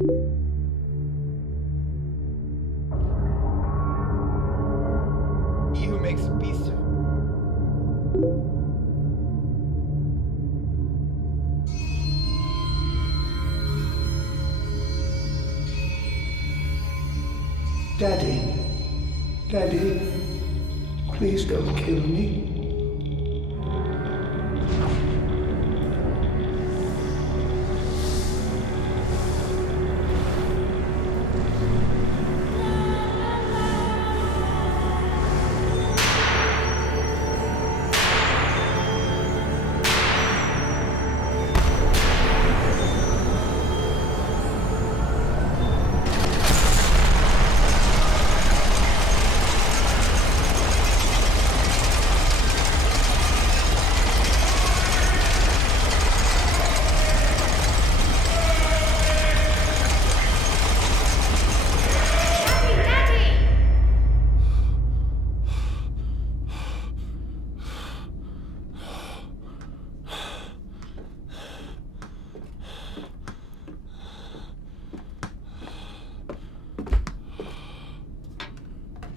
He who makes a beast of Daddy, Daddy, please don't kill me.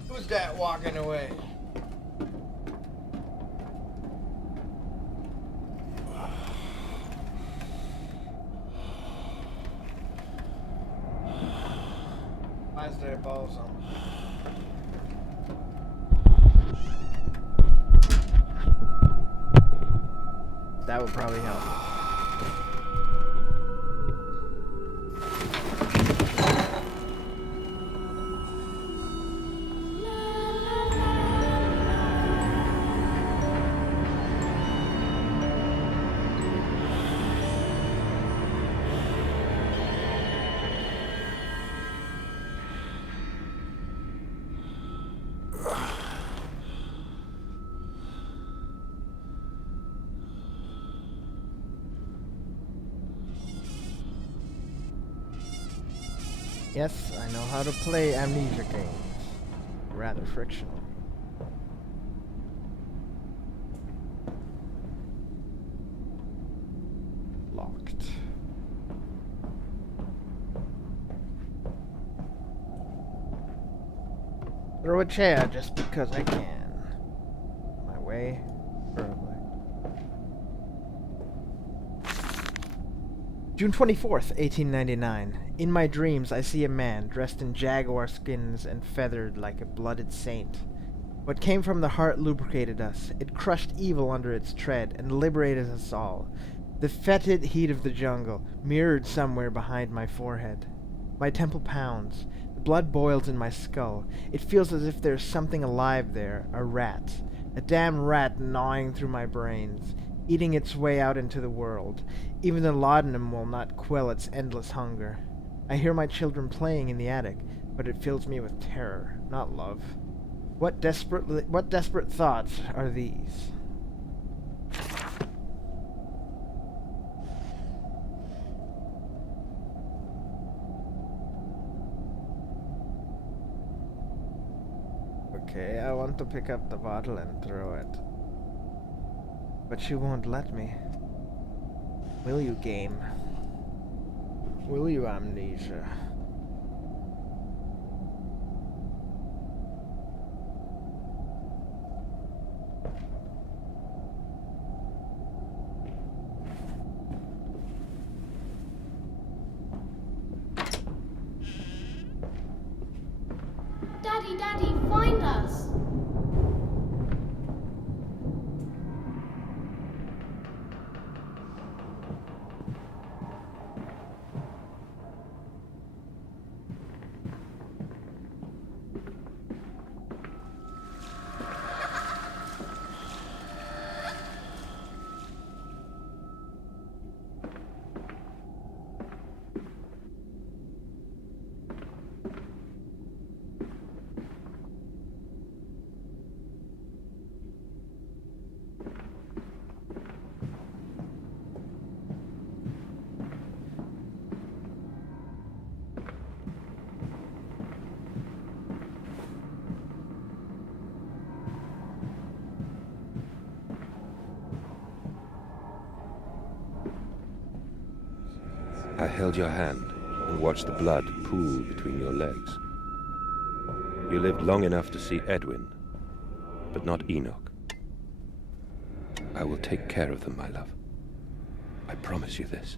Who's that walking away? Why is there balls on? That would probably help. Yes, I know how to play Amnesia games. Rather frictional. Locked. Throw a chair just because I can. My way, probably. June 24th, 1899. In my dreams, I see a man dressed in jaguar skins and feathered like a blooded saint. What came from the heart lubricated us. It crushed evil under its tread and liberated us all. The fetid heat of the jungle mirrored somewhere behind my forehead. My temple pounds. The blood boils in my skull. It feels as if there's something alive there, a rat. A damn rat gnawing through my brains, eating its way out into the world. Even the laudanum will not quell its endless hunger. I hear my children playing in the attic, but it fills me with terror, not love. What desperate thoughts are these? Okay, I want to pick up the bottle and throw it. But she won't let me. Will you, game? Will you, Amnesia? Daddy, Daddy, find us! I held your hand. and watched the blood pool between your legs. You lived long enough to see Edwin, but not Enoch. I will take care of them, my love. I promise you this.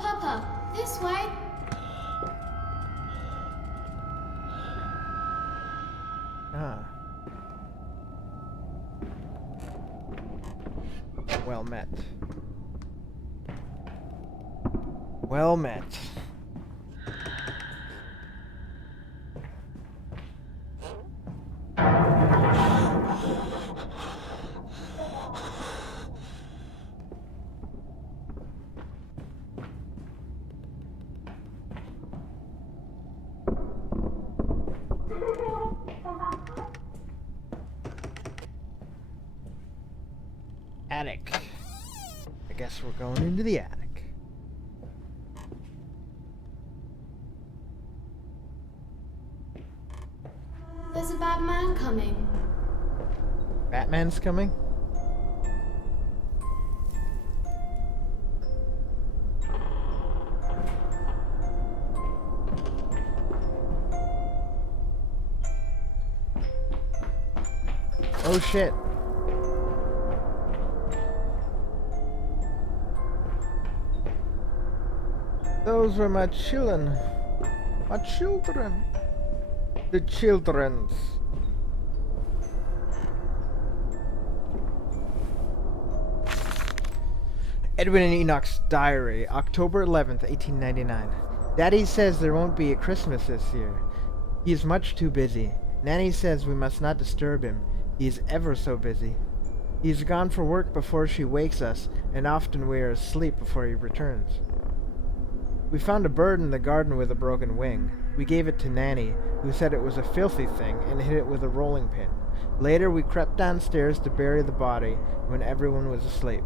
Papa, this way. Ah. Well met. Well met. Attic. I guess we're going into the attic. There's a bad man coming. Batman's coming? Oh shit. Those were my children. My children. The children's. Edwin and Enoch's diary, October 11th, 1899. Daddy says there won't be a Christmas this year. He is much too busy. Nanny says we must not disturb him. He is ever so busy. He is gone for work before she wakes us, and often we are asleep before he returns. We found a bird in the garden with a broken wing. We gave it to Nanny, who said it was a filthy thing, and hit it with a rolling pin. Later we crept downstairs to bury the body when everyone was asleep.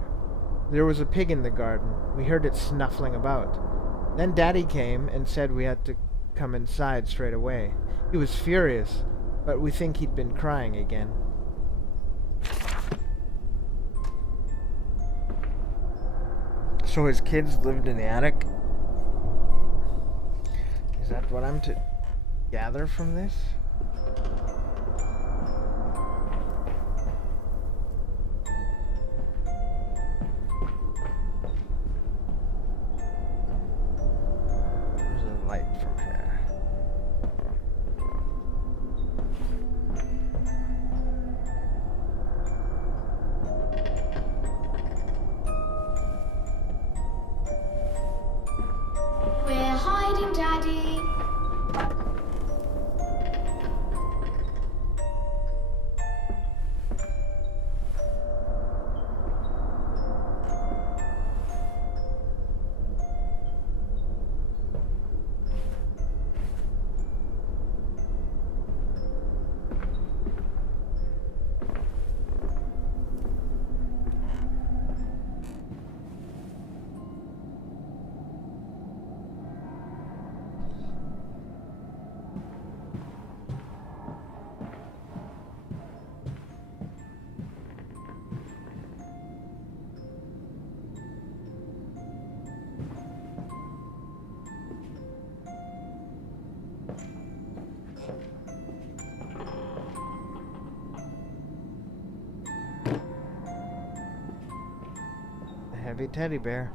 There was a pig in the garden. We heard it snuffling about. Then Daddy came and said we had to come inside straight away. He was furious, but we think he'd been crying again. So his kids lived in the attic? Is that what I'm to gather from this? There's a light from here. We're hiding, Daddy. A heavy teddy bear.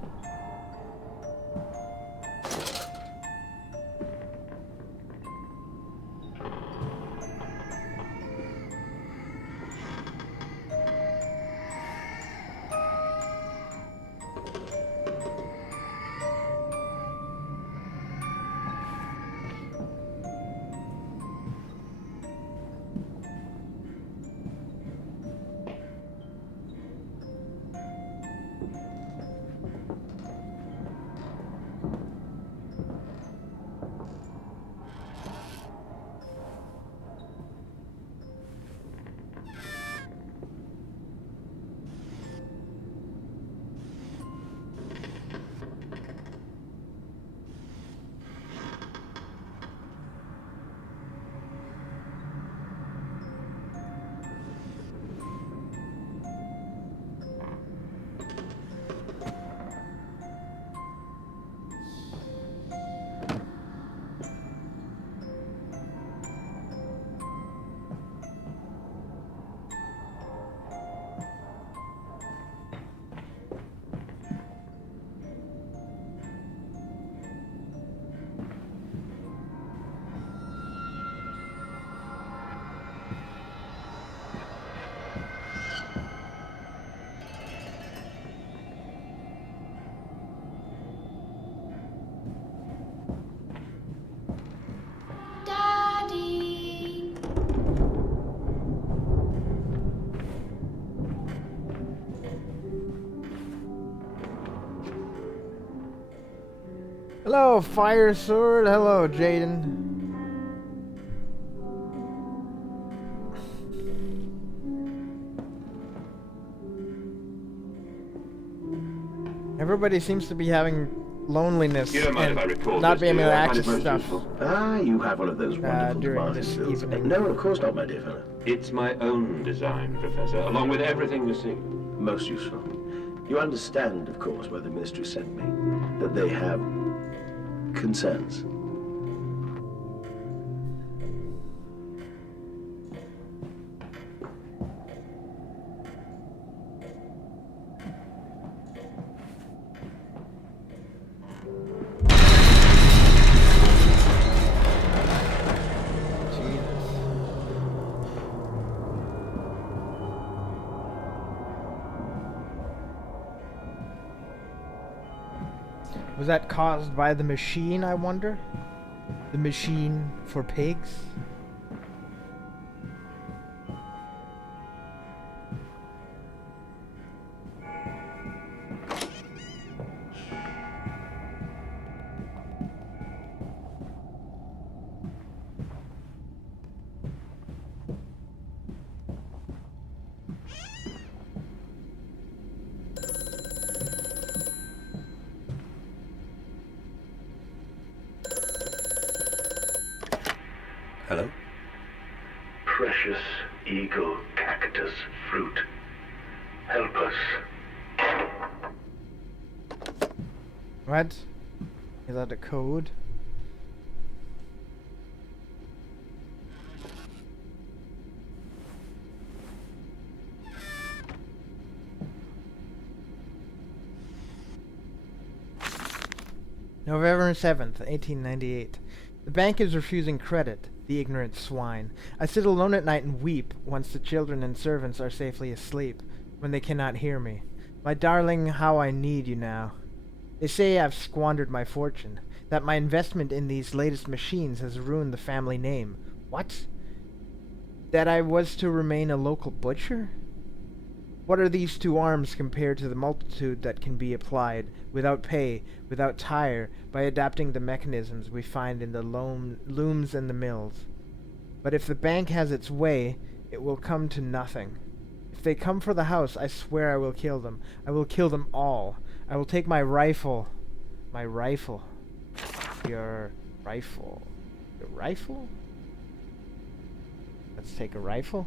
Hello, Fire Sword. Hello, Jaden. Everybody seems to be having loneliness You don't mind and if I record not this, being do able you? to I find it access most stuff useful. Ah, you have one of those wonderful during departing this skills. evening. No, of course not, my dear fellow. It's my own design, Professor, along with everything you see. Most useful. You understand, of course, why the Ministry sent me. That they have concerns. Was that caused by the machine, I wonder? The machine for pigs? Hello? Precious eagle cactus fruit. Help us. What? Is that a code? November 7th, 1898. The bank is refusing credit, the ignorant swine. I sit alone at night and weep once the children and servants are safely asleep, when they cannot hear me. My darling, how I need you now. They say I've squandered my fortune, that my investment in these latest machines has ruined the family name. What? That I was to remain a local butcher? What are these 2 arms compared to the multitude that can be applied, without pay, without tire, by adapting the mechanisms we find in the looms and the mills? But if the bank has its way, it will come to nothing. If they come for the house, I swear I will kill them. I will kill them all. I will take my rifle. My rifle. Your rifle. Your rifle? Let's take a rifle.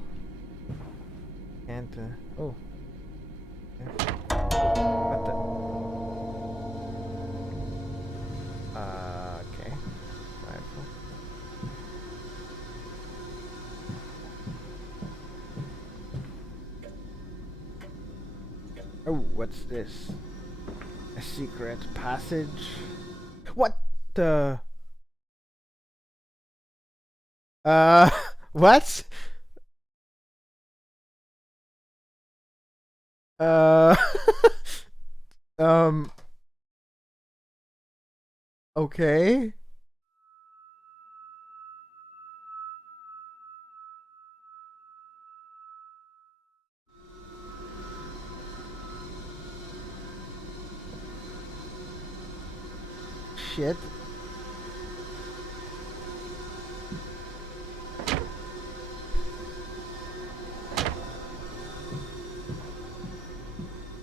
And, oh. What the? Okay. Rifle. Oh, what's this? A secret passage? What the? What? Um, okay. Shit.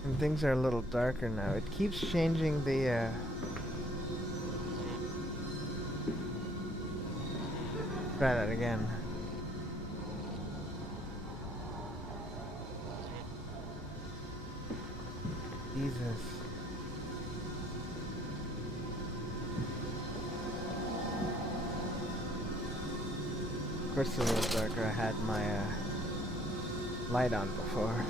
And things are a little darker now. It keeps changing the, Try that again. Jesus. Of course it's a little darker. I had my, light on before.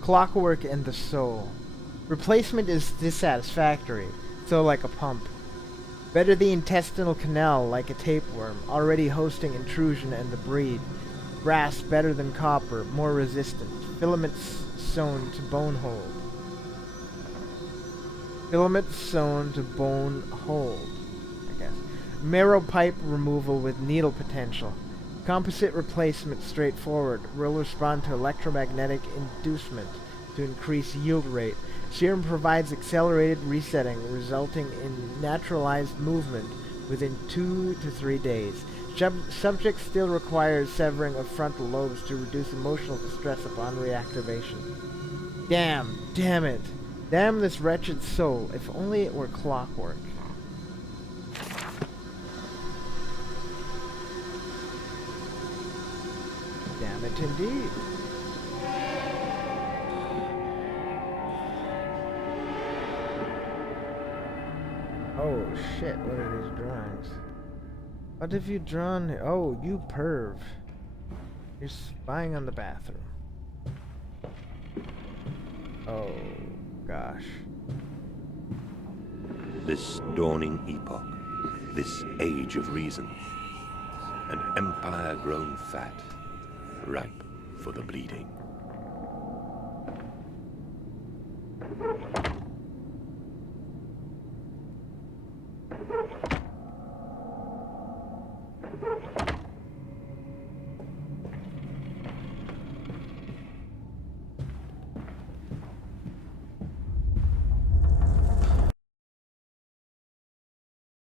Clockwork and the soul. Replacement is dissatisfactory, so like a pump. Better the intestinal canal like a tapeworm, already hosting intrusion and the breed. Brass better than copper, more resistant. Filaments sewn to bone hold. Filaments sewn to bone hold, I guess. Marrow pipe removal with needle potential. Composite replacement straightforward will respond to electromagnetic inducement to increase yield rate. Serum provides accelerated resetting, resulting in naturalized movement within 2 to 3 days. Subject still requires severing of frontal lobes to reduce emotional distress upon reactivation. Damn it. Damn this wretched soul. If only it were clockwork. Damn it indeed. Oh shit, what are these drawings? What have you drawn? Oh, you perv. You're spying on the bathroom. Oh, gosh. This dawning epoch, this age of reason, an empire grown fat, ripe for the bleeding.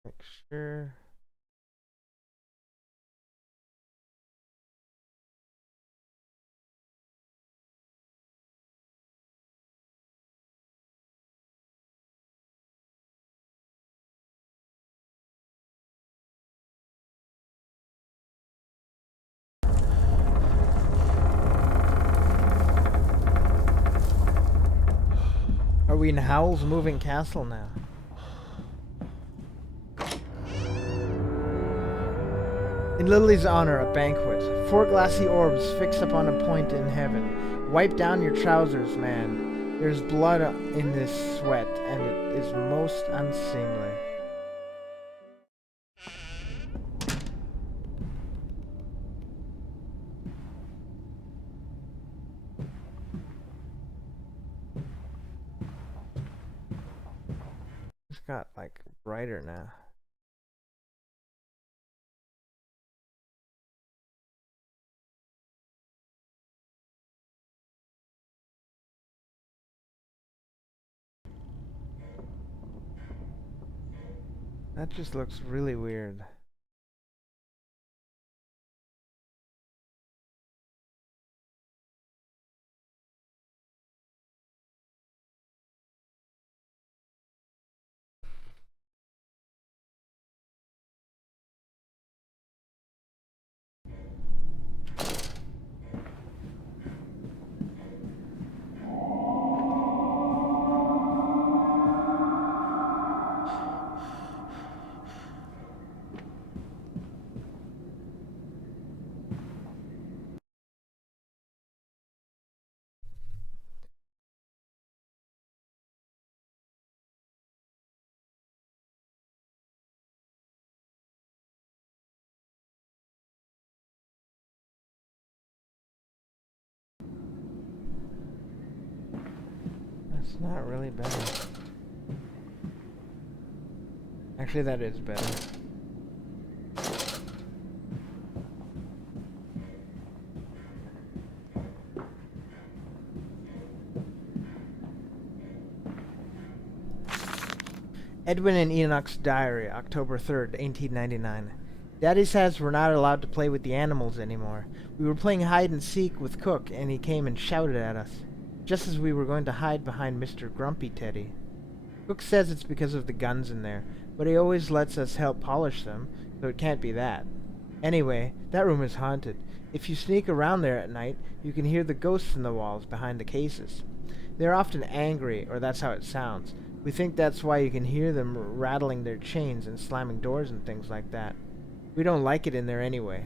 Make sure. Are we in Howl's Moving Castle now? In Lily's honor, a banquet. 4 glassy orbs fixed upon a point in heaven. Wipe down your trousers, man. There's blood in this sweat, and it is most unseemly. It's got, like, brighter now. That just looks really weird. That's not really better. Actually, that is better. Edwin and Enoch's diary, October 3rd, 1899. Daddy says we're not allowed to play with the animals anymore. We were playing hide and seek with Cook, and he came and shouted at us, just as we were going to hide behind Mr. Grumpy Teddy. Cook says it's because of the guns in there, but he always lets us help polish them, so it can't be that. Anyway, that room is haunted. If you sneak around there at night, you can hear the ghosts in the walls behind the cases. They're often angry, or that's how it sounds. We think that's why you can hear them rattling their chains and slamming doors and things like that. We don't like it in there anyway.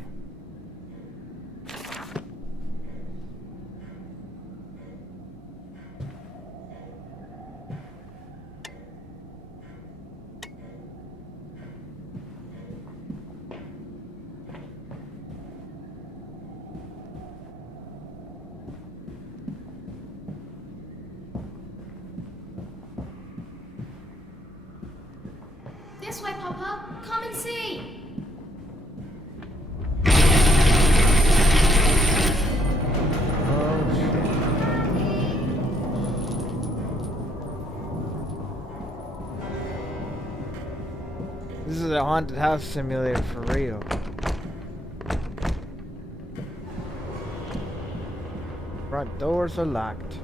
This way, Papa. Come and see. This is a haunted house simulator for real. Front doors are locked.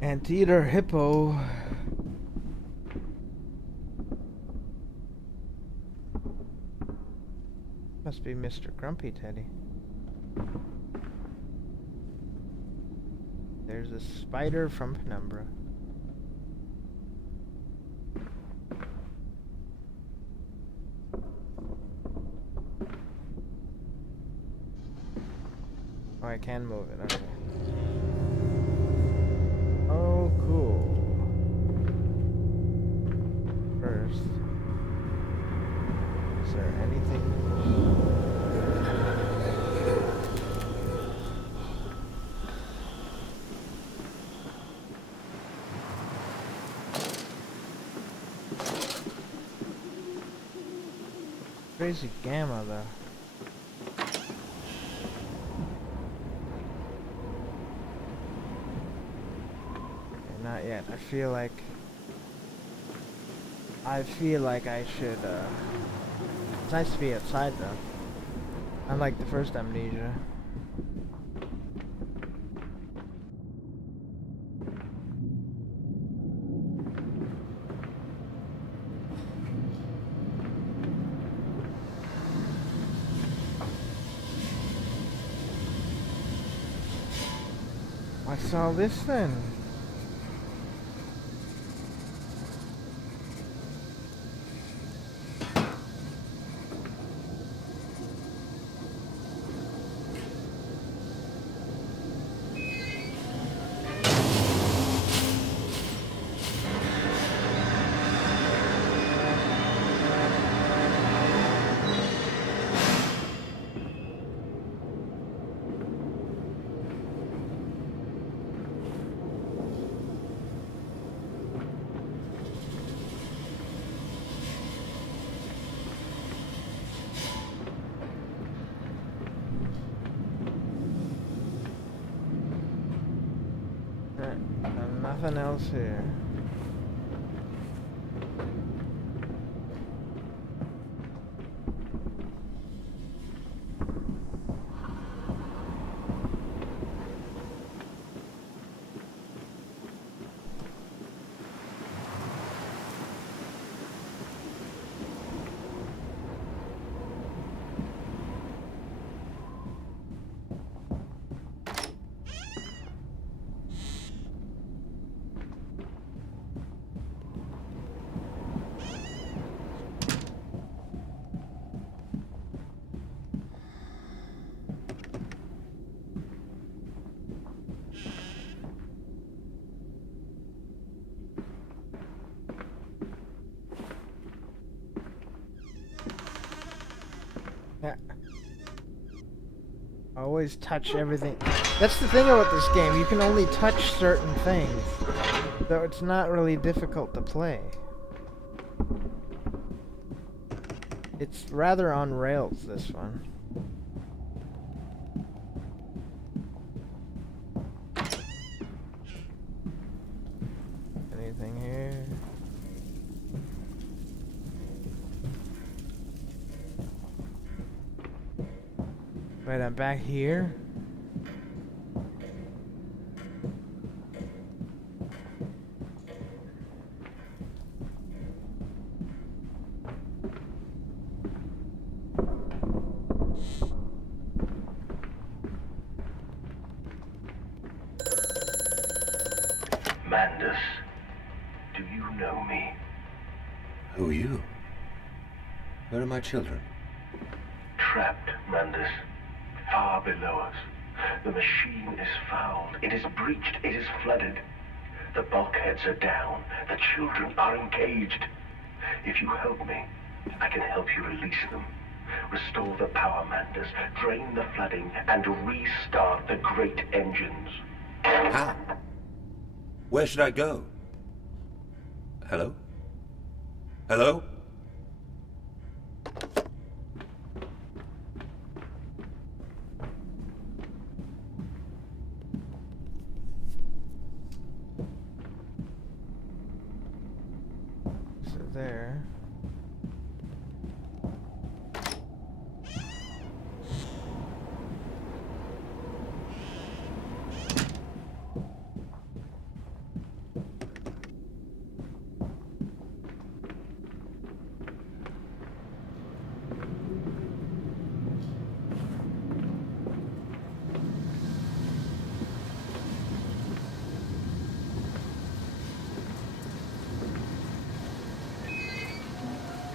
Anteater hippo. Must be Mr. Grumpy Teddy. There's a spider from Penumbra. Oh, I can move it, okay. Oh, cool. First, is there anything? Crazy gamma, though. Not yet. I feel like I should, it's nice to be outside though. Unlike the first Amnesia. What's all this then? Nothing else here. Yeah. Always touch everything. That's the thing about this game. You can only touch certain things. So it's not really difficult to play. It's rather on rails, this one. Anything here? Wait, I'm back here. Mandus, do you know me? Who are you? Where are my children? Trapped, Mandus. Far below us. The machine is fouled. It is breached. It is flooded. The bulkheads are down. The children are engaged. If you help me, I can help you release them. Restore the power, Mandus. Drain the flooding and restart the great engines. How? Where should I go? Hello? Hello? So there.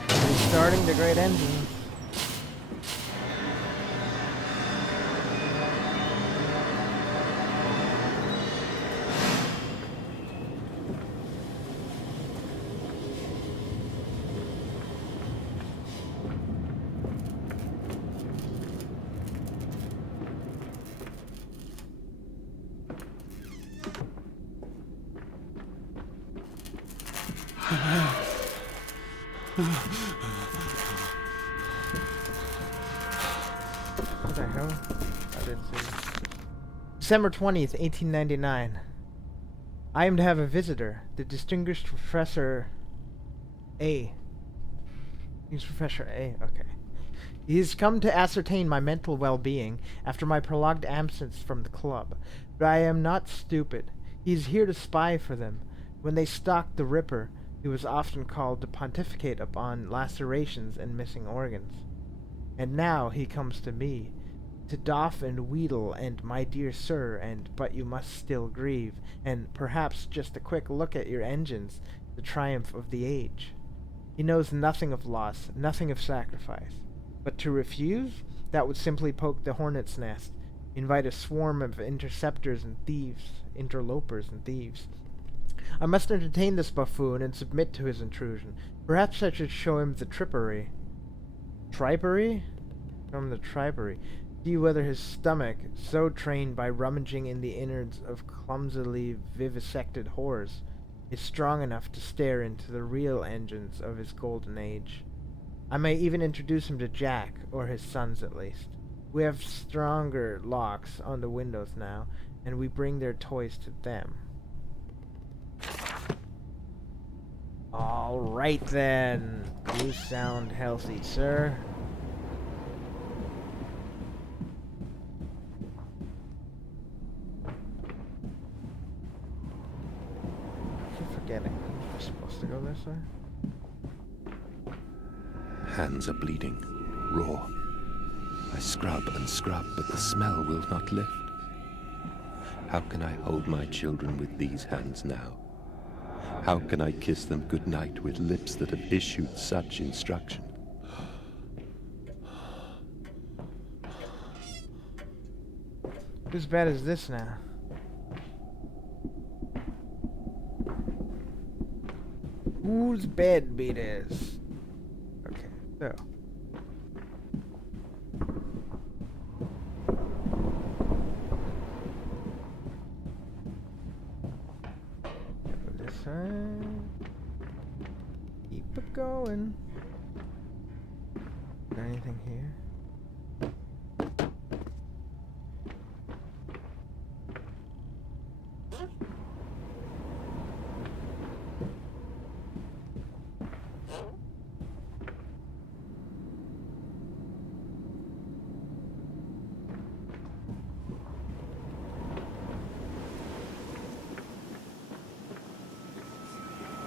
Restarting the great engine. What the hell? I didn't see. December 20th, 1899. I am to have a visitor, the distinguished Professor A. He's Professor A, okay. He has come to ascertain my mental well-being after my prolonged absence from the club. But I am not stupid. He is here to spy for them. When they stalked the Ripper, he was often called to pontificate upon lacerations and missing organs. And now he comes to me, to doff and wheedle, and my dear sir, and but you must still grieve, and perhaps just a quick look at your engines, the triumph of the age. He knows nothing of loss, nothing of sacrifice. But to refuse, that would simply poke the hornet's nest, invite a swarm of interceptors and thieves, interlopers and thieves. I must entertain this buffoon and submit to his intrusion. Perhaps I should show him the tripery. Tripery? Show him the tripery. See whether his stomach, so trained by rummaging in the innards of clumsily vivisected whores, is strong enough to stare into the real engines of his golden age. I may even introduce him to Jack, or his sons at least. We have stronger locks on the windows now, and we bring their toys to them. All right then. You sound healthy, sir. I keep forgetting. We're supposed to go this way? Hands are bleeding, raw. I scrub and scrub, but the smell will not lift. How can I hold my children with these hands now? How can I kiss them goodnight with lips that have issued such instruction? Whose bed is this now? Whose bed be this? Okay, so. Go this side. Keep it going. Is there anything here?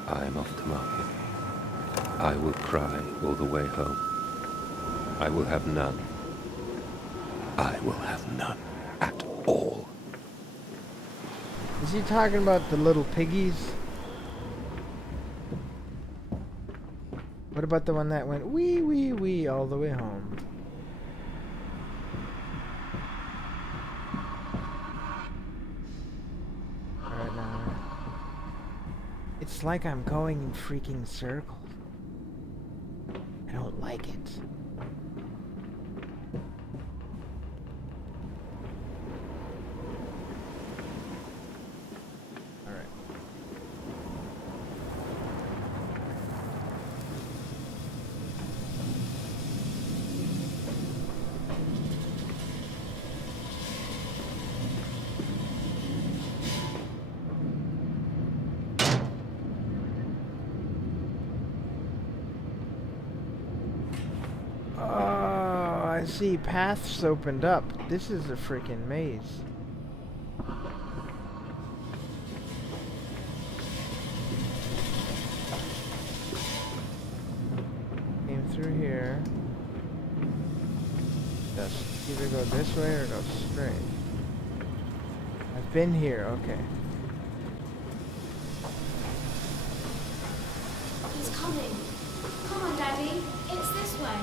I am off to market. I will cry all the way home. I will have none. I will have none at all. Is he talking about the little piggies? What about the one that went wee wee wee all the way home? Alright now. It's like I'm going in freaking circles. I don't like it. Alright. Oh, I see paths opened up. This is a freaking maze. Came through here. Just either go this way or go straight. I've been here, okay. He's coming. Come on, Daddy. It's this way.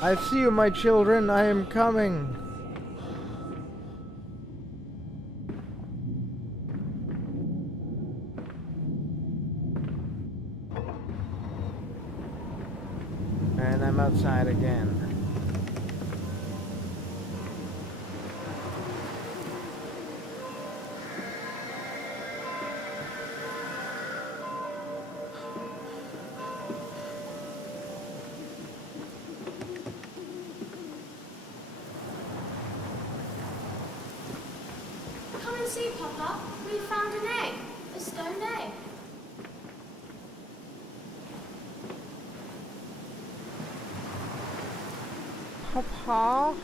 I see you, my children. I am coming. And I'm outside again. Come and see, Papa. We found an egg. A stone egg. Papa?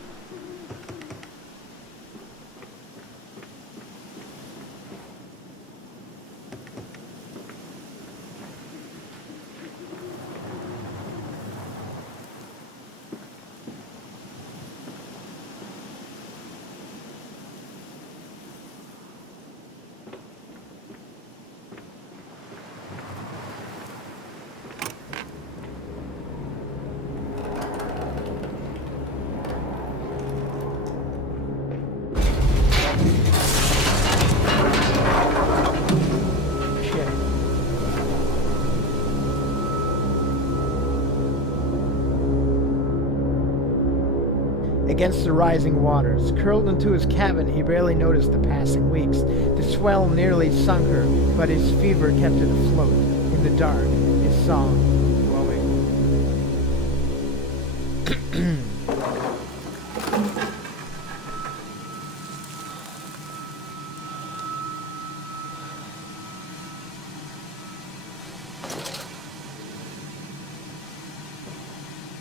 Against the rising waters, curled into his cabin, he barely noticed the passing weeks. The swell nearly sunk her, but his fever kept it afloat. In the dark, his song glowing.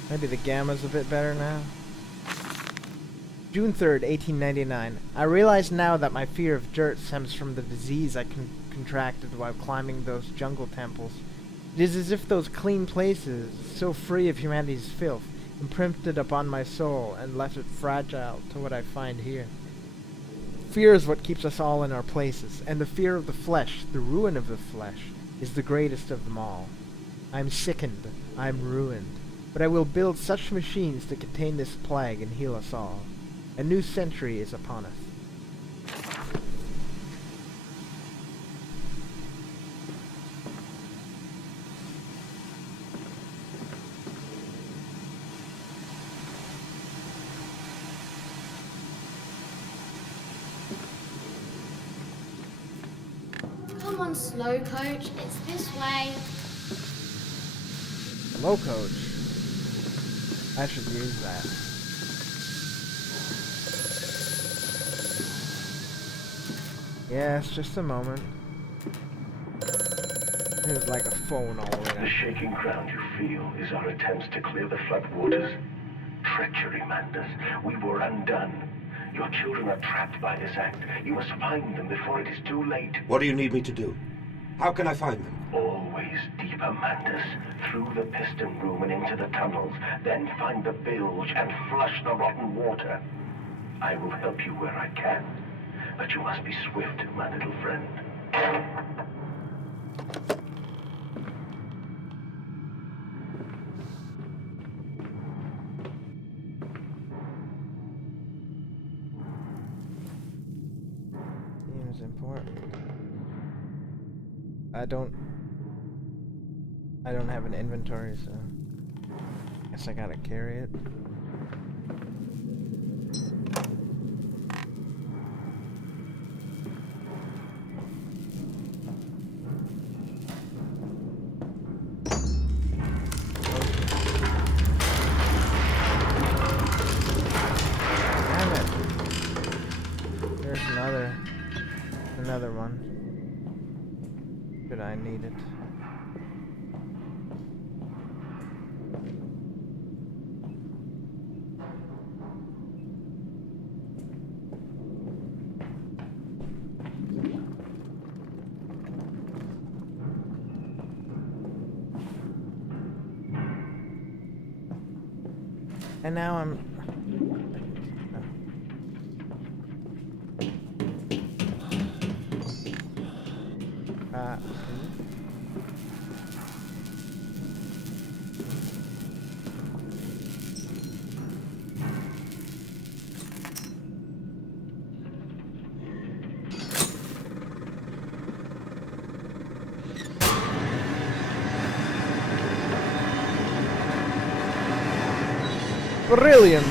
Maybe the gamma's a bit better now. June 3rd, 1899. I realize now that my fear of dirt stems from the disease I contracted while climbing those jungle temples. It is as if those clean places, so free of humanity's filth, imprinted upon my soul and left it fragile to what I find here. Fear is what keeps us all in our places, and the fear of the flesh, the ruin of the flesh, is the greatest of them all. I am sickened, I am ruined, but I will build such machines to contain this plague and heal us all. A new century is upon us. Come on, slow coach. It's this way. Slow coach. I should use that. Yes, just a moment. There's like a phone all the way The down. shaking ground you feel is our attempts to clear the flood waters. Treachery, Mandus. We were undone. Your children are trapped by this act. You must find them before it is too late. What do you need me to do? How can I find them? Always deeper, Mandus. Through the piston room and into the tunnels. Then find the bilge and flush the rotten water. I will help you where I can. But you must be swift, my little friend. Seems important. I don't have an inventory, so guess I gotta carry it. Damn it! There's another one. Should I need it? And now I'm... Brilliant!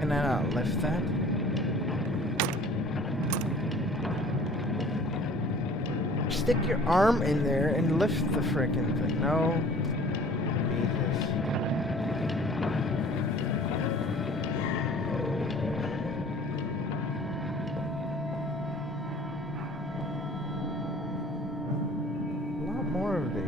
And then I'll lift that. Stick your arm in there and lift the frickin' thing. No. Jesus. A lot more of these.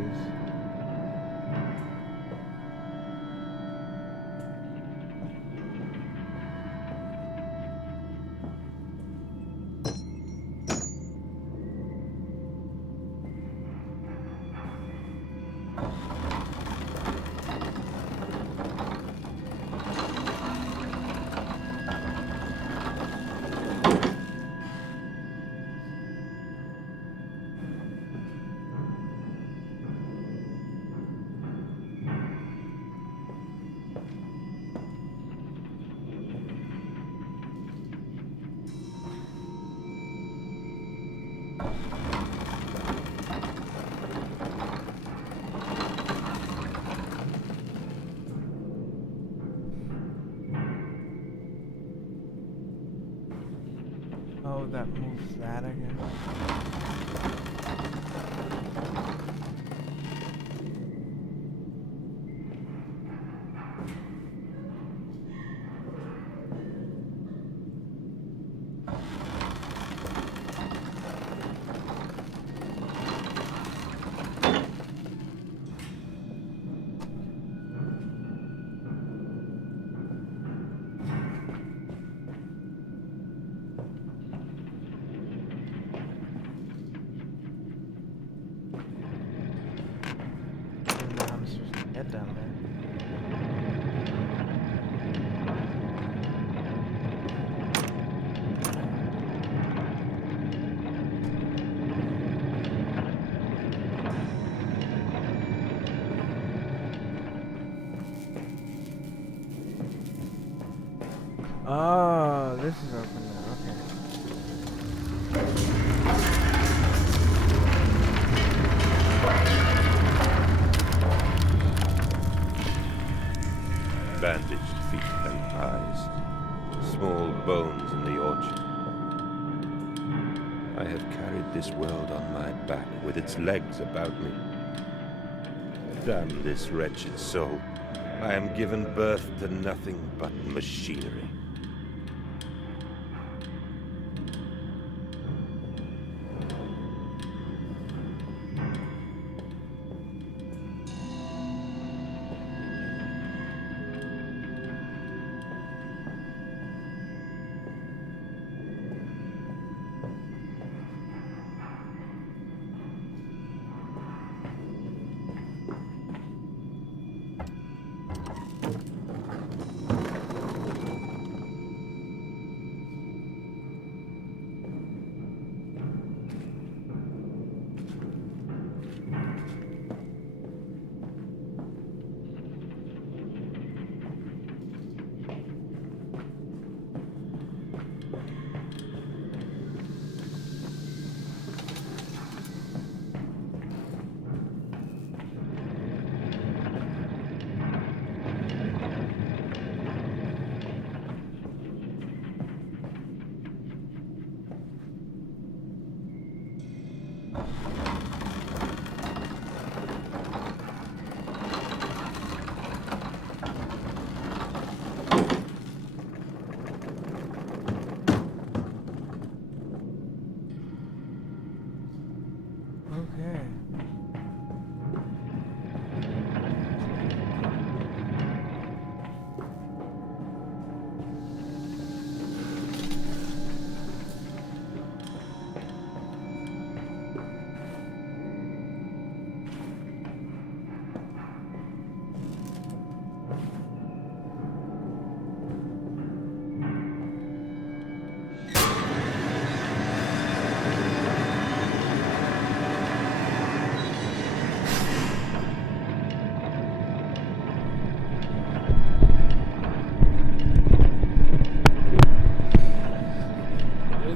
Oh, that moves that, I guess. I'm supposed to get down there. Oh, this is open now, okay. Bandaged feet and eyes. Small bones in the orchard. I have carried this world on my back with its legs about me. Damn this wretched soul. I am given birth to nothing but machinery.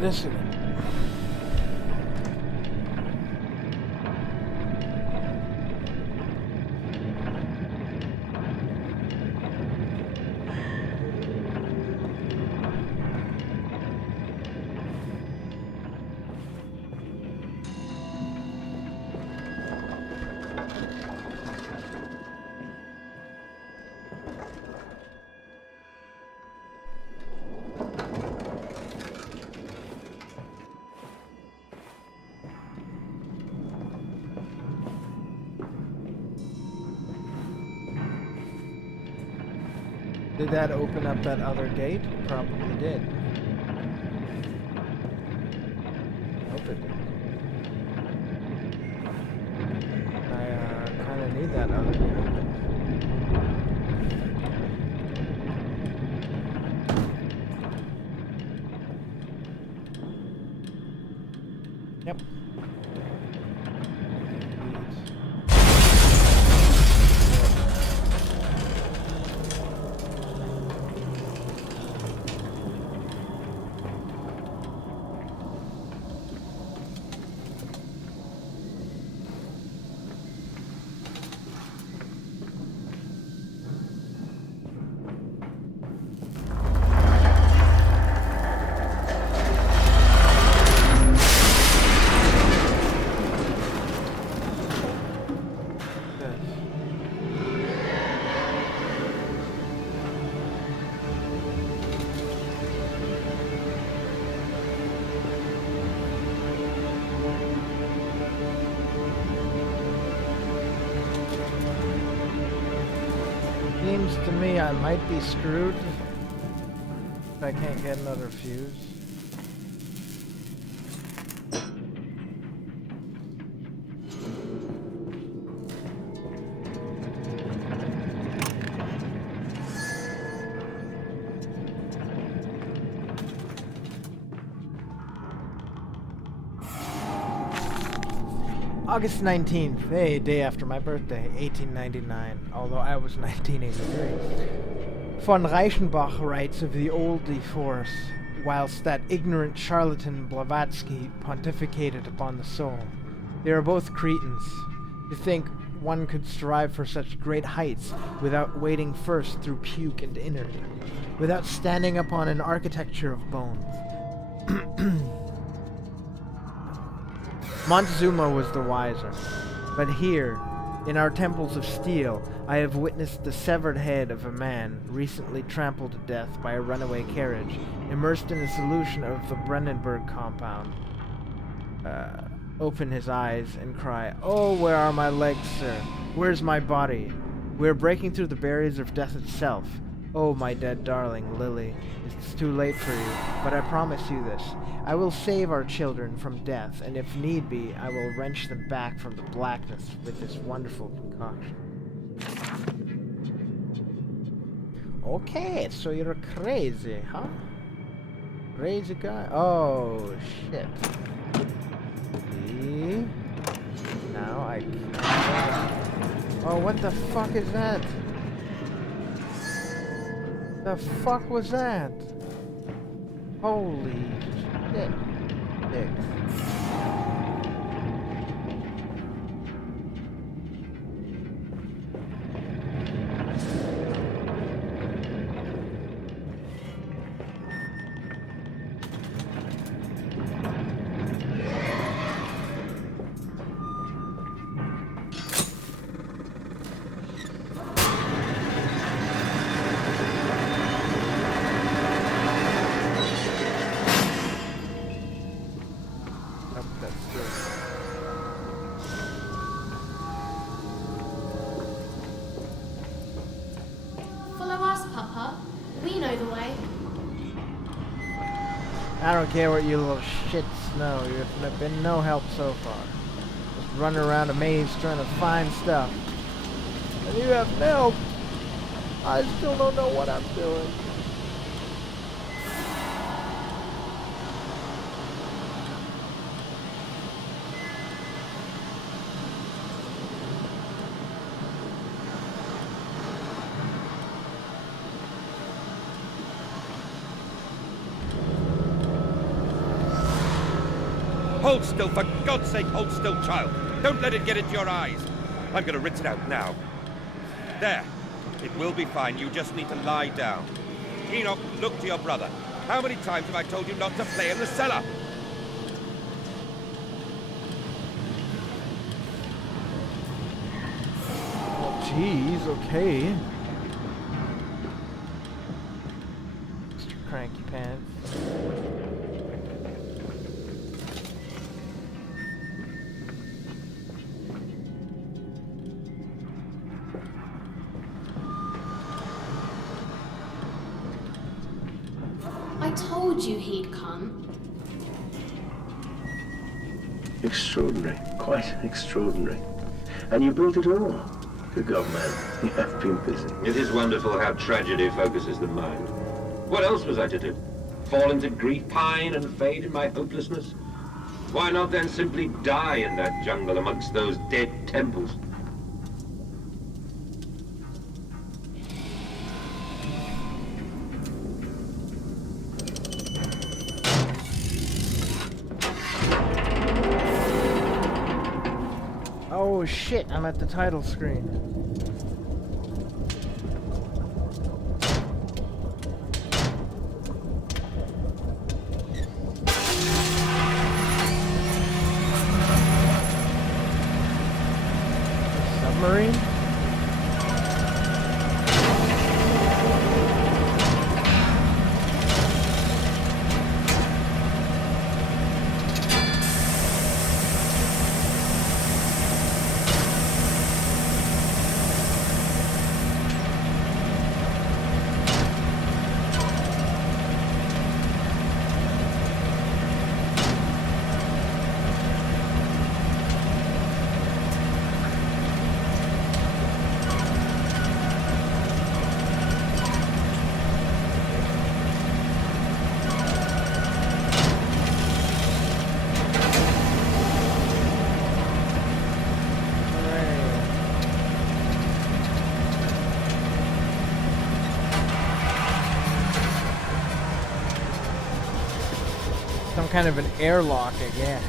isn't it? Did that open up that other gate? Probably did. Hope it did. I kind of need that other gate open. Yep. Seems to me I might be screwed if I can't get another fuse. August 19th, hey, day after my birthday, 1899, although I was 1983. Von Reichenbach writes of the oldie force, whilst that ignorant charlatan Blavatsky pontificated upon the soul. They are both cretins. To think one could strive for such great heights without wading first through puke and innard, without standing upon an architecture of bones. Montezuma was the wiser, but here, in our temples of steel, I have witnessed the severed head of a man recently trampled to death by a runaway carriage, immersed in a solution of the Brennenburg compound. Open his eyes and cry, "Oh, where are my legs, sir? Where's my body? We are breaking through the barriers of death itself. Oh, my dead darling, Lily, it's too late for you, but I promise you this. I will save our children from death, and if need be, I will wrench them back from the blackness with this wonderful concoction." Okay, so you're crazy, huh? Crazy guy? Oh, shit. See? Now I can't... Oh, what the fuck is that? The fuck was that? Holy shit. Dick. I don't care what you little shits know. You've been no help so far. Just running around a maze trying to find stuff. And you have help. I still don't know what I'm doing. Hold still, for God's sake, hold still, child. Don't let it get into your eyes. I'm gonna rinse it out now. There. It will be fine. You just need to lie down. Enoch, look to your brother. How many times have I told you not to play in the cellar? Jeez, okay. Mr. Cranky Pants. I told you he'd come. Extraordinary. Quite extraordinary. And you built it all. Good God, man. You have been busy. It is wonderful how tragedy focuses the mind. What else was I to do? Fall into grief, pine and fade in my hopelessness? Why not then simply die in that jungle amongst those dead temples? Oh shit, I'm at the title screen. Submarine? Some kind of an airlock, I guess.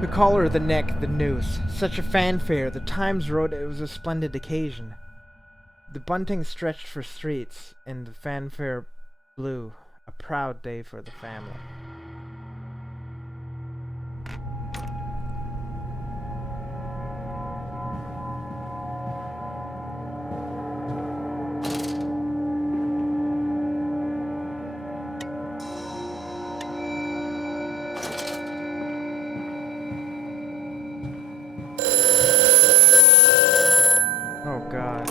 The collar, the neck, the noose. Such a fanfare. The Times wrote it was a splendid occasion. The bunting stretched for streets, and the fanfare blew. A proud day for the family. Oh God.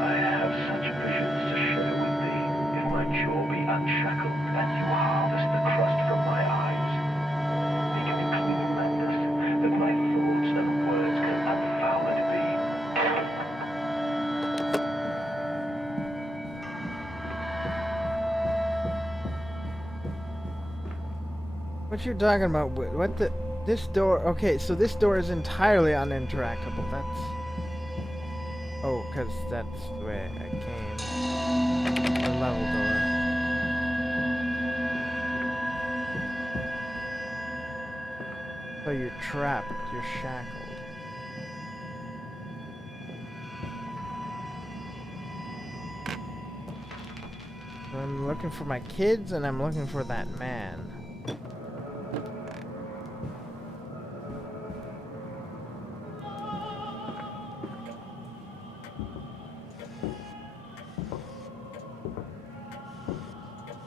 I have such visions to share with thee. If my jaw be unshackled and you harvest the crust from my eyes, make me clean, Mandus, that my thoughts and words can unfouled be. What you talking about? What the? This door. Okay, so this door is entirely uninteractable. That's. Oh, because that's the way I came. The level door. So you're trapped, you're shackled. So I'm looking for my kids and I'm looking for that man.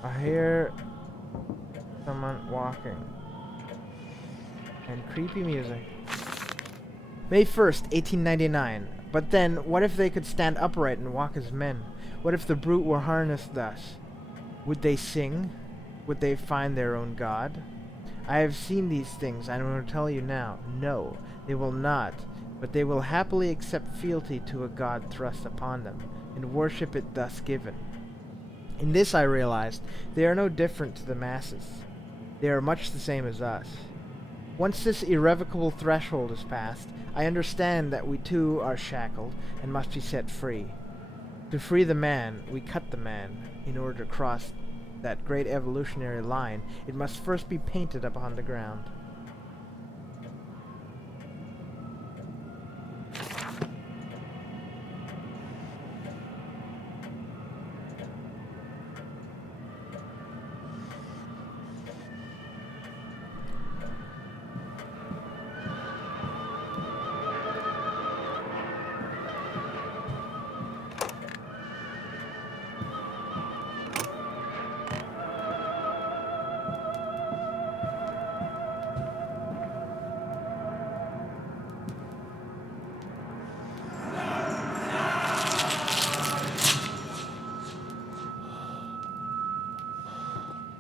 I hear someone walking. And creepy music. May 1st, 1899. But then, what if they could stand upright and walk as men? What if the brute were harnessed thus? Would they sing? Would they find their own god? I have seen these things, and I will tell you now. No, they will not. But they will happily accept fealty to a god thrust upon them, and worship it thus given. In this I realized, they are no different to the masses. They are much the same as us. Once this irrevocable threshold is passed, I understand that we too are shackled and must be set free. To free the man, we cut the man. In order to cross that great evolutionary line, it must first be painted upon the ground.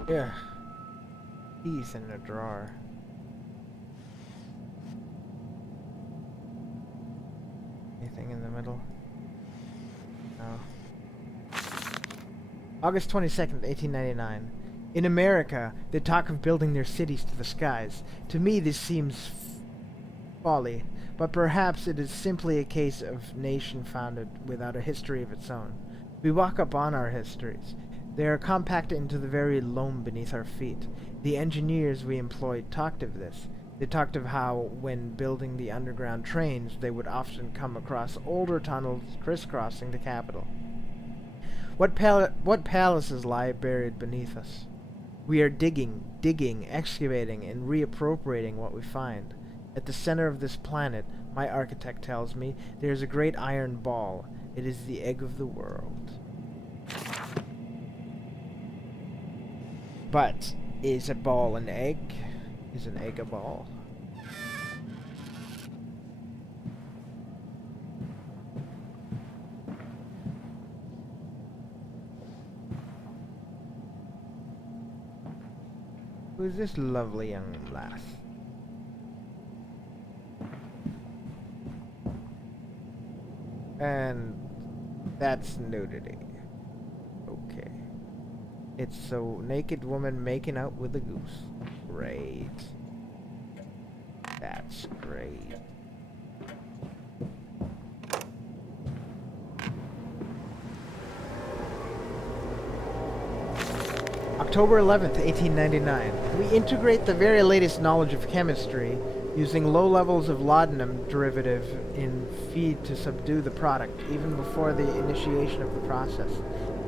Yeah. Keys in a drawer. Anything in the middle? No. August 22nd, 1899. In America, they talk of building their cities to the skies. To me, this seems folly, but perhaps it is simply a case of nation founded without a history of its own. We walk upon our histories. They are compacted into the very loam beneath our feet. The engineers we employed talked of this. They talked of how, when building the underground trains, they would often come across older tunnels crisscrossing the capital. What palaces lie buried beneath us? We are digging, excavating, and reappropriating what we find. At the center of this planet, my architect tells me, there is a great iron ball. It is the egg of the world. But is a ball an egg? Is an egg a ball? Who's this lovely young lass? And that's nudity. Okay. It's a naked woman making out with a goose. Great. That's great. October 11th, 1899. We integrate the very latest knowledge of chemistry using low levels of laudanum derivative in feed to subdue the product, even before the initiation of the process.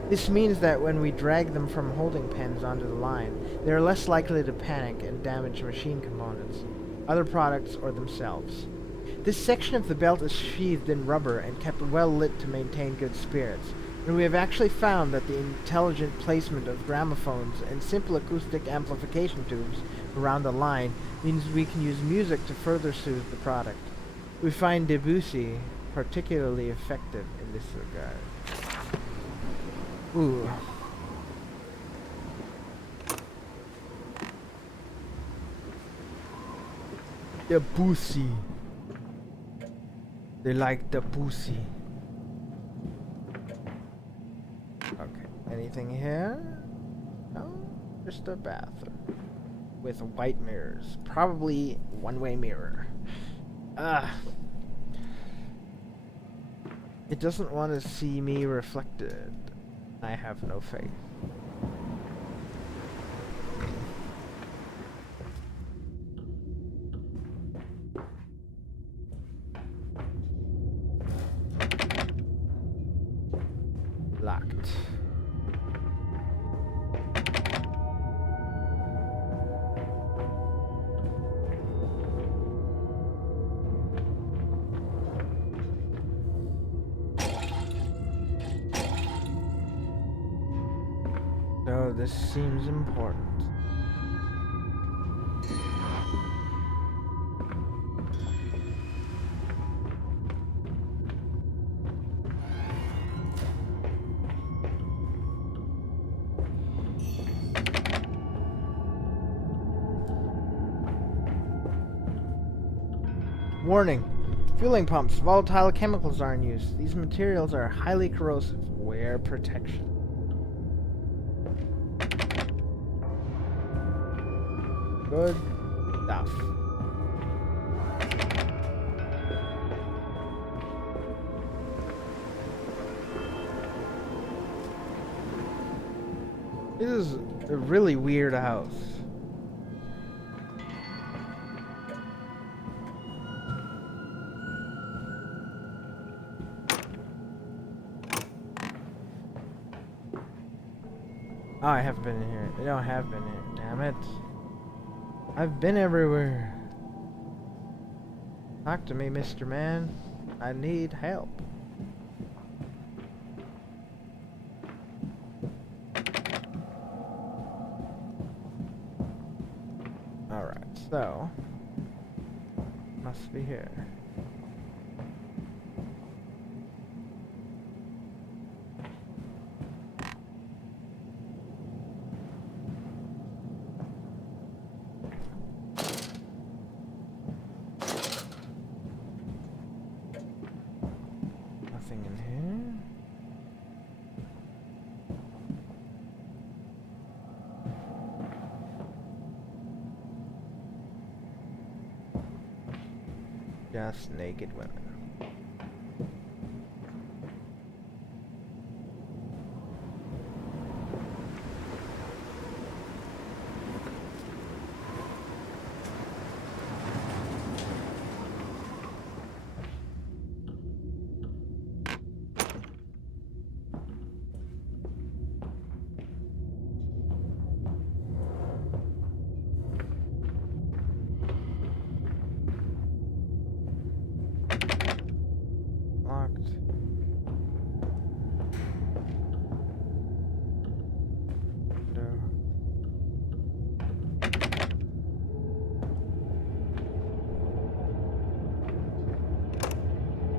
This means that when we drag them from holding pens onto the line, they are less likely to panic and damage machine components, other products, or themselves. This section of the belt is sheathed in rubber and kept well lit to maintain good spirits, and we have actually found that the intelligent placement of gramophones and simple acoustic amplification tubes around the line means we can use music to further soothe the product. We find Debussy particularly effective in this regard. Ooh. Debussy. They like Debussy. Okay, anything here? No, just a bathroom. With white mirrors. Probably one-way mirror. It doesn't want to see me reflected. I have no faith. this seems important. Warning. Fueling pumps. Volatile chemicals are in use. These materials are highly corrosive. Wear protection. Good stuff. This is a really weird house. Oh, I haven't been in here. No, I have been here. Damn it. I've been everywhere. Talk to me, Mr. Man. I need help. Alright, so... must be here. Nothing in here. Just naked women. Locked. No.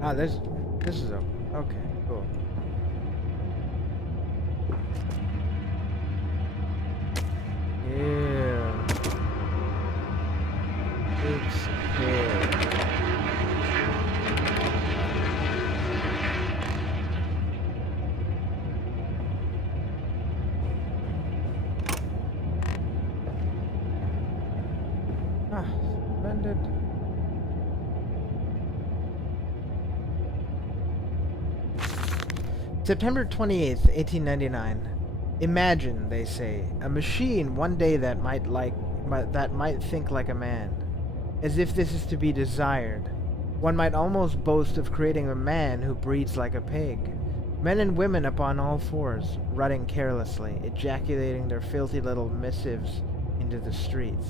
Ah, this is open. Okay, cool. Yeah. It's here. Ah, splendid. September 28th, 1899. Imagine, they say, a machine one day that might think like a man. As if this is to be desired. One might almost boast of creating a man who breeds like a pig. Men and women upon all fours, rutting carelessly, ejaculating their filthy little missives into the streets.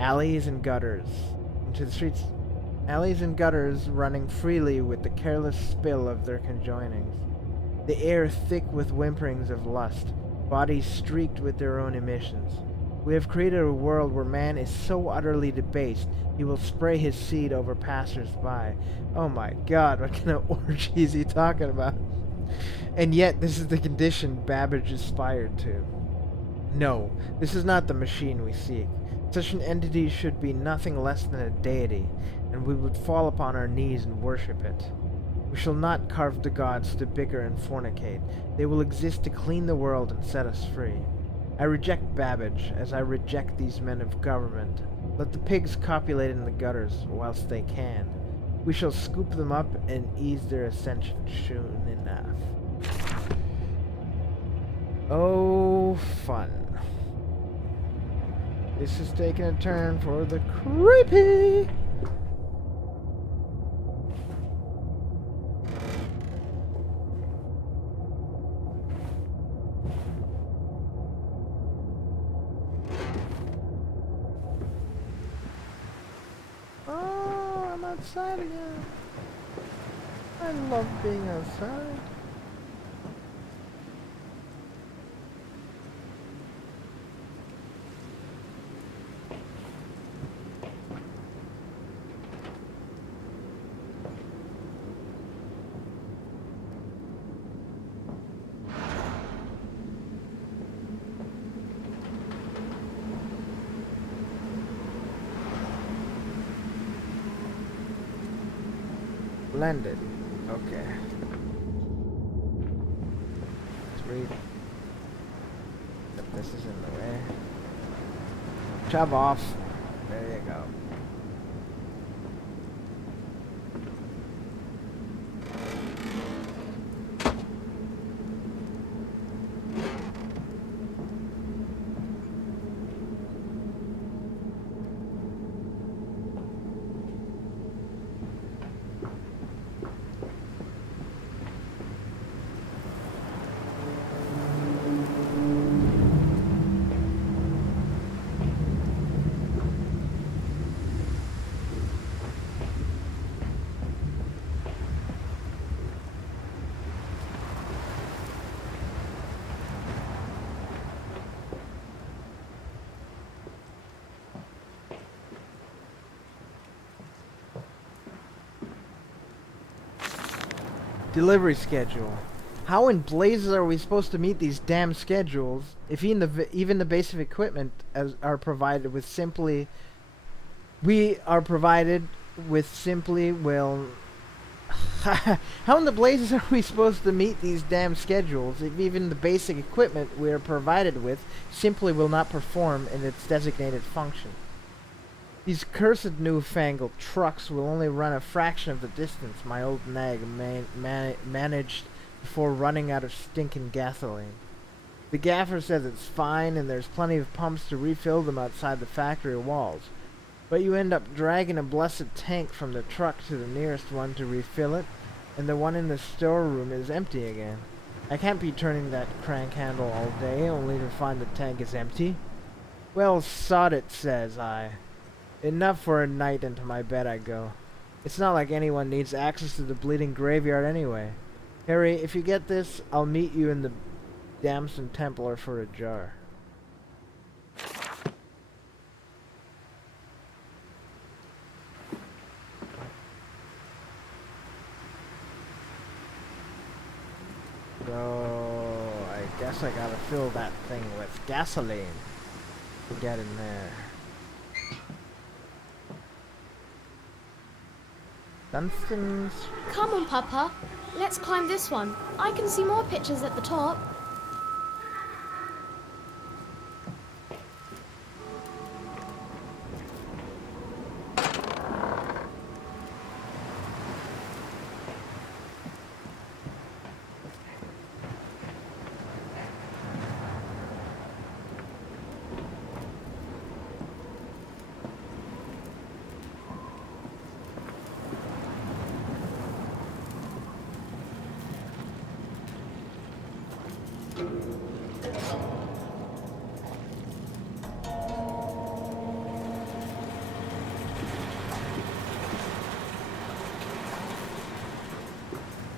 Alleys and gutters. Into the streets. Alleys and gutters running freely with the careless spill of their conjoinings. The air thick with whimperings of lust, bodies streaked with their own emissions. We have created a world where man is so utterly debased he will spray his seed over passers-by. Oh my god, what kind of orgy is he talking about? And yet, this is the condition Babbage aspired to. No, this is not the machine we seek. Such an entity should be nothing less than a deity, and we would fall upon our knees and worship it. We shall not carve the gods to bicker and fornicate. They will exist to clean the world and set us free. I reject Babbage, as I reject these men of government. Let the pigs copulate in the gutters, whilst they can. We shall scoop them up and ease their ascension soon enough. Oh, fun. This is taking a turn for the creepy. Oh, I'm outside again. I love being outside. Blended. Okay. Sweet. Except this is in the way. Shove off. There you go. Delivery schedule. How in blazes are we supposed to meet these damn schedules if even the basic equipment are provided with simply well how in the blazes are we supposed to meet these damn schedules if even the basic equipment we are provided with simply will not perform in its designated function? These cursed newfangled trucks will only run a fraction of the distance my old nag managed before running out of stinking gasoline. The gaffer says it's fine and there's plenty of pumps to refill them outside the factory walls. But you end up dragging a blessed tank from the truck to the nearest one to refill it, and the one in the storeroom is empty again. I can't be turning that crank handle all day only to find the tank is empty. Well, sod it, says I. Enough for a night, and to my bed I go. It's not like anyone needs access to the bleeding graveyard anyway. Harry, if you get this, I'll meet you in the Damson Templar for a jar. So, I guess I gotta fill that thing with gasoline to get in there. Dunstan's. Come on, Papa. Let's climb this one. I can see more pictures at the top.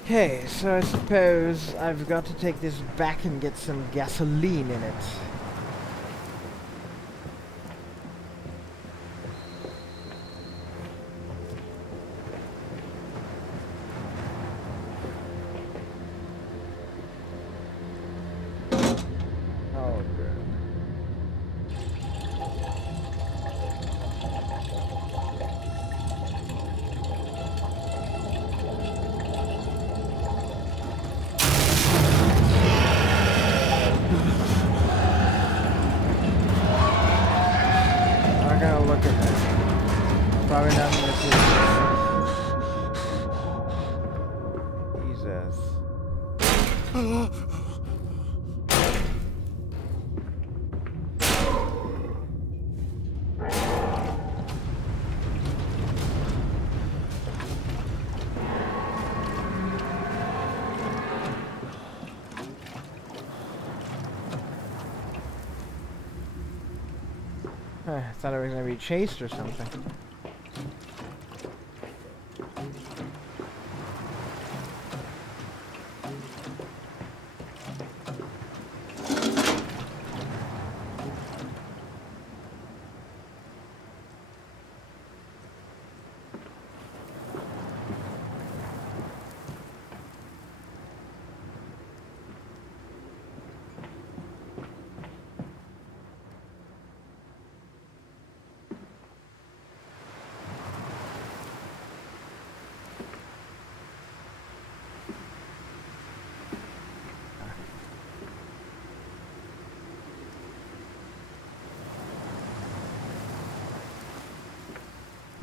Okay, so I suppose I've got to take this back and get some gasoline in it. Oh, good. I'm not gonna look at this. Probably not gonna see this. Jesus. I thought I was gonna be chased or something.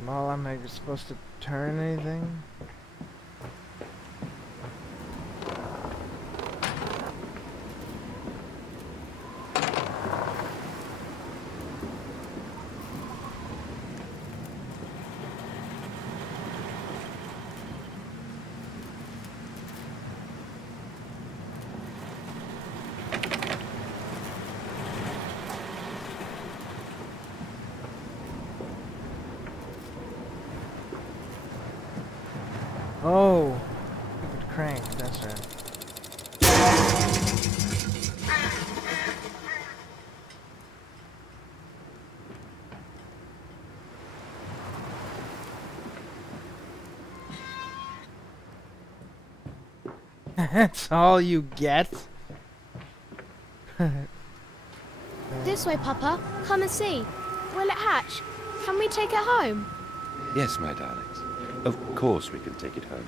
Well, am I supposed to turn anything? Oh, stupid crank, that's right. That's all you get? This way, Papa. Come and see. Will it hatch? Can we take it home? Yes, my darlings. Of course we can take it home.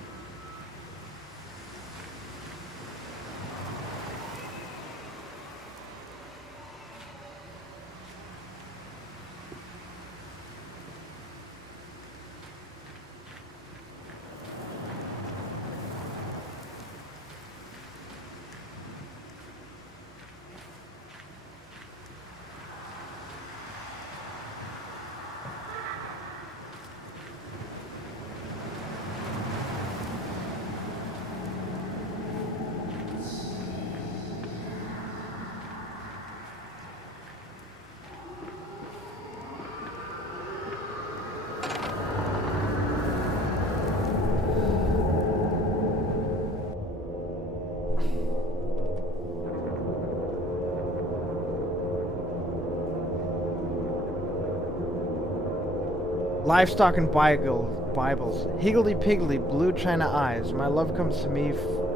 Livestock and Bibles. Higgledy-piggledy, blue china eyes. My love comes to me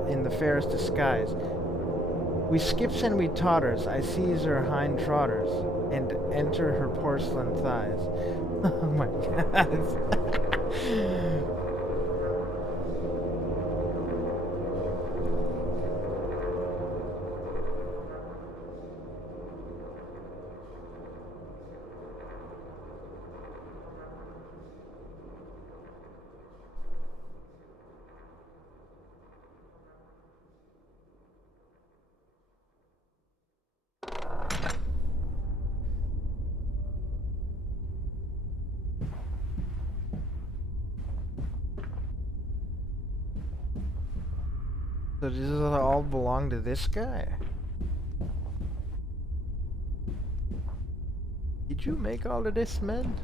in the fairest disguise. We skips and we totters. I seize her hind trotters and enter her porcelain thighs. Oh my god. So these all belong to this guy? Did you make all of this, man?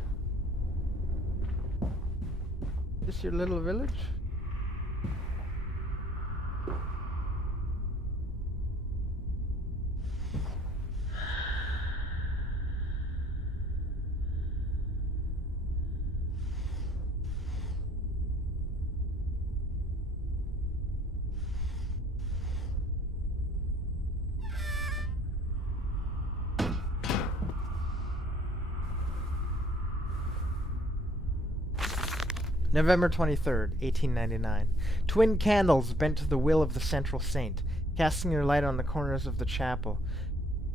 This your little village? November 23rd, 1899. Twin candles bent to the will of the central saint, casting their light on the corners of the chapel.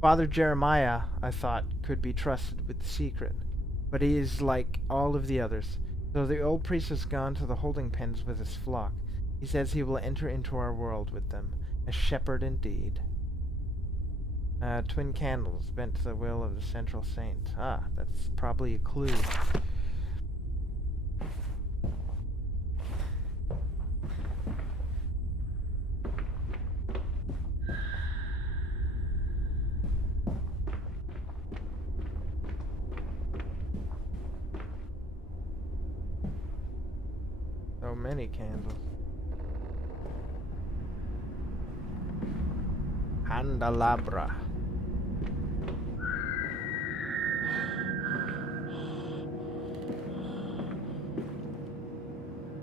Father Jeremiah, I thought, could be trusted with the secret, but he is like all of the others. So the old priest has gone to the holding pens with his flock. He says he will enter into our world with them, a shepherd indeed. Twin candles bent to the will of the central saint. Ah, that's probably a clue. So many candles. Candelabra.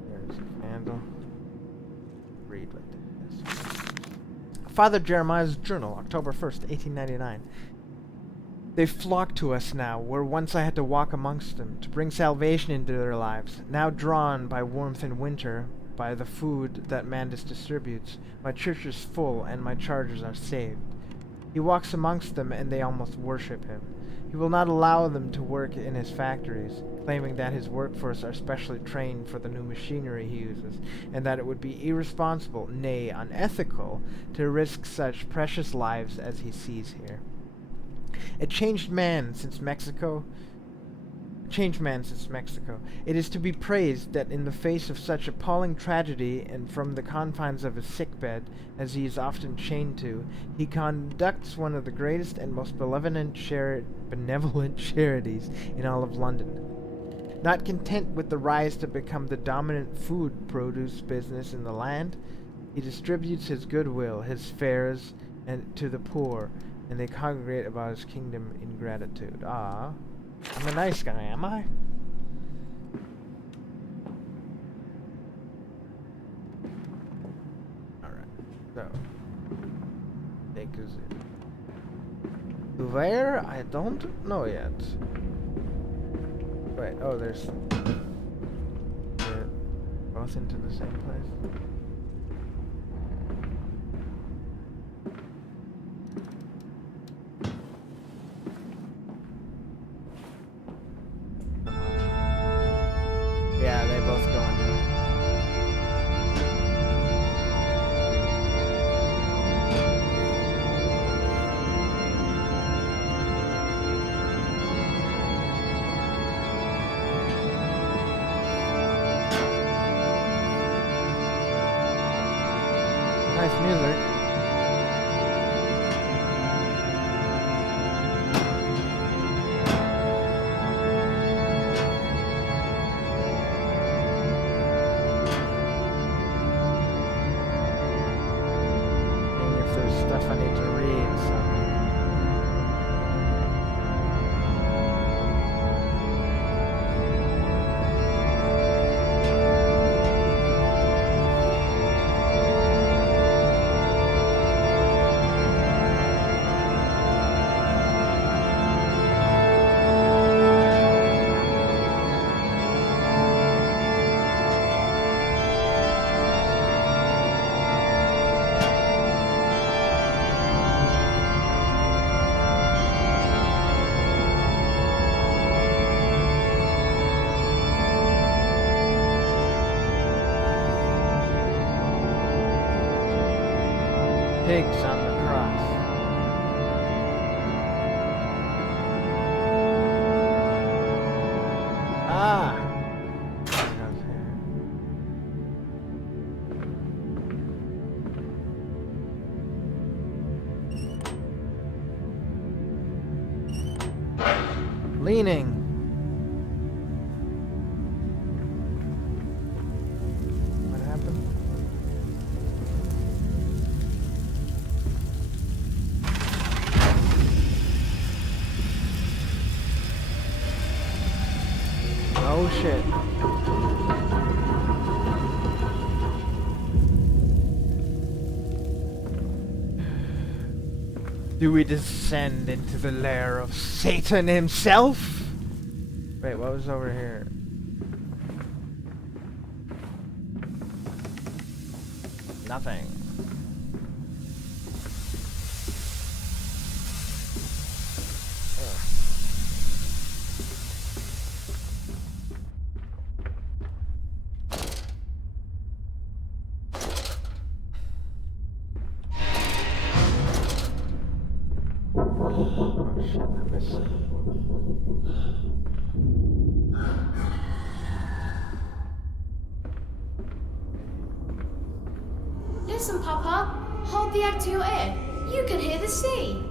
There's a candle. Read what this is. Father Jeremiah's journal, October 1st, 1899. They flock to us now, where once I had to walk amongst them, to bring salvation into their lives. Now drawn by warmth in winter, by the food that Mandus distributes, my church is full, and my charges are saved. He walks amongst them, and they almost worship him. He will not allow them to work in his factories. claiming that his workforce are specially trained for the new machinery he uses, and that it would be irresponsible, nay, unethical, to risk such precious lives as he sees here. A changed man since Mexico. It is to be praised that in the face of such appalling tragedy and from the confines of his sickbed, as he is often chained to, he conducts one of the greatest and most benevolent charities in all of London. Not content with the rise to become the dominant food produce business in the land, he distributes his goodwill, his fares, and to the poor, and they congregate about his kingdom in gratitude. Ah. I'm a nice guy, am I? Alright, so. Take us in. Where? I don't know yet. Wait, oh, there's... They're both into the same place? Yeah, they both go into it. Nice music. Stuff I need to read, so. Pigs on the cross. Ah! Leaning. What happened? Oh shit. Do we descend into the lair of Satan himself? Wait, what was over here? Nothing. Oh shit, I missed it. Listen, Papa. Hold the egg to your ear. You can hear the sea.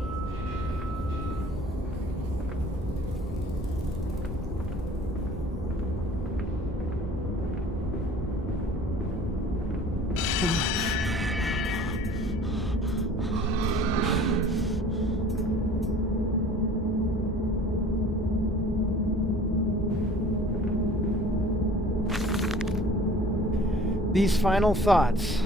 These final thoughts.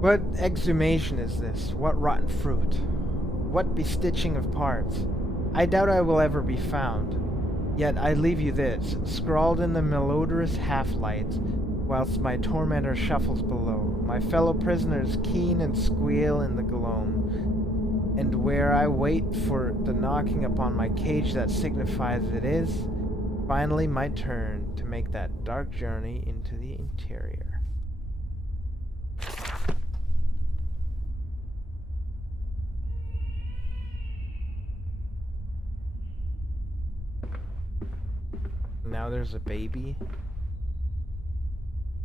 What exhumation is this? What rotten fruit? What bestitching of parts? I doubt I will ever be found. Yet I leave you this, scrawled in the malodorous half-light, whilst my tormentor shuffles below. My fellow prisoners keen and squeal in the gloam. And where I wait for the knocking upon my cage that signifies it is, Finally, my turn to make that dark journey into the interior. Now there's a baby.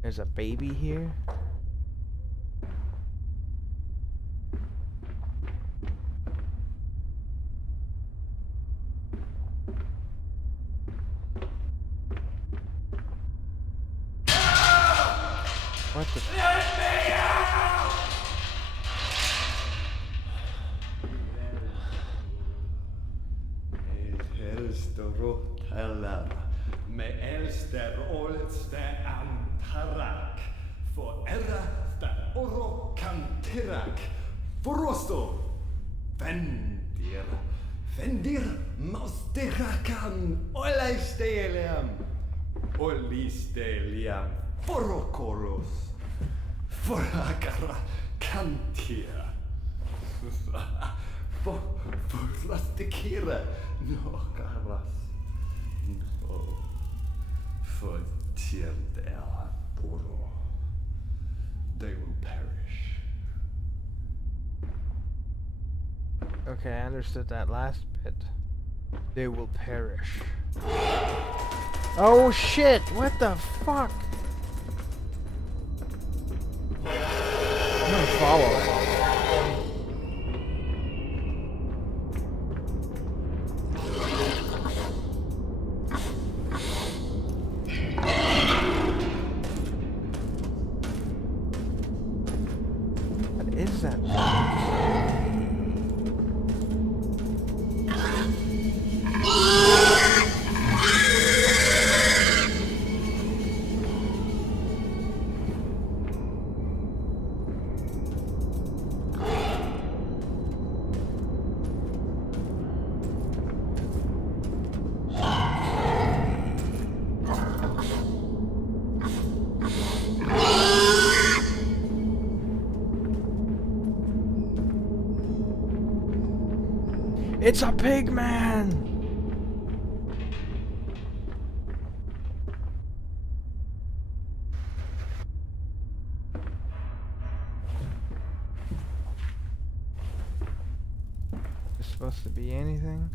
There's a baby here. What the? Me elster olste antarak, for era sta oro kantirak, forosto, vendir mausterakan, olisteliam, forokoros, forakara kantia, forlastikira, no karas. No, for they will perish. Okay, I understood that last bit. They will perish. Oh shit! What the fuck? I'm gonna follow it. What is that? It's a pig man! Is supposed to be anything?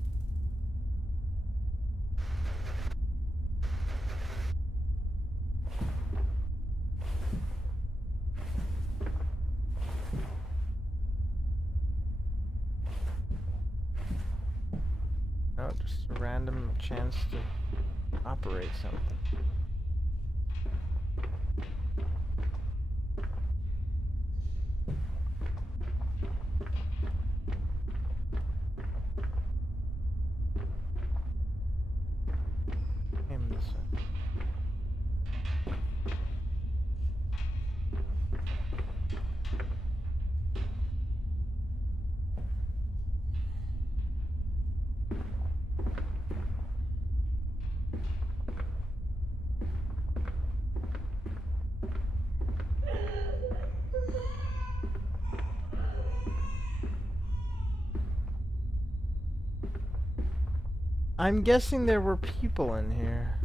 Oh, just a random chance to operate something. Aim this way. I'm guessing there were people in here.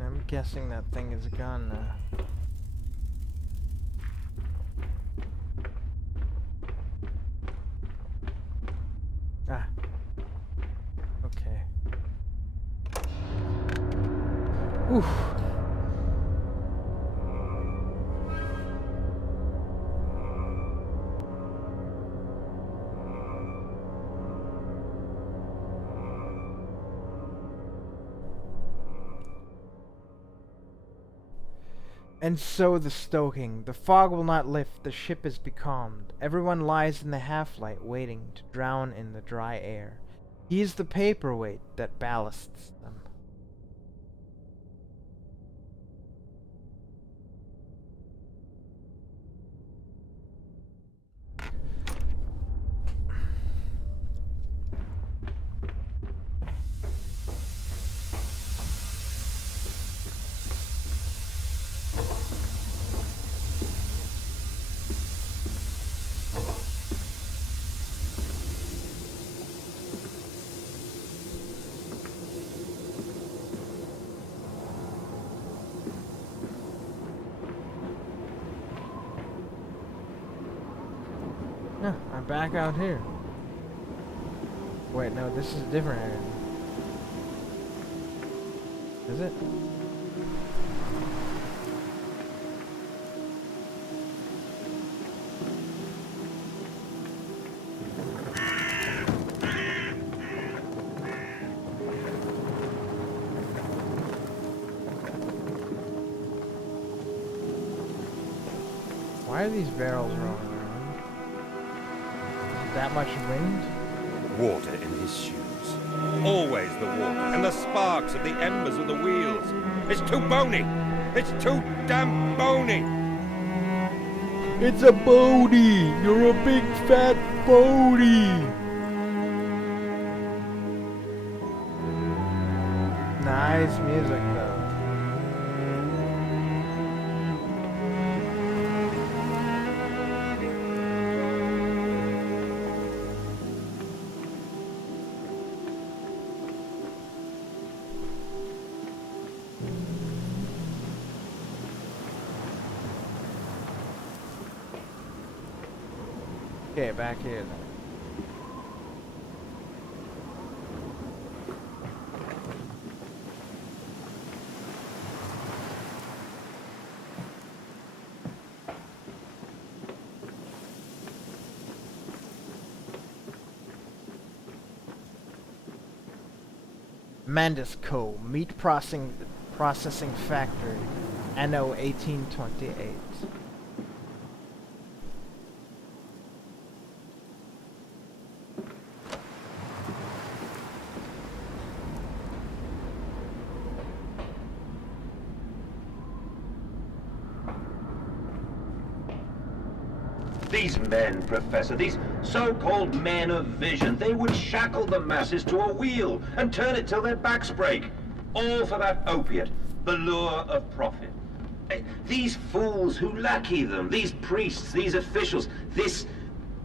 I'm guessing that thing is gone now. Ah. Okay. Oof. And so the stoking. The fog will not lift, the ship is becalmed. Everyone lies in the half-light, waiting to drown in the dry air. He is the paperweight that ballasts them. back out here. Wait, no, this is a different area. Is it? Why are these barrels rolling around? Is it that much wind? Water in his shoes. Always the water, and the sparks of the embers of the wheels. It's too bony! It's too damn bony! It's a bony! You're a big fat bony! Nice music though. Okay, back here then. Mandus Co. Meat Processing Factory, Anno 1828. These men, Professor, these so-called men of vision, they would shackle the masses to a wheel and turn it till their backs break. All for that opiate, the lure of profit. These fools who lackey them, these priests, these officials, this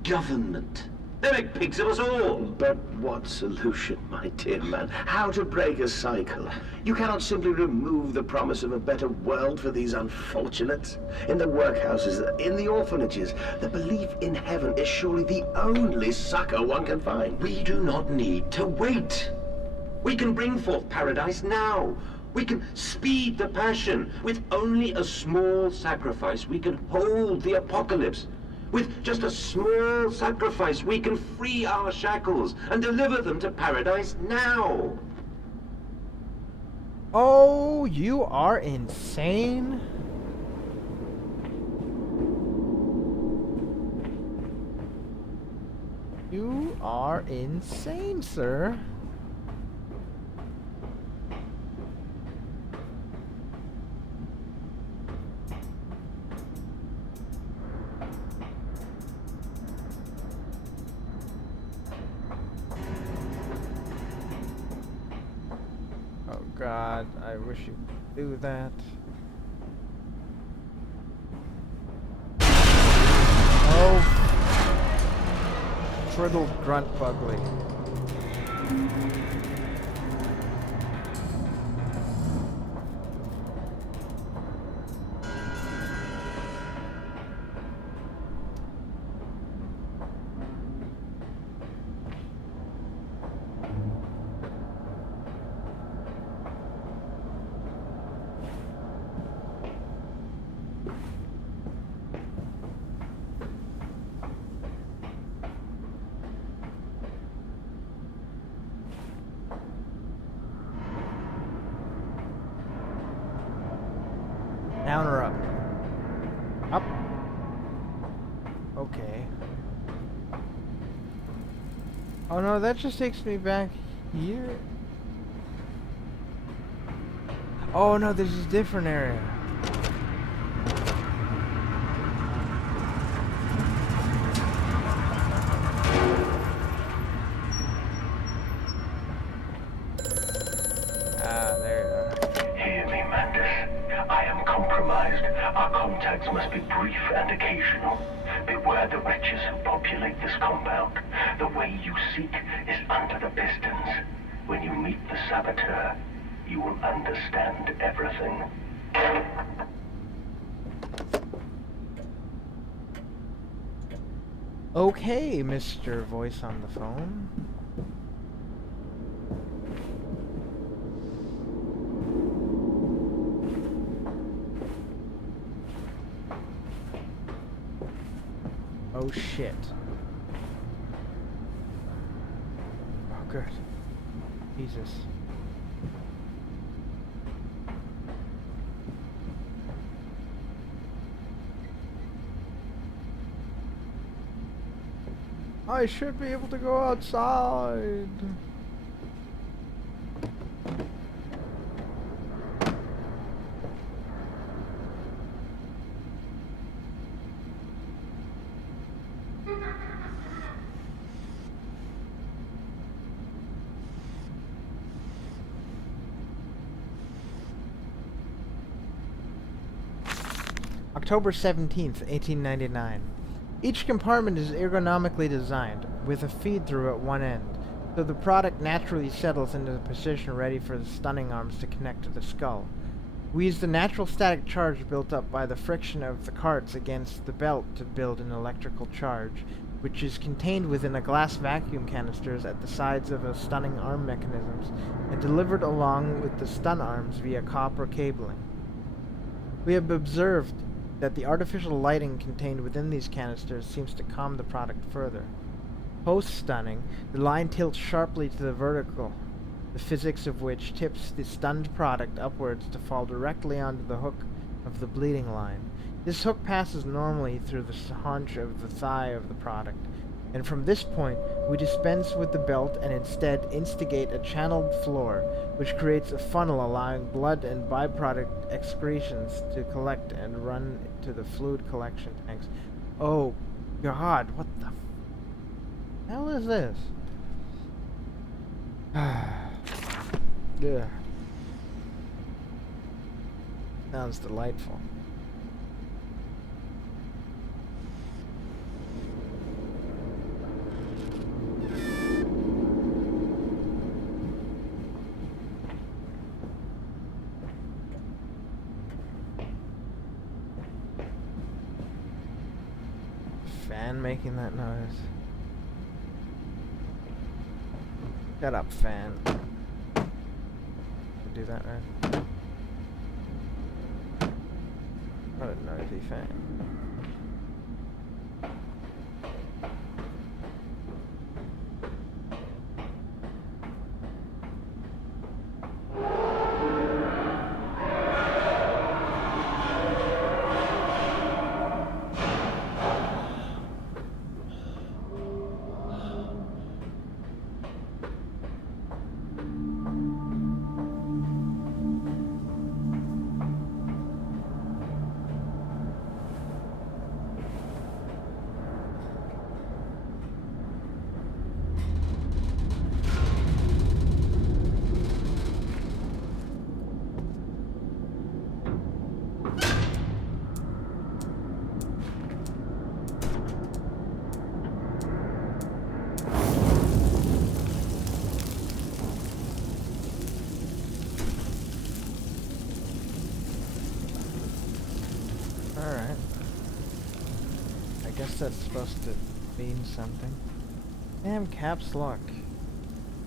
government. They make pigs of us all. But what solution, my dear man? How to break a cycle? You cannot simply remove the promise of a better world for these unfortunates. In the workhouses, in the orphanages, the belief in heaven is surely the only succor one can find. We do not need to wait. We can bring forth paradise now. We can speed the passion. With only a small sacrifice, we can hold the apocalypse. With just a small sacrifice, we can free our shackles and deliver them to paradise now. Oh, you are insane. You are insane, sir. Oh God, I wish you could do that. Oh, Triddle Grunt Bugly. Down or up? Up. Okay. Oh no, that just takes me back here. Oh no, this is a different area. Ah, there you are. Hear me, Mandus. I am compromised. Our contacts must be brief and occasional. Beware the wretches who populate this compound. The way you seek is under the pistons. When you meet the saboteur, you will understand everything. Okay, Mr. Voice on the phone. Oh shit. Oh good. Jesus. I should be able to go outside. October 17th, 1899. Each compartment is ergonomically designed, with a feed-through at one end, so the product naturally settles into the position ready for the stunning arms to connect to the skull. We use the natural static charge built up by the friction of the carts against the belt to build an electrical charge, which is contained within a glass vacuum canisters at the sides of the stunning arm mechanisms and delivered along with the stun arms via copper cabling. We have observed that the artificial lighting contained within these canisters seems to calm the product further. Post-stunning, the line tilts sharply to the vertical, the physics of which tips the stunned product upwards to fall directly onto the hook of the bleeding line. This hook passes normally through the haunch of the thigh of the product, and from this point we dispense with the belt and instead instigate a channeled floor, which creates a funnel allowing blood and byproduct excretions to collect and run to the fluid collection tanks. Oh God, what the hell is this? Yeah. Sounds delightful. Fan making that noise. Shut up, fan. Do that right. What a noisy fan. Alright. I guess that's supposed to mean something. Damn, caps lock.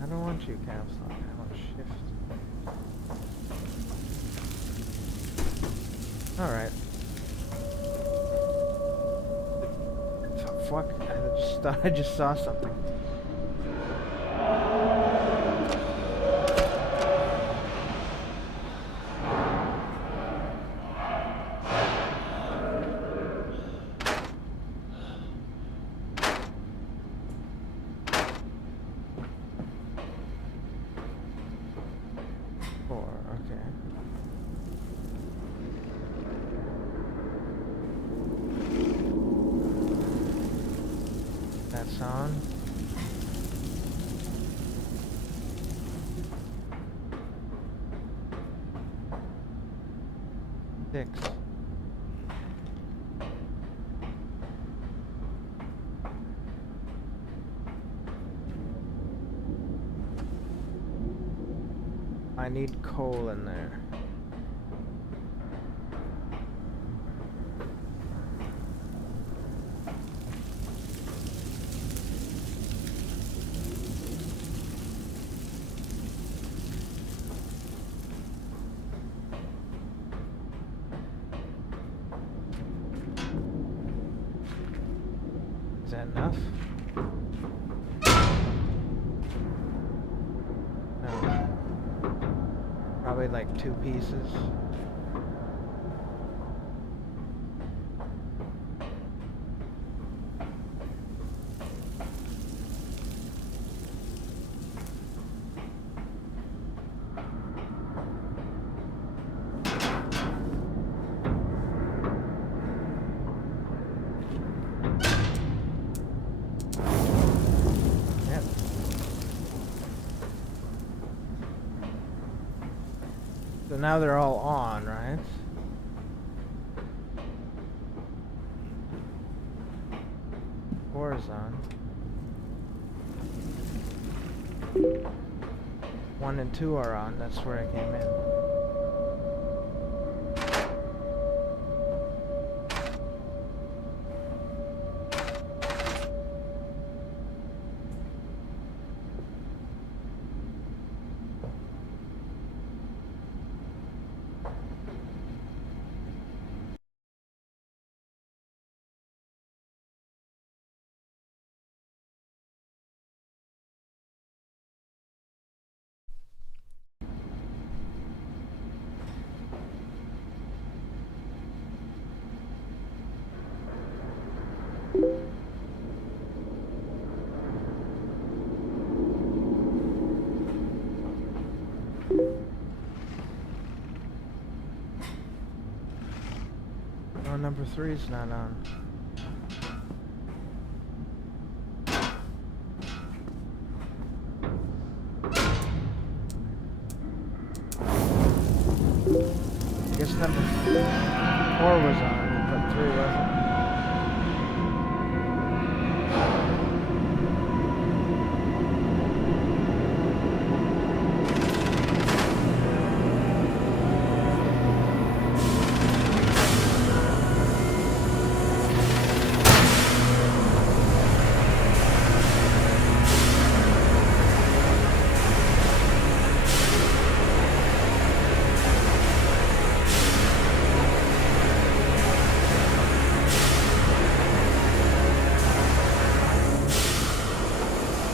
I don't want you, caps lock. I want shift. Alright. Fuck, I just thought I just saw something. Okay. That's on. Six. I need coal in there. enough? No. Probably like 2 pieces. Yep. So now they're all on, right? Four is on. 1 and 2 are on. That's where I came in. Oh, number 3 is not on. Guess number 4 was on, but 3 wasn't.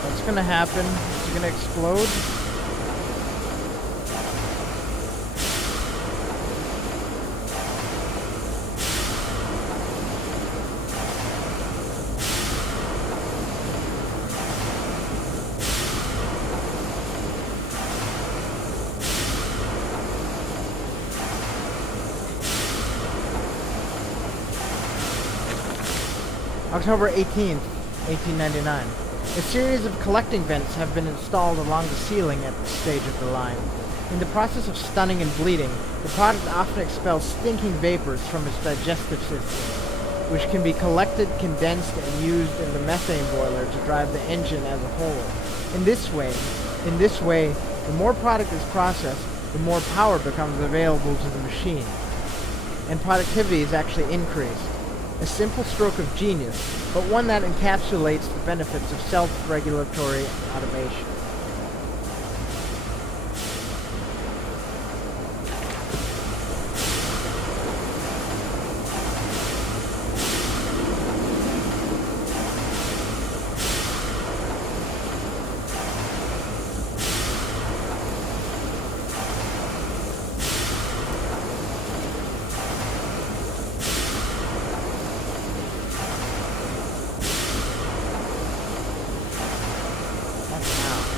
What's gonna happen? It's gonna explode. October 18th, 1899. A series of collecting vents have been installed along the ceiling at this stage of the line. In the process of stunning and bleeding, the product often expels stinking vapors from its digestive system, which can be collected, condensed, and used in the methane boiler to drive the engine as a whole. In this way, the more product is processed, the more power becomes available to the machine, and productivity is actually increased. A simple stroke of genius, but one that encapsulates the benefits of self-regulatory automation. Now.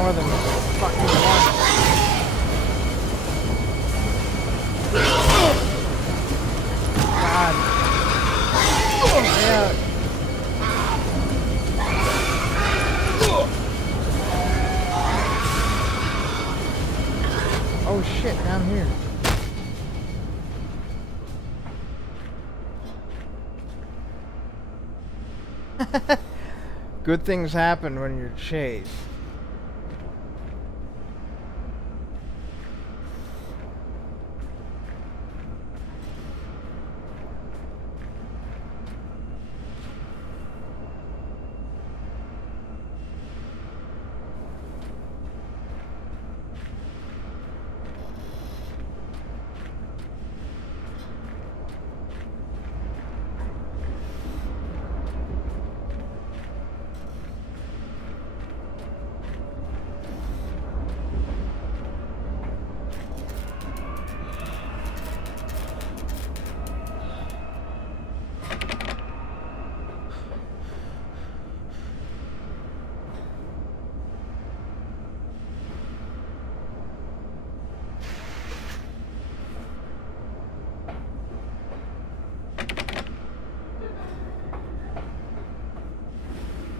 more than fucking one. God. Yeah. Oh shit, down here. Good things happen when you're chased.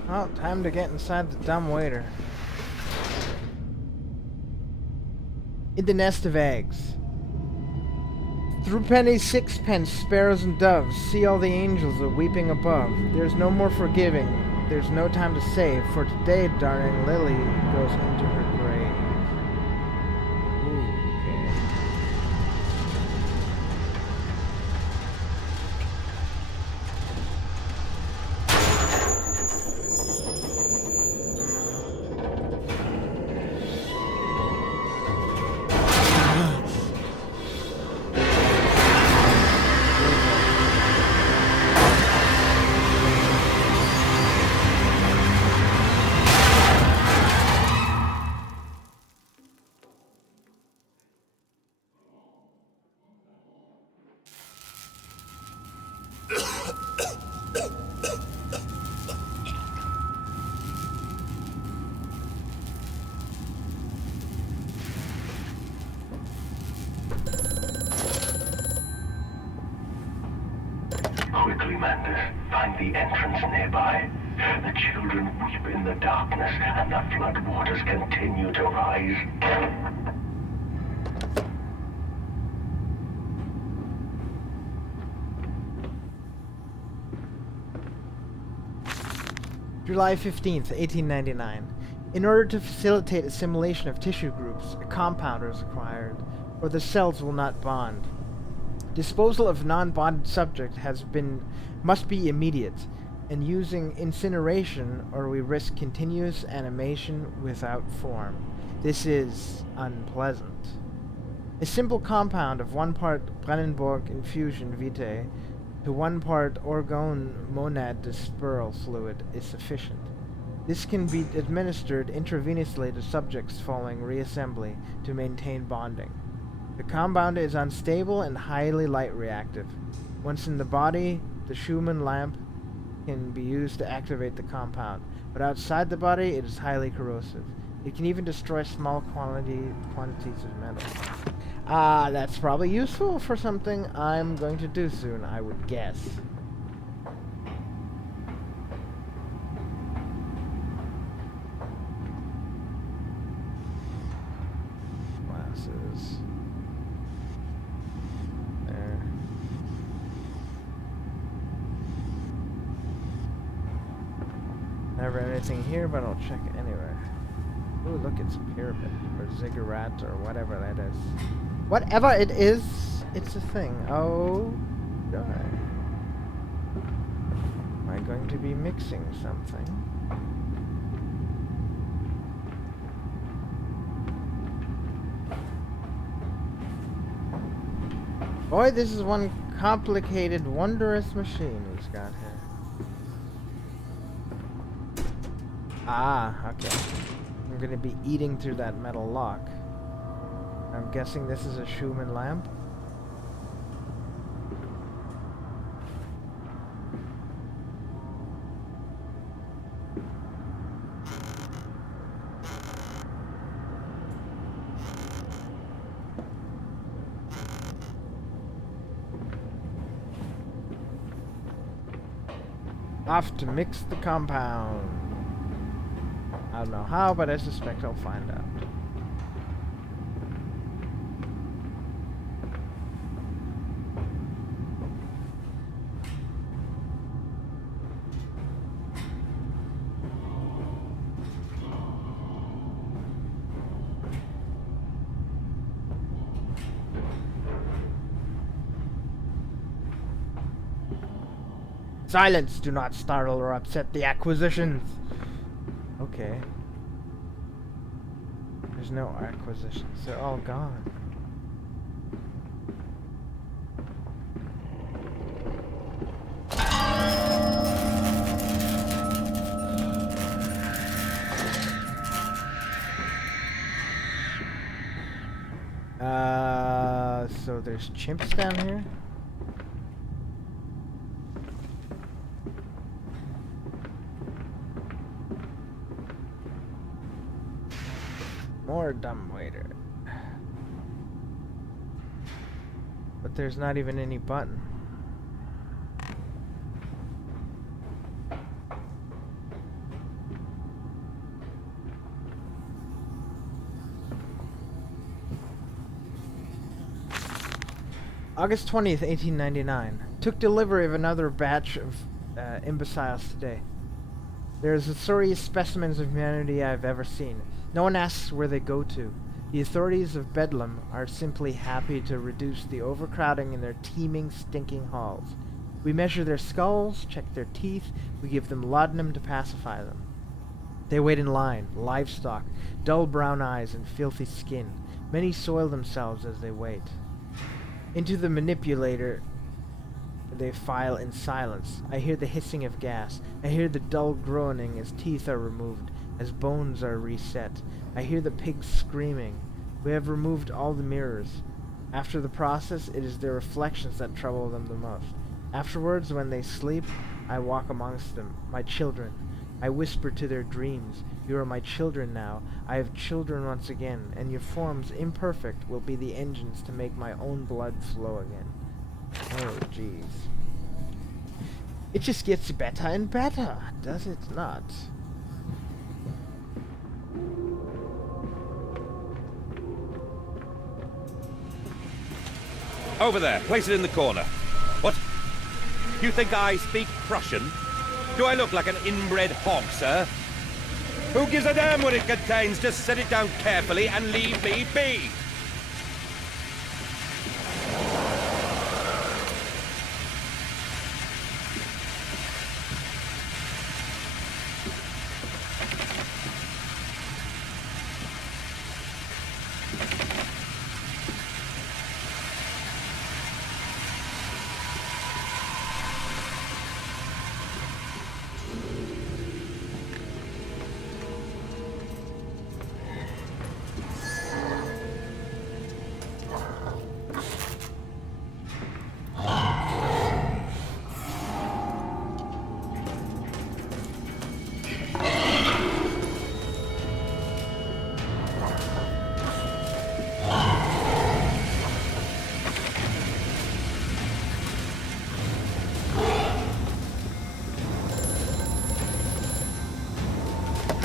Well, time to get inside the dumb waiter. In the nest of eggs. Through pennies, sixpence, sparrows and doves, see all the angels a-weeping above. There's no more forgiving, there's no time to save, for today, darling, Lily goes into her grave. Ooh, okay. Quickly, Mandus, find the entrance nearby. The children weep in the darkness, and the flood waters continue to rise. July 15th, 1899. In order to facilitate assimilation of tissue groups, a compounder is required, or the cells will not bond. Disposal of non-bonded subject must be immediate, and using incineration, or we risk continuous animation without form. This is unpleasant. A simple compound of 1 part Brennenburg infusion vitae to 1 part orgone monad dispersal fluid is sufficient. This can be administered intravenously to subjects following reassembly to maintain bonding. The compound is unstable and highly light reactive. Once in the body, the Schumann lamp can be used to activate the compound, but outside the body it is highly corrosive. It can even destroy small quantities of metal. That's probably useful for something I'm going to do soon, I would guess. Glasses. There. Never anything here, but I'll check it anyway. Ooh, look, it's a pyramid, or ziggurat, or whatever that is. Whatever it is, it's a thing. Oh, joy. Am I going to be mixing something? Boy, this is one complicated, wondrous machine he's got here. Ah, okay. I'm gonna be eating through that metal lock. I'm guessing this is a Schumann lamp. Off to mix the compound. I don't know how, but I suspect I'll find out. Silence! Do not startle or upset the acquisitions! Okay. There's no acquisitions. They're all gone. So there's chimps down here? More dumbwaiter. But there's not even any button. August 20th, 1899. Took delivery of another batch of imbeciles today. They're the sorriest specimens of humanity I've ever seen. No one asks where they go to. The authorities of Bedlam are simply happy to reduce the overcrowding in their teeming, stinking halls. We measure their skulls, check their teeth, we give them laudanum to pacify them. They wait in line, livestock, dull brown eyes and filthy skin. Many soil themselves as they wait. Into the manipulator they file in silence. I hear the hissing of gas. I hear the dull groaning as teeth are removed, as bones are reset. I hear the pigs screaming. We have removed all the mirrors. After the process, it is their reflections that trouble them the most. Afterwards, when they sleep, I walk amongst them, my children. I whisper to their dreams, you are my children now. I have children once again, and your forms, imperfect, will be the engines to make my own blood flow again. Oh, jeez. It just gets better and better, does it not? Over there, place it in the corner. What? You think I speak Prussian? Do I look like an inbred hog, sir? Who gives a damn what it contains? Just set it down carefully and leave me be.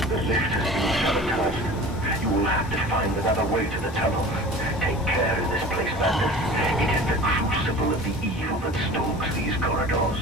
The lift has been sabotaged. You will have to find another way to the tunnel. Take care in this place, Bandit. It is the crucible of the evil that stalks these corridors.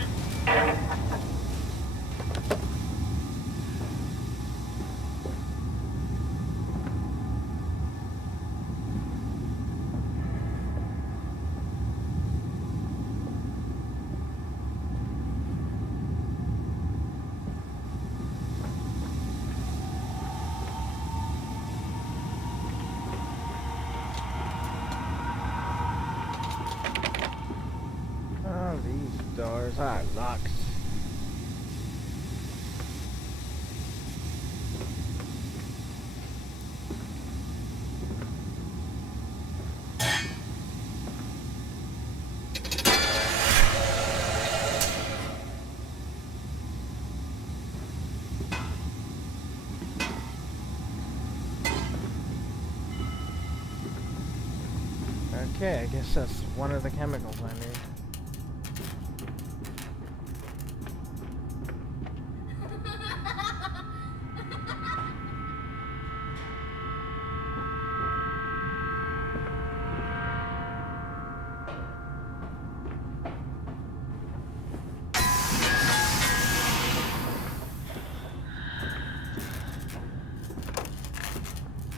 These doors are locked. Okay, I guess that's one of the chemicals I need.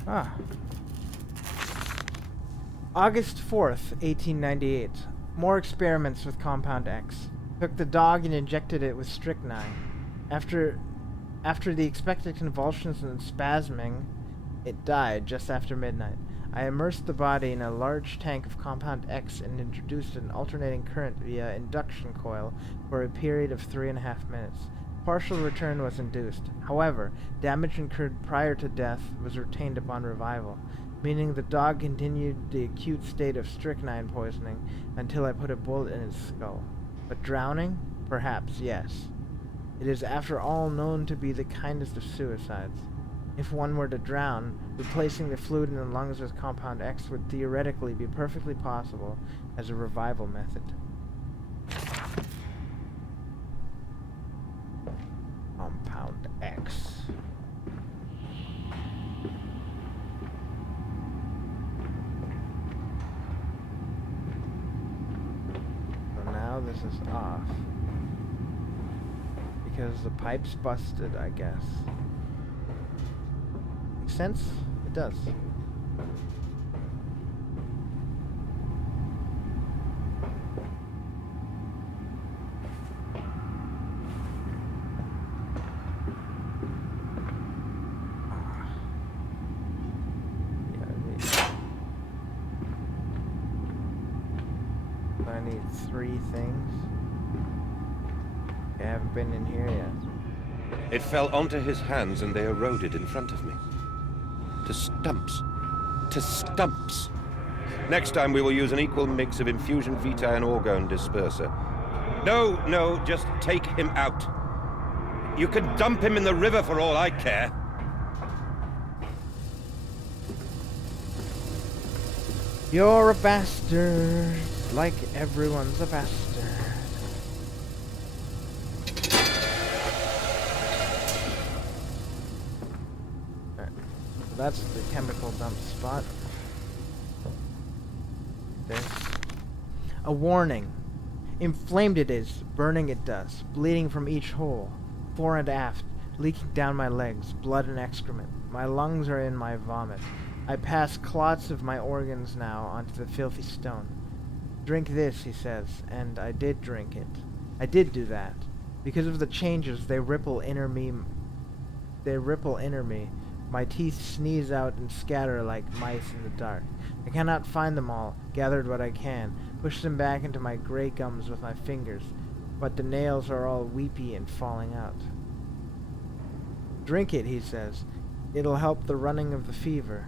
Ah. August 4th, 1898. More experiments with Compound X. Took the dog and injected it with strychnine. After the expected convulsions and spasming, it died just after midnight. I immersed the body in a large tank of Compound X and introduced an alternating current via induction coil for a period of 3.5 minutes. Partial return was induced. However, damage incurred prior to death was retained upon revival, meaning the dog continued the acute state of strychnine poisoning until I put a bullet in its skull. But drowning? Perhaps, yes. It is, after all, known to be the kindest of suicides. If one were to drown, replacing the fluid in the lungs with Compound X would theoretically be perfectly possible as a revival method. Compound X. So now this is off. Because the pipe's busted, I guess. Makes sense? It does. I need 3 things. I haven't been in here yet. It fell onto his hands and they eroded in front of me. To stumps. To stumps. Next time we will use an equal mix of infusion vitae and orgone disperser. No, just take him out. You can dump him in the river for all I care. You're a bastard, like everyone's a bastard. Alright, so that's the chemical dump spot. This. A warning. Inflamed it is, burning it does, bleeding from each hole, fore and aft, leaking down my legs, blood and excrement. My lungs are in my vomit. I pass clots of my organs now onto the filthy stone. Drink this, he says, and I did drink it. I did do that. Because of the changes, they ripple inner me. My teeth sneeze out and scatter like mice in the dark. I cannot find them all, gathered what I can, push them back into my grey gums with my fingers, but the nails are all weepy and falling out. Drink it, he says. It'll help the running of the fever.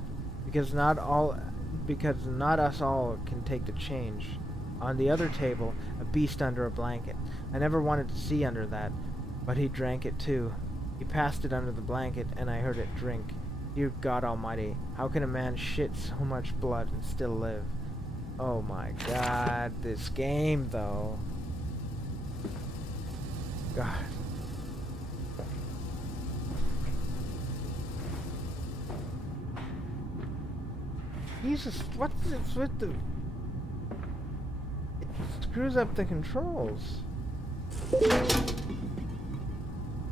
Because not us all can take the change. On the other table, a beast under a blanket. I never wanted to see under that, but he drank it too. He passed it under the blanket, and I heard it drink. Dear God Almighty, how can a man shit so much blood and still live? Oh my God, this game though. God. Jesus, what's this with the... It screws up the controls.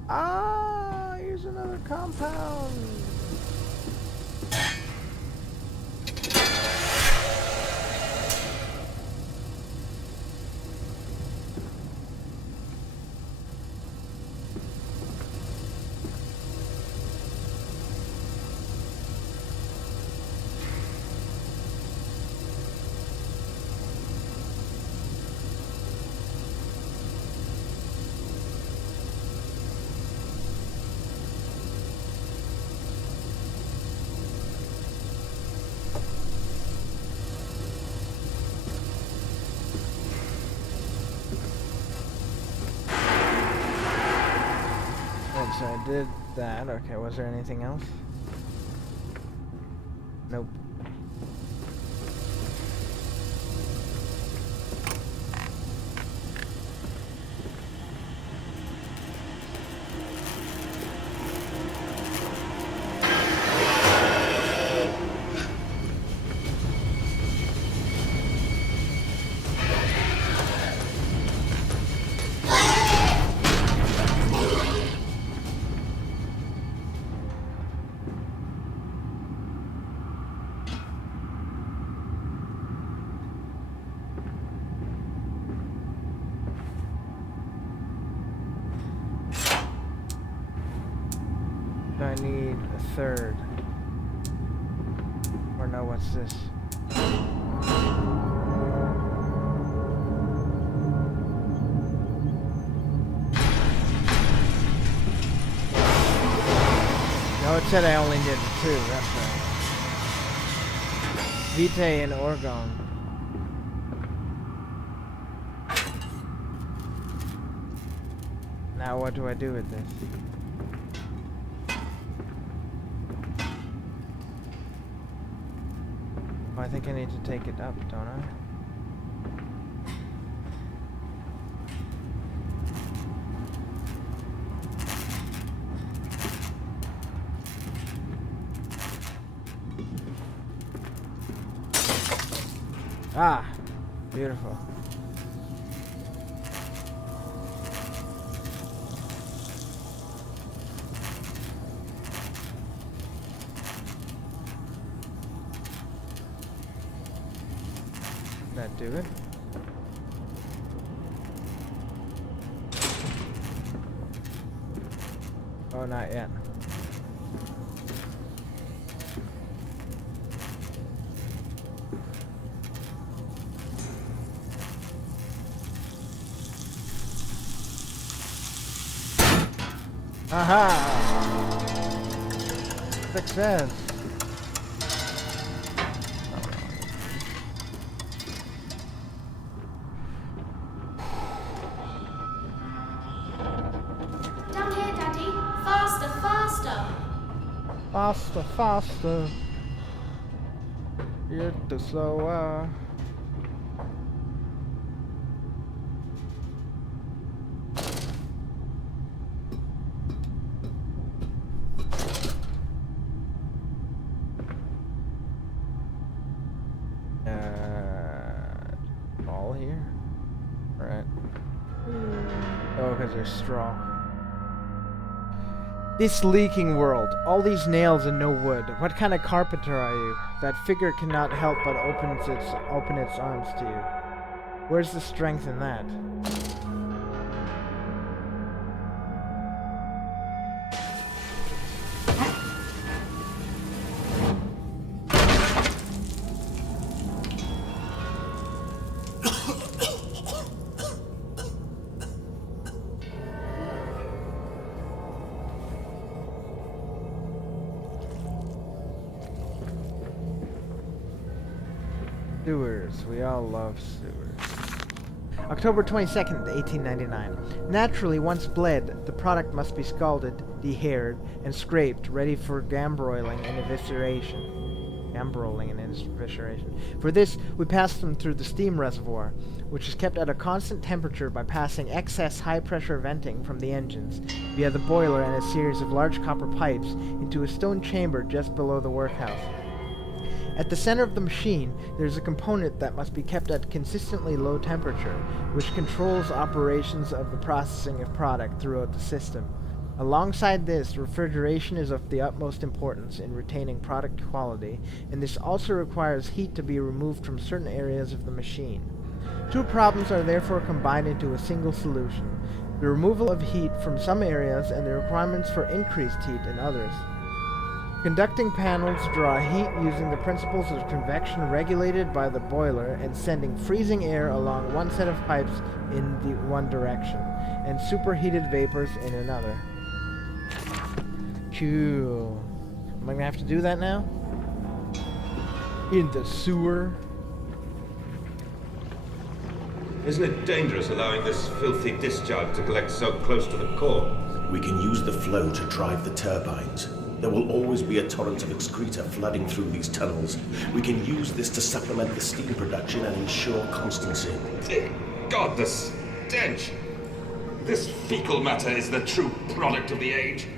Ah, here's another compound. So I did that. Okay, was there anything else? Nope. I need a third. Or no, what's this? No, it said I only needed 2, that's right. Vitae and Orgon. Now what do I do with this? Oh, I think I need to take it up, don't I? Ah, beautiful. That do it? Oh, not yet. Aha! Success! Down here, Daddy. Faster, faster. Faster, faster. You're too slow. All here? Alright. Oh, because there's straw. This leaking world. All these nails and no wood. What kind of carpenter are you? That figure cannot help but open its arms to you. Where's the strength in that? Sewers. We all love sewers. October 22nd, 1899. Naturally, once bled, the product must be scalded, dehaired, and scraped, ready for gambroiling and evisceration. For this, we pass them through the steam reservoir, which is kept at a constant temperature by passing excess high-pressure venting from the engines, via the boiler and a series of large copper pipes, into a stone chamber just below the workhouse. At the center of the machine, there is a component that must be kept at consistently low temperature, which controls operations of the processing of product throughout the system. Alongside this, refrigeration is of the utmost importance in retaining product quality, and this also requires heat to be removed from certain areas of the machine. Two problems are therefore combined into a single solution: the removal of heat from some areas and the requirements for increased heat in others. Conducting panels draw heat using the principles of convection regulated by the boiler and sending freezing air along one set of pipes in the one direction, and superheated vapors in another. Cool. Am I gonna have to do that now? In the sewer? Isn't it dangerous allowing this filthy discharge to collect so close to the core? We can use the flow to drive the turbines. There will always be a torrent of excreta flooding through these tunnels. We can use this to supplement the steam production and ensure constancy. Dear God, the stench! This fecal matter is the true product of the age.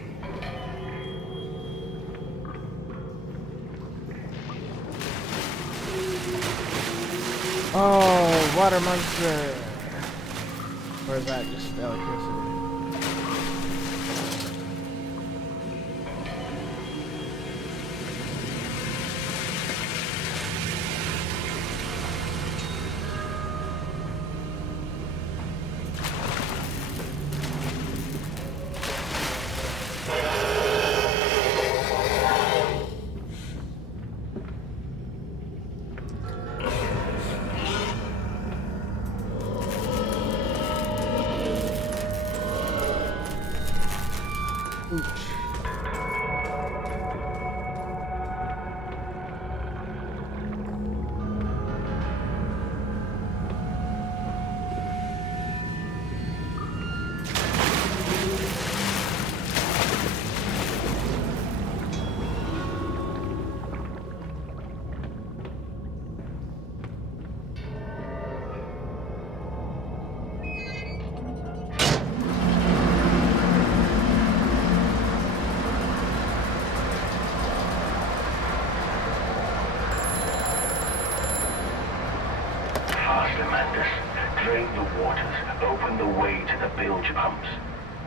Oh, water monster! Or is that just electricity? Ooch. Faster, Mandus. Drain the waters. Open the way to the bilge pumps.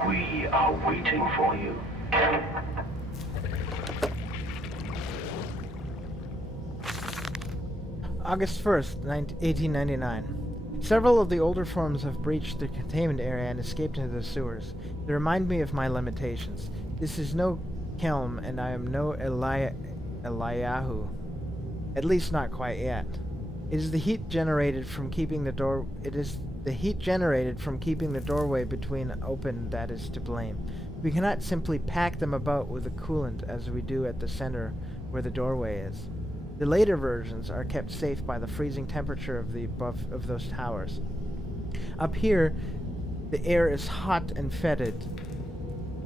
We are waiting for you. August 1st, 1899. Several of the older forms have breached the containment area and escaped into the sewers. They remind me of my limitations. This is no Kelm, and I am no Eliyahu. At least not quite yet. It is the heat generated from keeping the doorway between open that is to blame. We cannot simply pack them about with a coolant as we do at the center where the doorway is. The later versions are kept safe by the freezing temperature of those towers. Up here, the air is hot and fetid.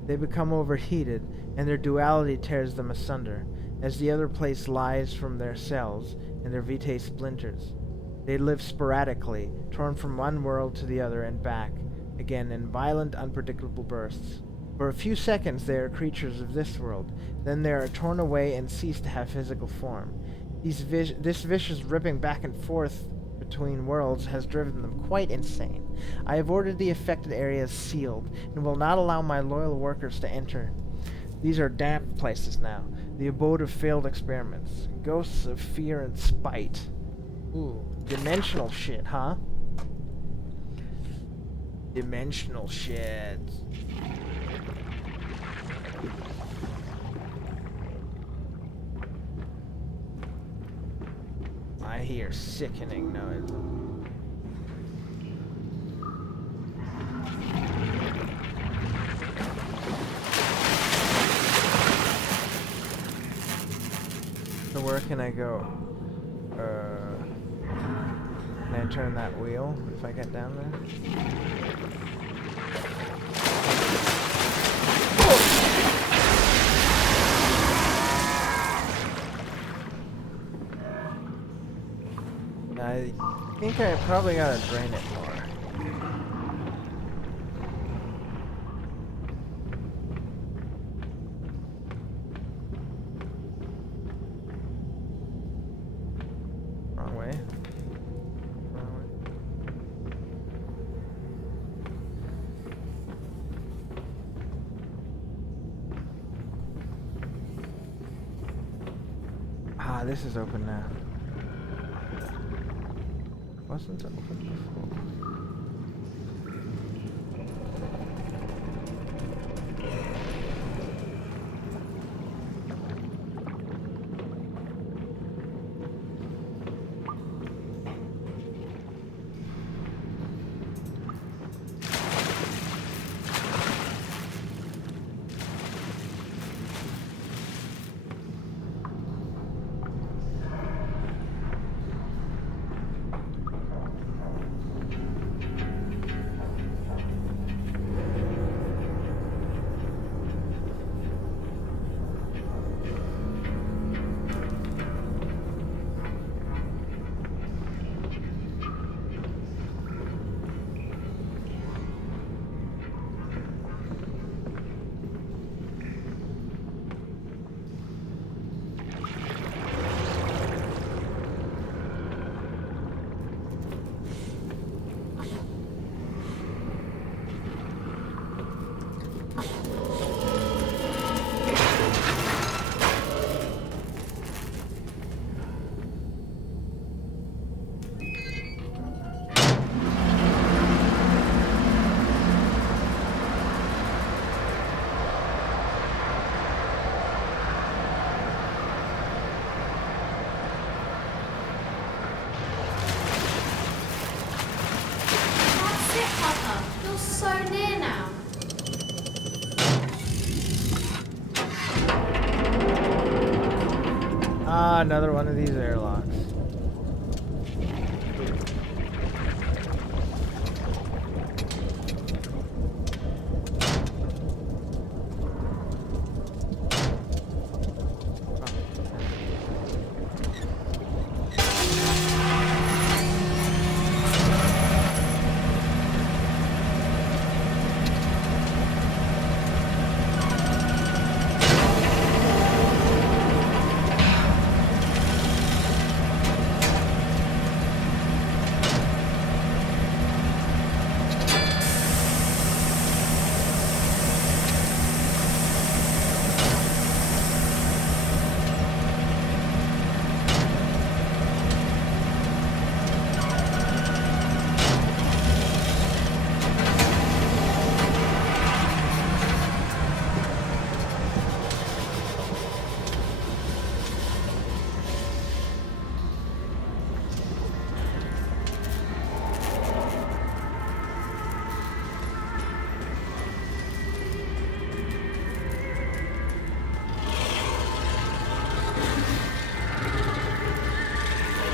They become overheated, and their duality tears them asunder, as the other place lies from their cells, and their vitae splinters. They live sporadically, torn from one world to the other and back, again in violent, unpredictable bursts. For a few seconds they are creatures of this world, then they are torn away and cease to have physical form. This vicious ripping back and forth between worlds has driven them quite insane. I have ordered the affected areas sealed, and will not allow my loyal workers to enter. These are damned places now, the abode of failed experiments, ghosts of fear and spite. Ooh, dimensional shit, huh? Dimensional shit. I hear sickening noise. So where can I go? Can I turn that wheel if I get down there? I think I probably gotta drain it more. Wrong way. Wrong way. Ah, this is open now. Wasn't open before. Another one of these airlocks.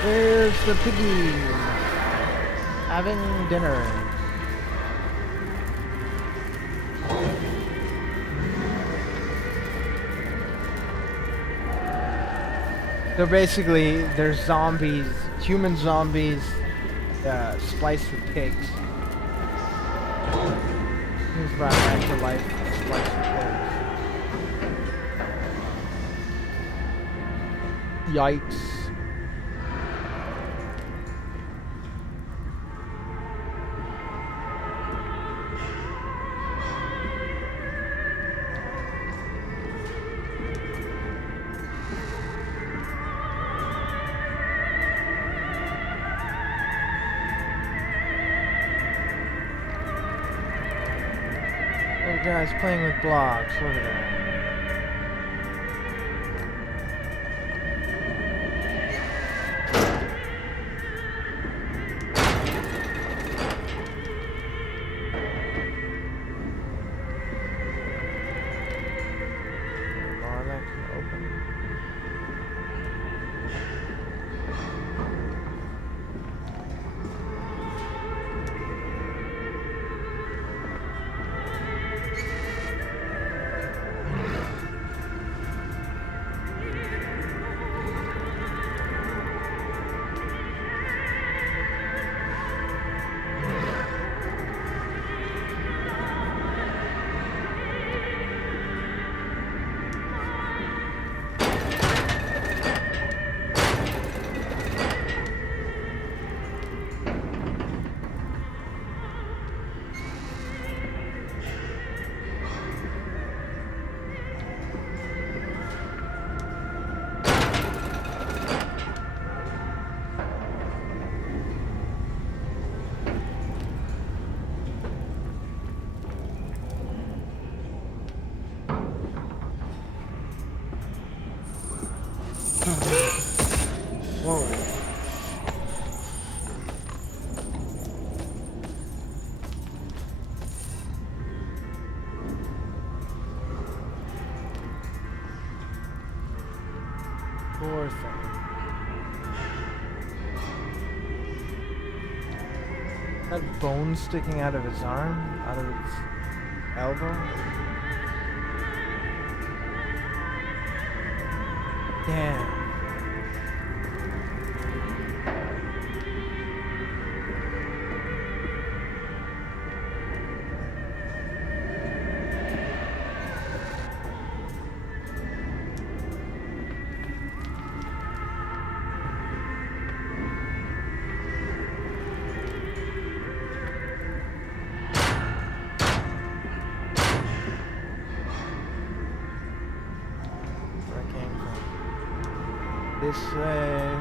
There's the piggy having dinner. So basically, there's zombies, human zombies, spliced with pigs. He's brought back to life, spliced with pigs. Yikes. Little guy's playing with blocks, look at that. Bar that can open. Whoa. Poor thing. That bone sticking out of his arm, out of its elbow. Damn. This way. This way.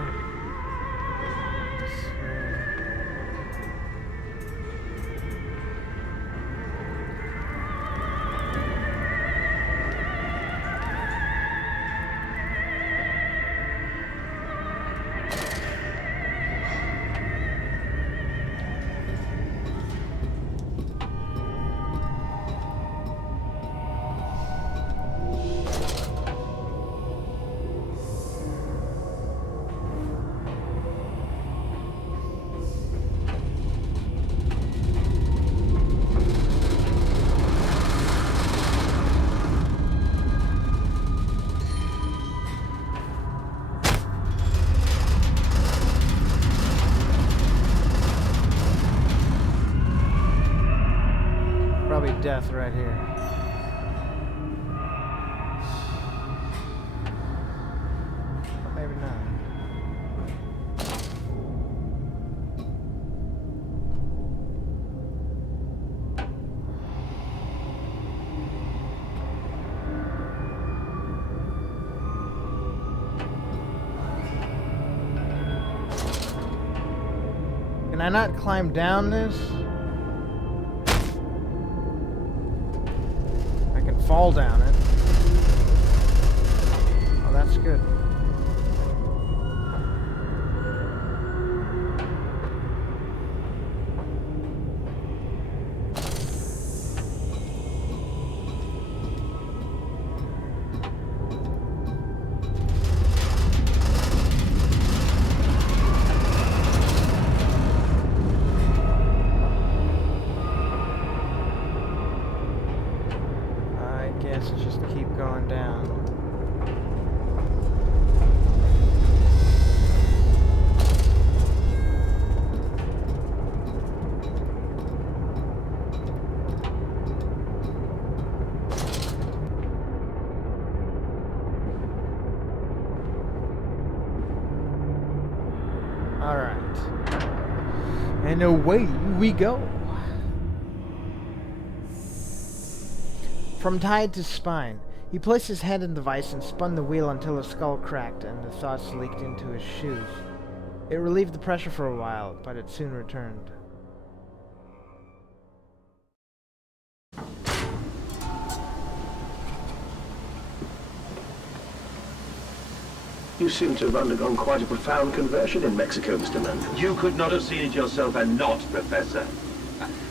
death right here. Or maybe not. Can I not climb down this? I can fall down it. Oh, that's good. I guess just keep going down. Alright. And away we go. From tide to spine, he placed his head in the vise and spun the wheel until his skull cracked and the thoughts leaked into his shoes. It relieved the pressure for a while, but it soon returned. You seem to have undergone quite a profound conversion in Mexico, Mr. Mann. You could not have seen it yourself and not, Professor.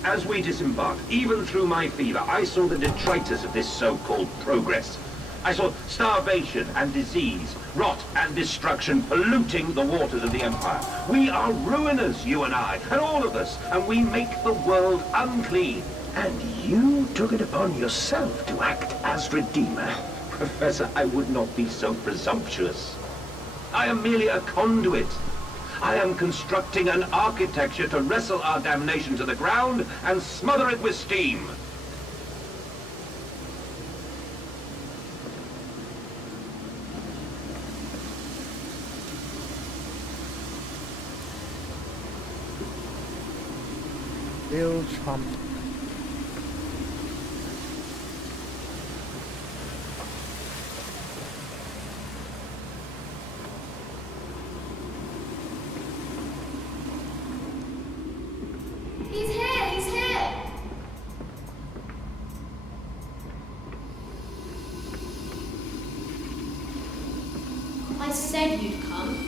As we disembarked, even through my fever, I saw the detritus of this so-called progress. I saw starvation and disease, rot and destruction polluting the waters of the Empire. We are ruiners, you and I, and all of us, and we make the world unclean. And you took it upon yourself to act as Redeemer. Professor, I would not be so presumptuous. I am merely a conduit. I am constructing an architecture to wrestle our damnation to the ground and smother it with steam. Bilge pump. He's here! He's here! I said you'd come.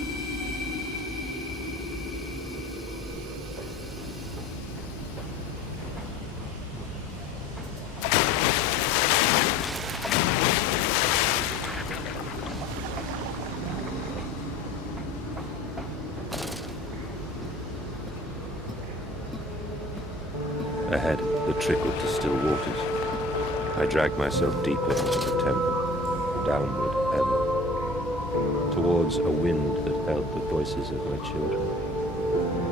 Ahead, the trickle to still waters. I dragged myself deeper into the temple, downward ever, towards a wind that held the voices of my children,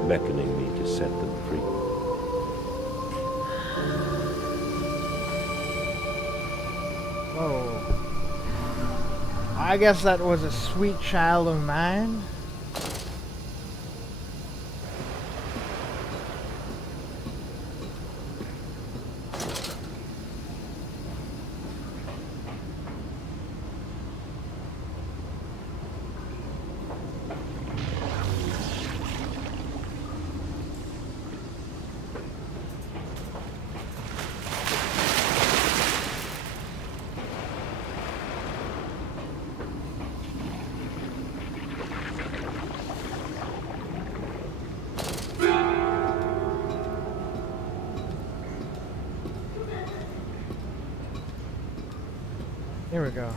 beckoning me to set them free. Whoa. I guess that was a sweet child of mine. Here we go.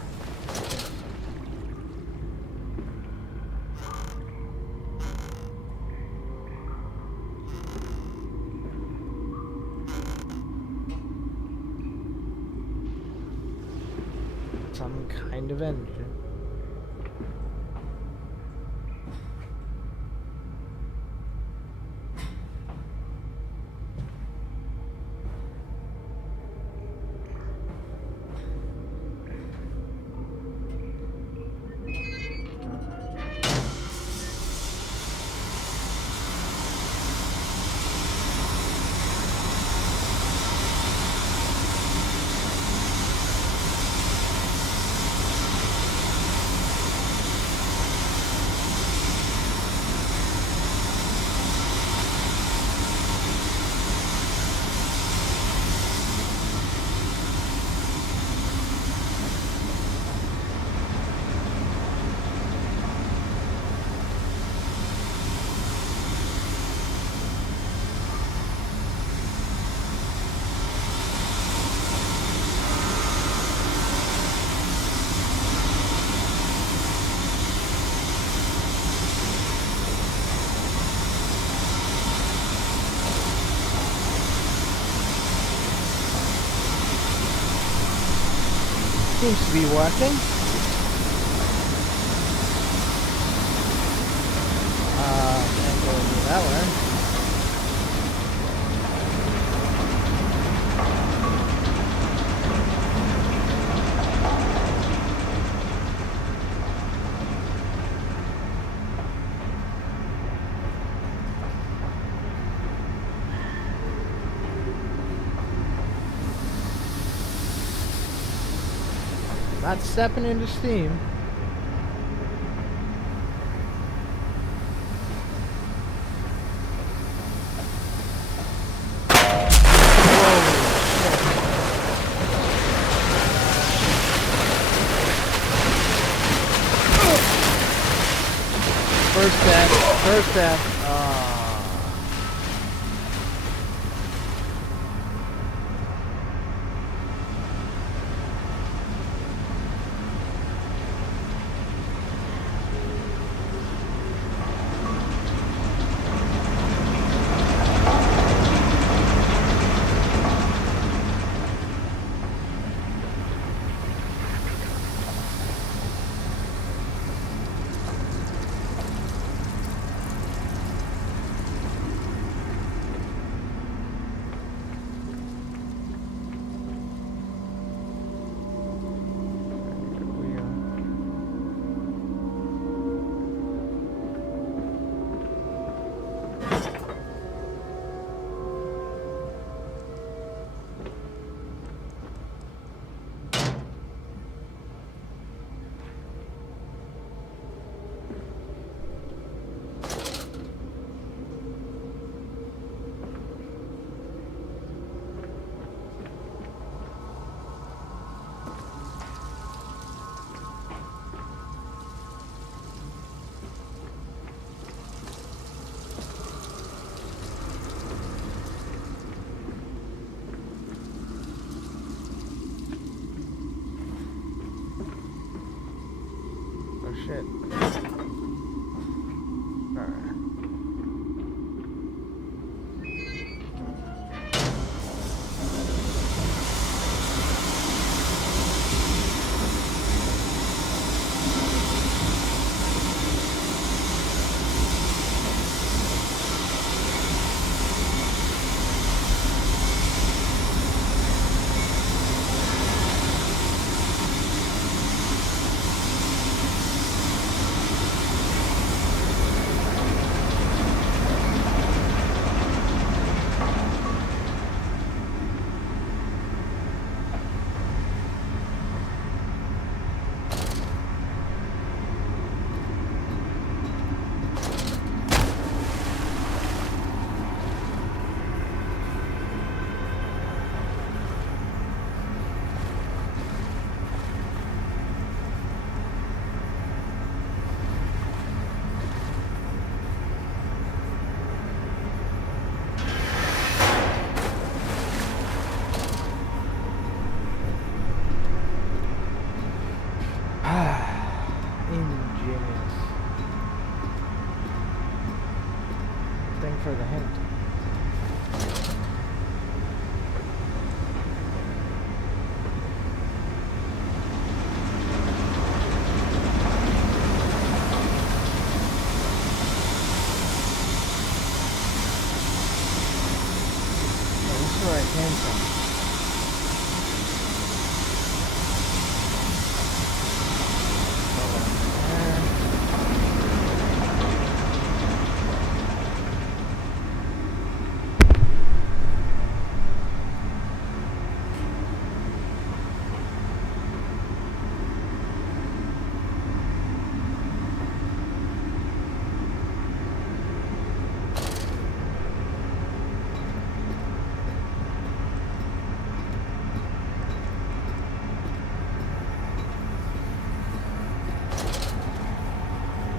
Some kind of engine. Seems to be working. Can't go through that way. Not stepping into steam. First death. Shit. Alright. Ingenious. Thank for the hint. Oh, this is where I came from.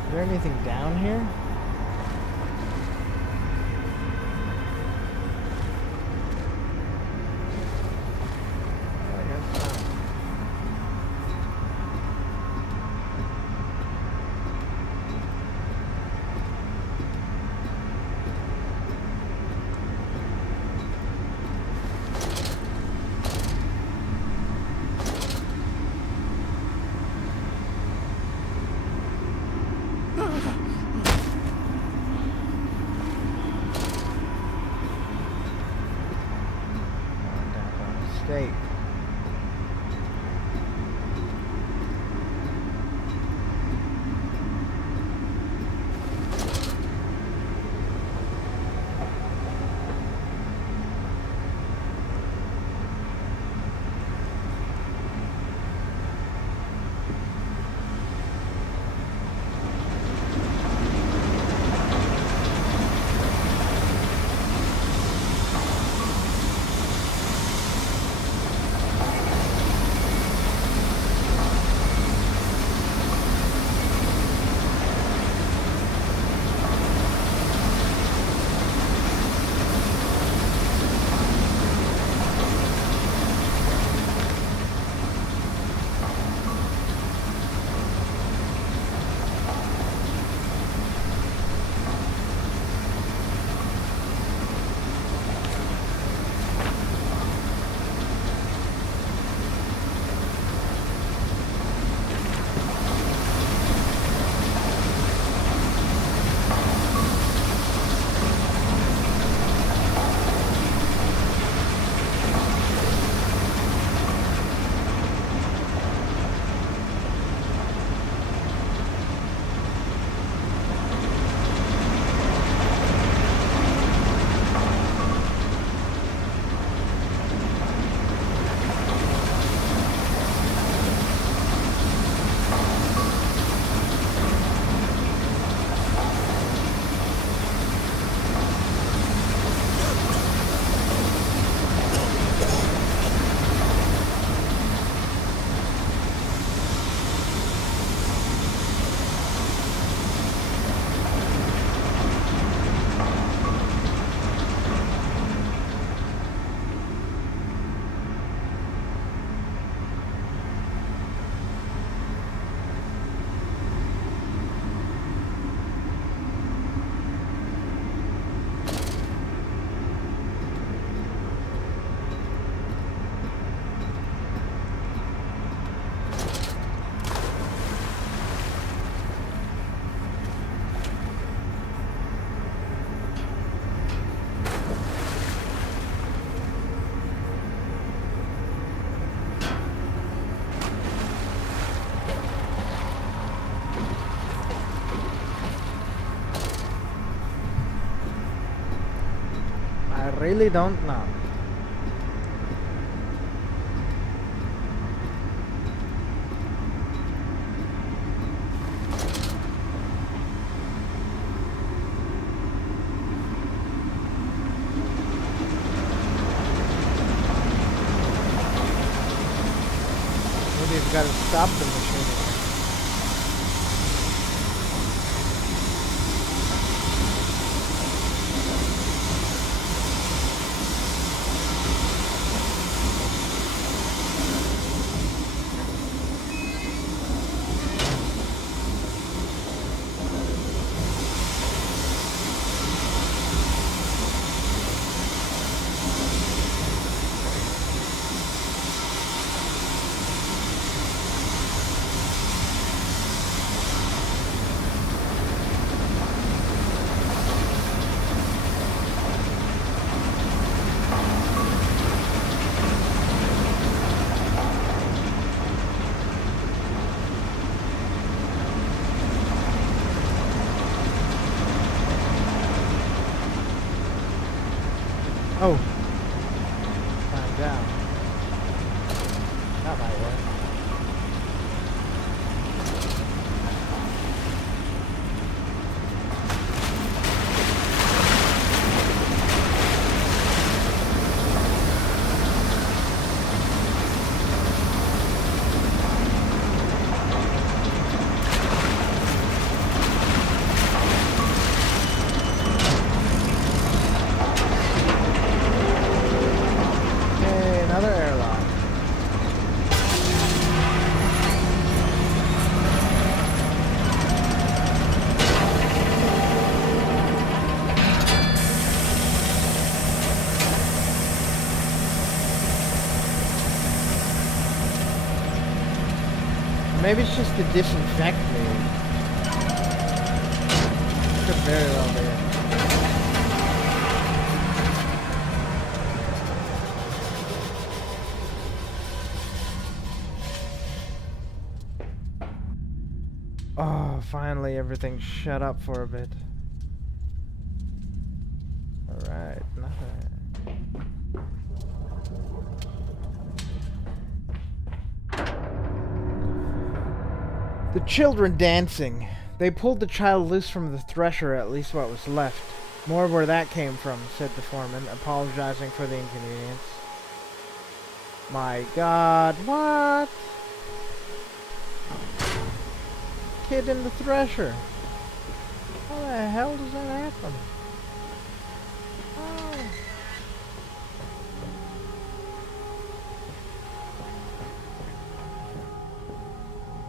Is there anything down here? I guess not. really don't know. Maybe we've got to stop the machine. Oh. Climb down. That might work. Okay, another airlock. Maybe it's just to disinfect me. Could very well be. Oh, finally everything shut up for a bit. Alright, nothing. The children dancing. They pulled the child loose from the thresher, at least what was left. More where that came from, said the foreman, apologizing for the inconvenience. My God, what? Kid in the thresher. How the hell does that happen? Oh.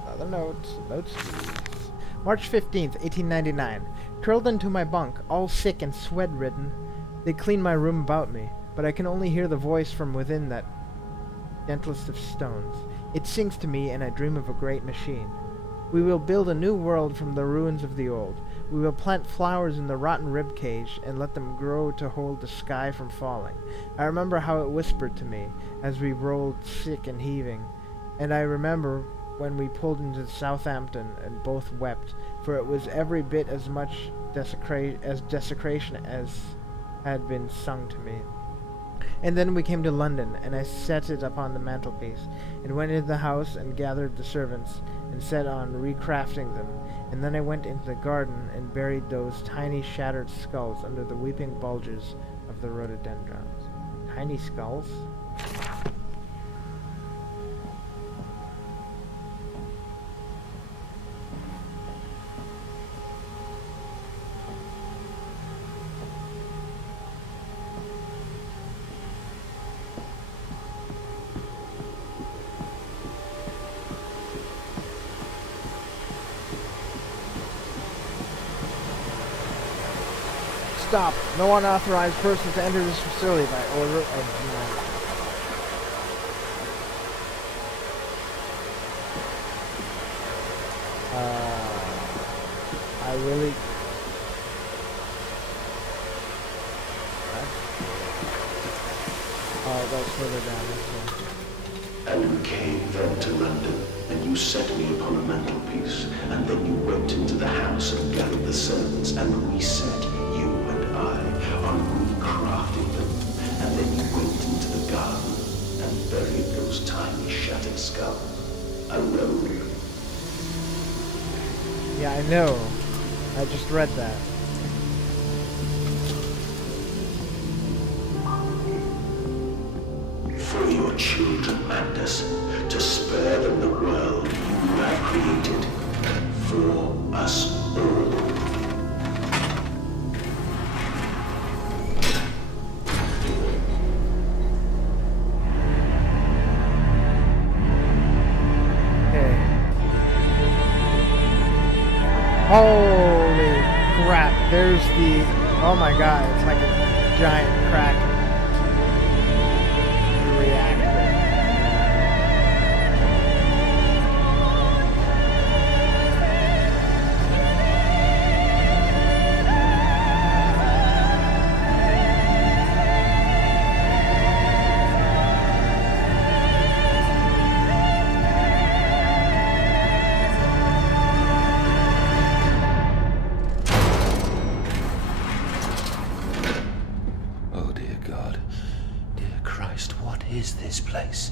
Other notes. March 15th, 1899. Curled into my bunk, all sick and sweat-ridden. They clean my room about me, but I can only hear the voice from within that gentlest of stones. It sings to me, and I dream of a great machine. We will build a new world from the ruins of the old. We will plant flowers in the rotten rib cage and let them grow to hold the sky from falling. I remember how it whispered to me as we rolled sick and heaving, and I remember when we pulled into Southampton and both wept, for it was every bit as much desecration as had been sung to me. And then we came to London, and I set it upon the mantelpiece, and went into the house and gathered the servants, and set on recrafting them, and then I went into the garden and buried those tiny shattered skulls under the weeping bulges of the rhododendrons. Tiny skulls? Stop. No unauthorized person to enter this facility by order of I really... Oh, it goes further down this way. And we came then to London, and you set me upon a mantelpiece, and then you went into the house and gathered the servants, and we set, you and I, on recrafting them. those tiny shattered skulls alone. Yeah, I know. I just read that. For your children, Mandus, to spare them the world you have created. For us all. Okay. Holy crap, there's the... Oh my god, it's like a giant crack in the reactor. Oh, dear God. Dear Christ, what is this place?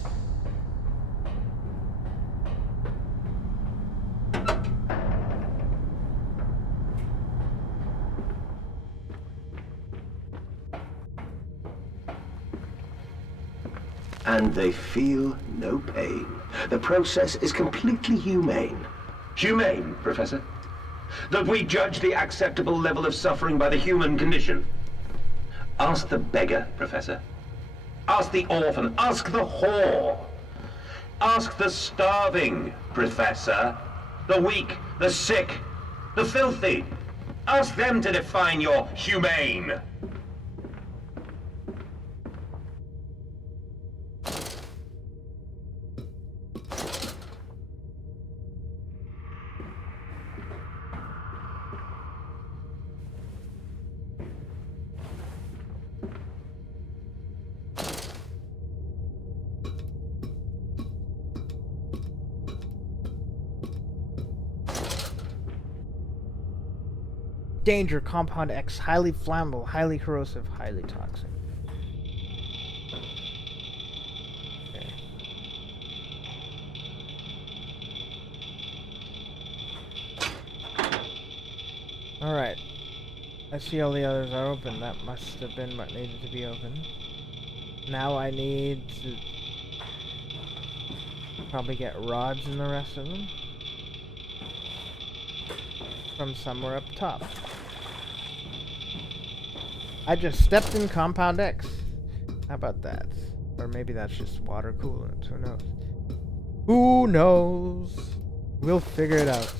And they feel no pain. The process is completely humane. Humane, Professor? That we judge the acceptable level of suffering by the human condition? Ask the beggar, Professor. Ask the orphan. Ask the whore. Ask the starving, Professor. The weak, the sick, the filthy. Ask them to define your humane. Danger, Compound X, highly flammable, highly corrosive, highly toxic. Okay. Alright. I see all the others are open. That must have been what needed to be open. Now I need to probably get rods in the rest of them. From somewhere up top. I just stepped in Compound X. How about that? Or maybe that's just water coolant. Who knows? Who knows? We'll figure it out.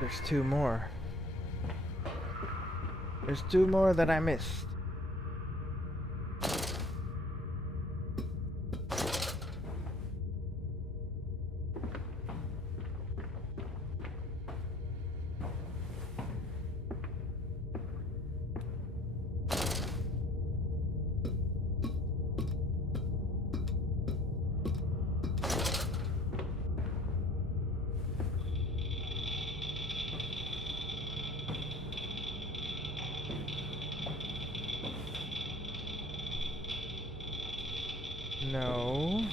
There's two more. There's two more that I missed. No.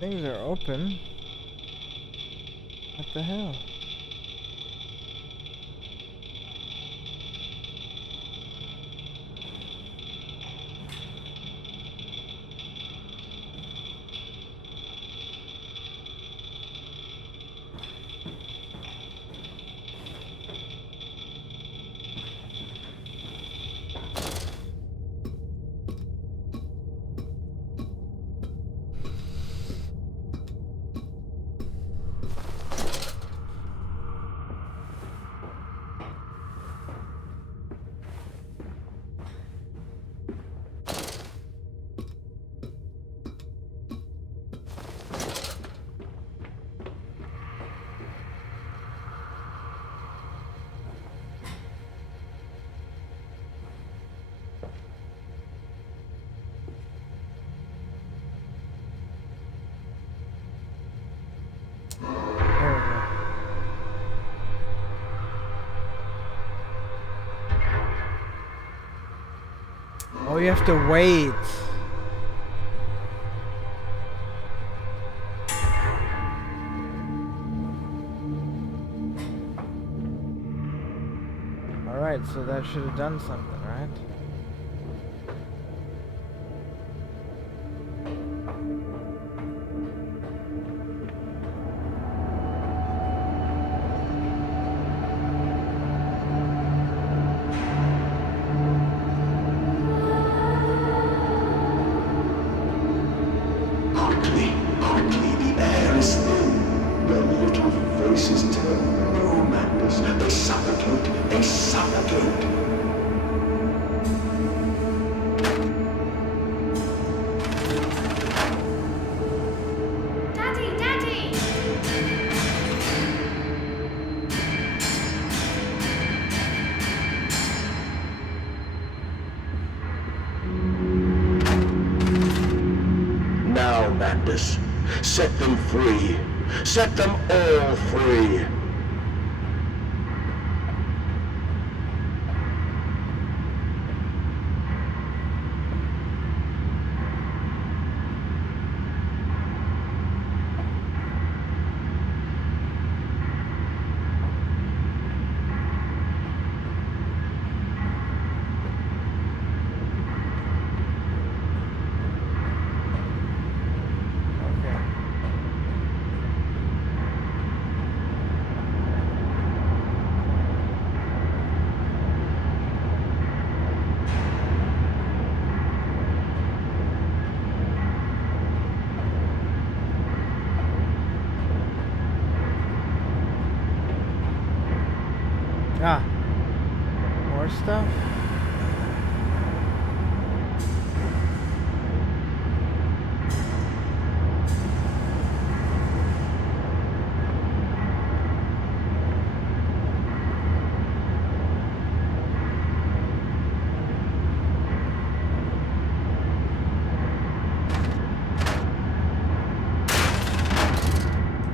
Things are open. What the hell? you have to wait. Alright, so that should have done something, right? Quickly, quickly, the air is thin. The little voices turn. No madness. They suffocate. They suffocate. Daddy, Daddy! Now, Mandus, set them free. Set them all free. Okay. Ah. More stuff?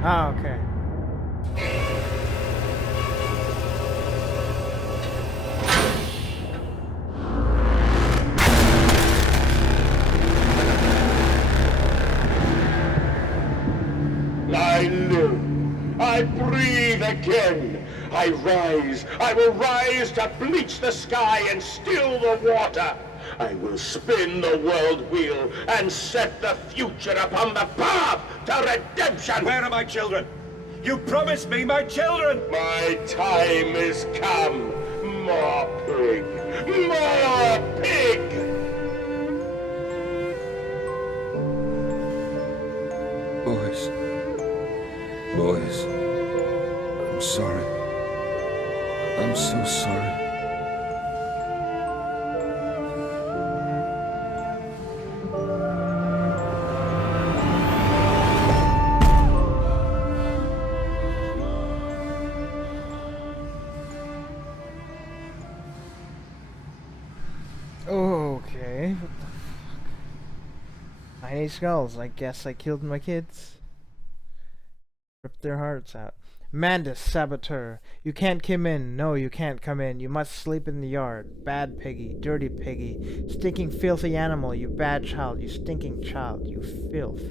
Ah, okay. I live. I breathe again. I rise. I will rise to bleach the sky and still the water. I will spin the world wheel and set the future upon the path to redemption. Where are my children? You promised me my children! My time is come. More pig. More pig. Boys. Boys. I'm sorry. I'm so sorry. Okay. What the fuck? 90 skulls. I guess I killed my kids. Ripped their hearts out. Mandus, saboteur. You can't come in. No, you can't come in. You must sleep in the yard. Bad piggy. Dirty piggy. Stinking filthy animal. You bad child. You stinking child. You filth.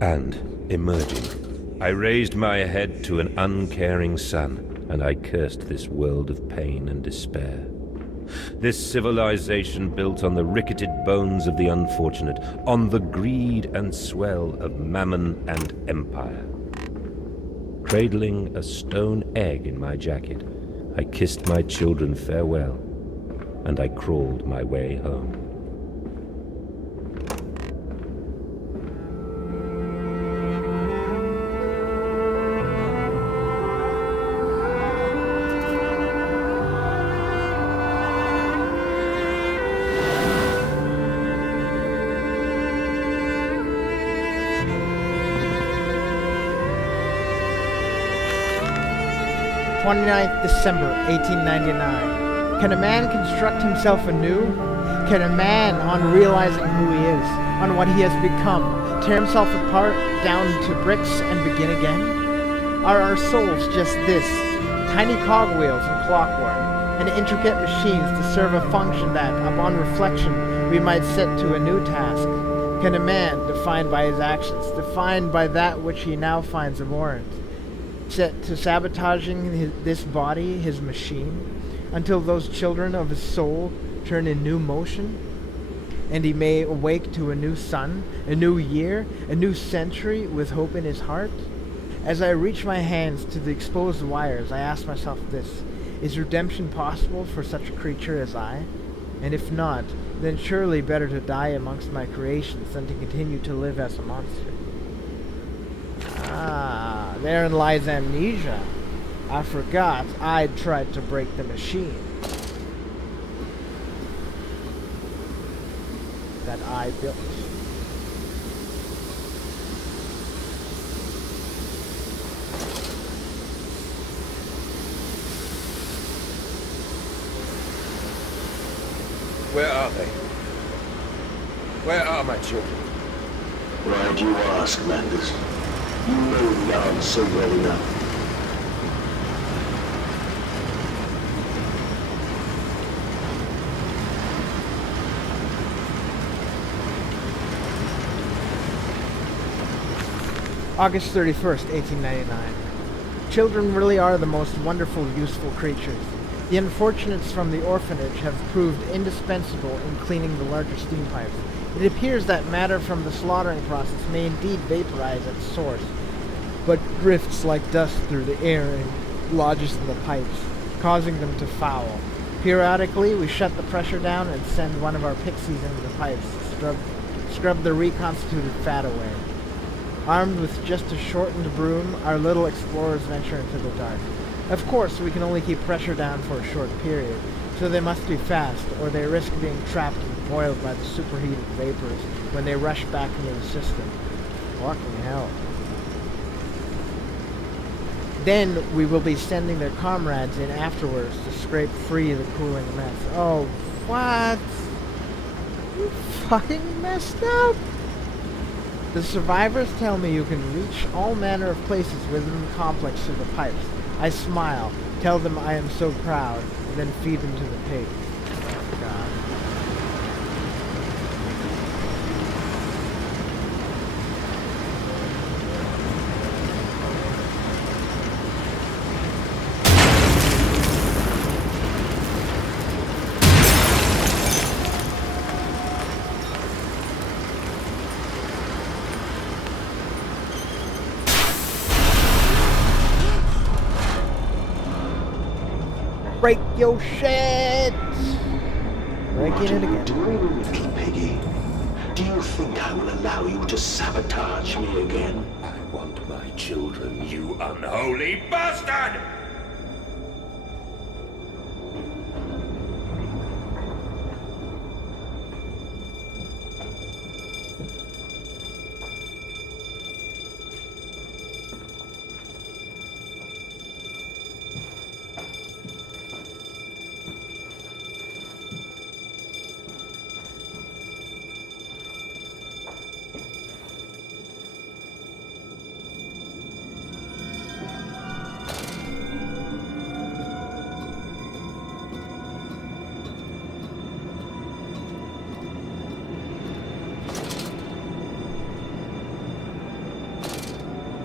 And, emerging, I raised my head to an uncaring sun, and I cursed this world of pain and despair. This civilization built on the ricketed bones of the unfortunate, on the greed and swell of mammon and empire. Cradling a stone egg in my jacket, I kissed my children farewell, and I crawled my way home. 29th December, 1899. Can a man construct himself anew? Can a man, on realizing who he is, on what he has become, tear himself apart down to bricks and begin again? Are our souls just this, tiny cogwheels in clockwork, and intricate machines to serve a function that, upon reflection, we might set to a new task? Can a man, defined by his actions, defined by that which he now finds abhorrent, set to sabotaging this body, his machine, until those children of his soul turn in new motion, and he may awake to a new sun, a new year, a new century with hope in his heart? As I reach my hands to the exposed wires, I ask myself this: is redemption possible for such a creature as I? And if not, then surely better to die amongst my creations than to continue to live as a monster. Ah, therein lies amnesia. I forgot I'd tried to break the machine that I built. Where are they? Where are my children? Why do you ask, Manders? You know the answer well enough. August 31st, 1899. Children really are the most wonderful, useful creatures. The unfortunates from the orphanage have proved indispensable in cleaning the larger steam pipes. It appears that matter from the slaughtering process may indeed vaporize at source, but drifts like dust through the air and lodges in the pipes, causing them to foul. Periodically, we shut the pressure down and send one of our pixies into the pipes to scrub the reconstituted fat away. Armed with just a shortened broom, our little explorers venture into the dark. Of course, we can only keep pressure down for a short period, so they must be fast, or they risk being trapped and boiled by the superheated vapors when they rush back into the system. Fucking hell. Then we will be sending their comrades in afterwards to scrape free the cooling mess. Oh, what? You fucking messed up! The survivors tell me you can reach all manner of places within the complex through the pipes. I smile, tell them I am so proud, and then feed them to the pigs. Oh, God. Break your shit! Breaking What it are you again. doing, little piggy? Do you think I will allow you to sabotage me again? I want my children, you unholy bastard!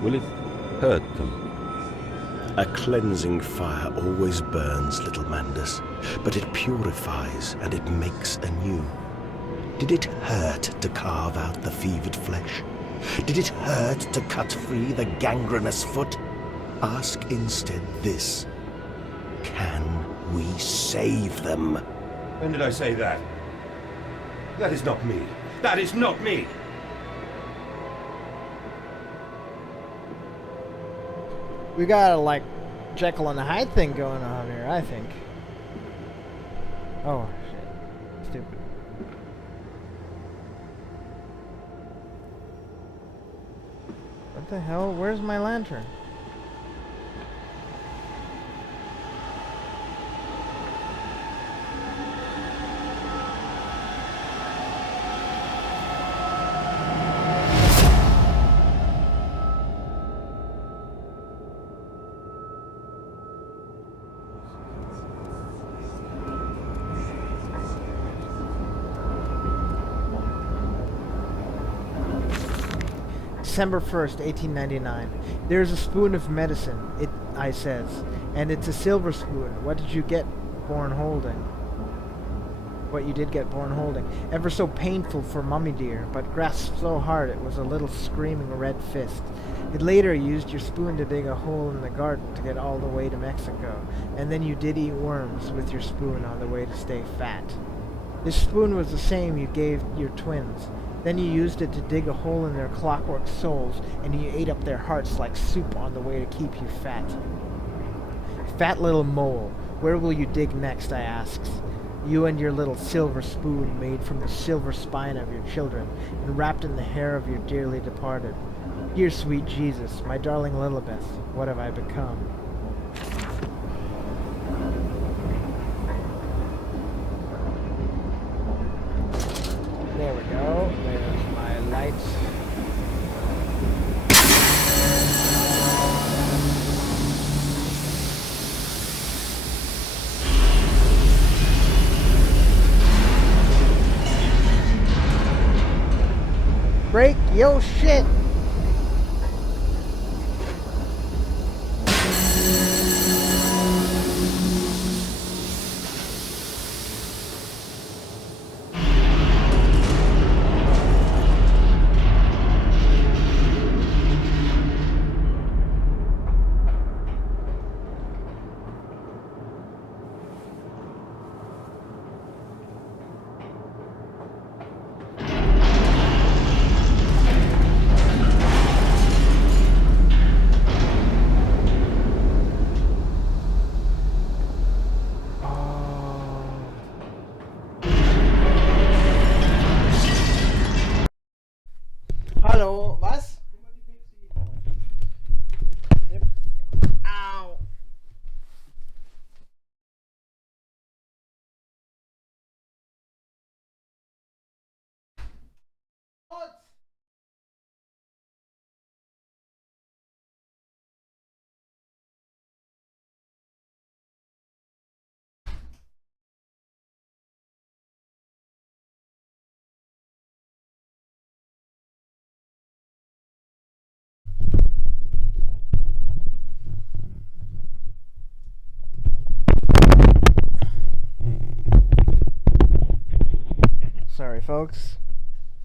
Will it hurt them? A cleansing fire always burns, little Mandus, but it purifies and it makes anew. Did it hurt to carve out the fevered flesh? Did it hurt to cut free the gangrenous foot? Ask instead this: can we save them? When did I say that? That is not me. That is not me! We got a, like, Jekyll and Hyde thing going on here, I think. Oh, shit. Stupid. What the hell? Where's my lantern? December 1st, 1899. There's a spoon of medicine, I says, and it's a silver spoon. What did you get born holding? What you did get born holding. Ever so painful for mummy dear, but grasped so hard it was a little screaming red fist. It later used your spoon to dig a hole in the garden to get all the way to Mexico, and then you did eat worms with your spoon on the way to stay fat. This spoon was the same you gave your twins. Then you used it to dig a hole in their clockwork souls, and you ate up their hearts like soup on the way to keep you fat. Fat little mole, where will you dig next, I asks. You and your little silver spoon made from the silver spine of your children, and wrapped in the hair of your dearly departed. Dear sweet Jesus, my darling Lilibeth, what have I become? There we go. There's my lights. Break yo shit! Hallo, was? Yep. Au. Sorry, folks.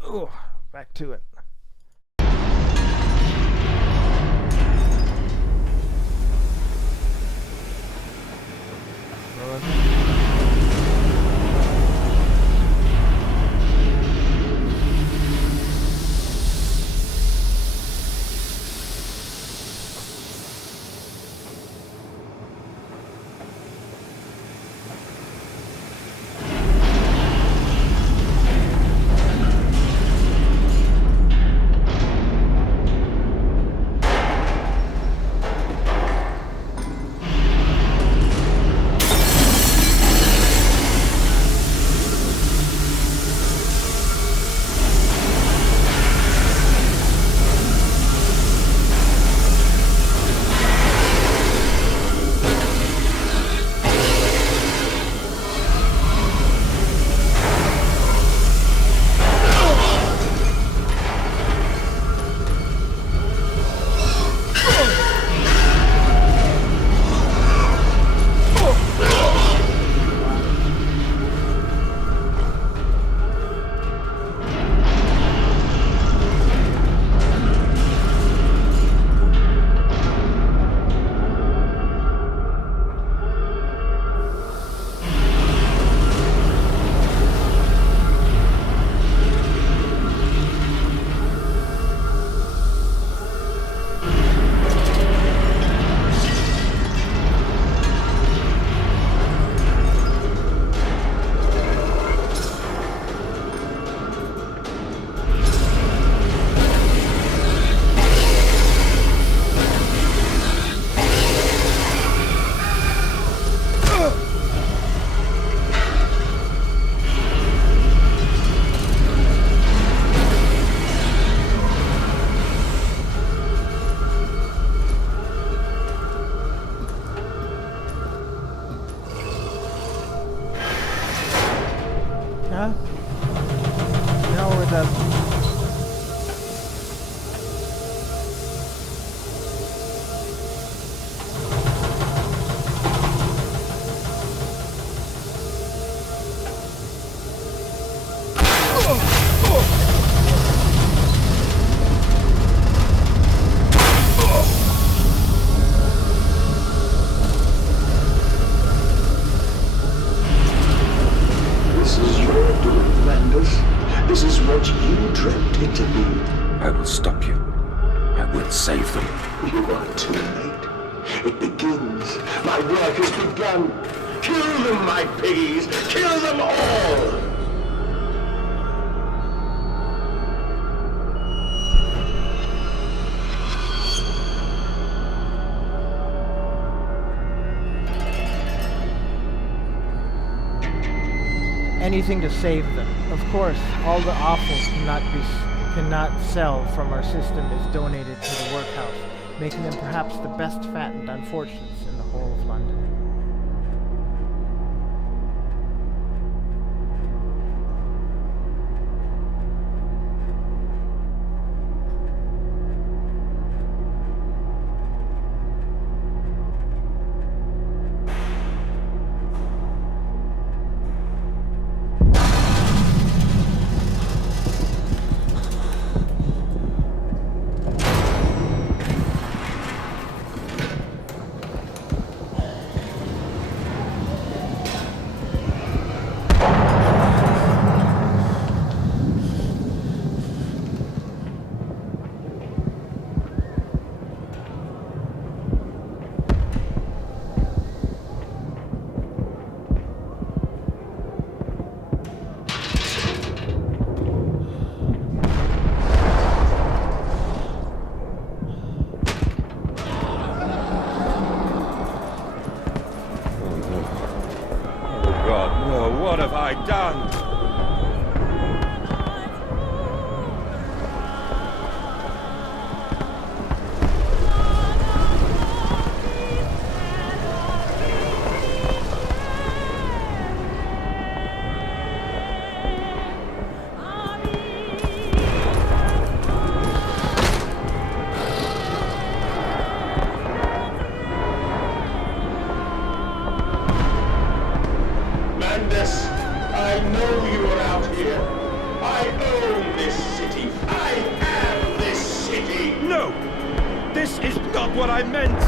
Ooh, back to it. I will stop you. I will save them. You are too late. It begins. My work has begun. Kill them, my piggies. Kill them all. Anything to save them. Of course, all the offal cannot sell from our system is donated to the workhouse, making them perhaps the best fattened unfortunates in the whole of London. God, no, what have I done? I know you are out here. I own this city. I am this city. No! This is not what I meant!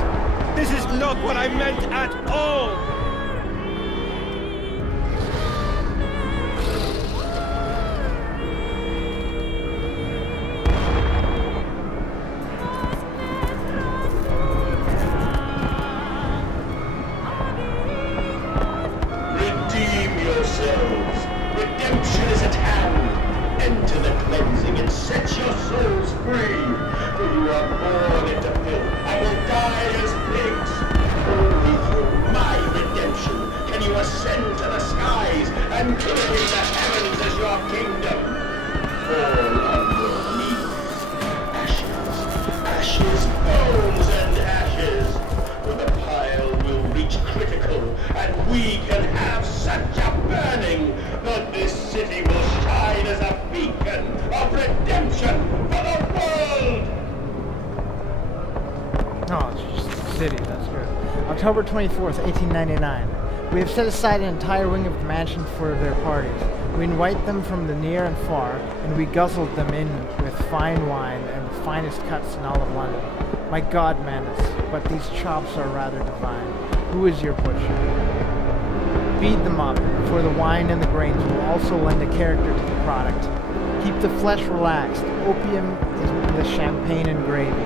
This is not what I meant at all! Redemption is at hand. Enter the cleansing and set your souls free. For you are born into filth and will die as pigs. Only through my redemption can you ascend to the skies and claim the heavens as your kingdom. Fall on your knees. Ashes, ashes, bones and ashes. For the pile will reach critical and we can have such a burning that this city will shine as a beacon of redemption for the world! Oh, it's just a city, that's good. October 24th, 1899. We have set aside an entire wing of the mansion for their parties. We invite them from the near and far, and we guzzled them in with fine wine and the finest cuts in all of London. My God, Manus, but these chops are rather divine. Who is your butcher? Feed them up, for the wine and the grains will also lend a character to the product. Keep the flesh relaxed. Opium is the champagne and gravy.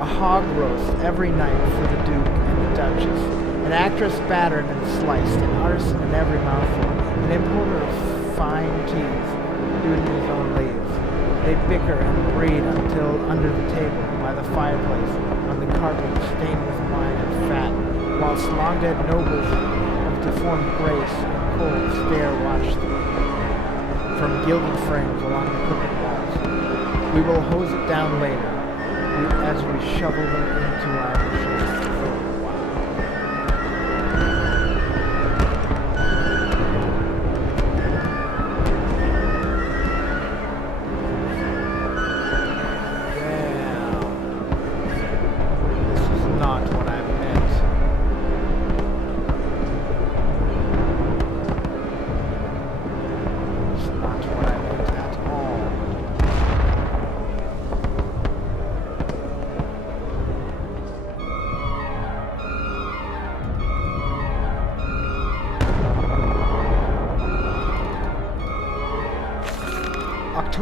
A hog roast every night for the Duke and the Duchess. An actress battered and sliced, an artisan in every mouthful, an importer of fine teas, doing his own leaves. They bicker and breed until under the table, by the fireplace, on the carpet stained with wine and fat, whilst long-dead nobles of deformed grace and cold stare watch them from gilded frames along the crooked walls. We will hose it down later, as we shovel them into our machines. Oh, wow.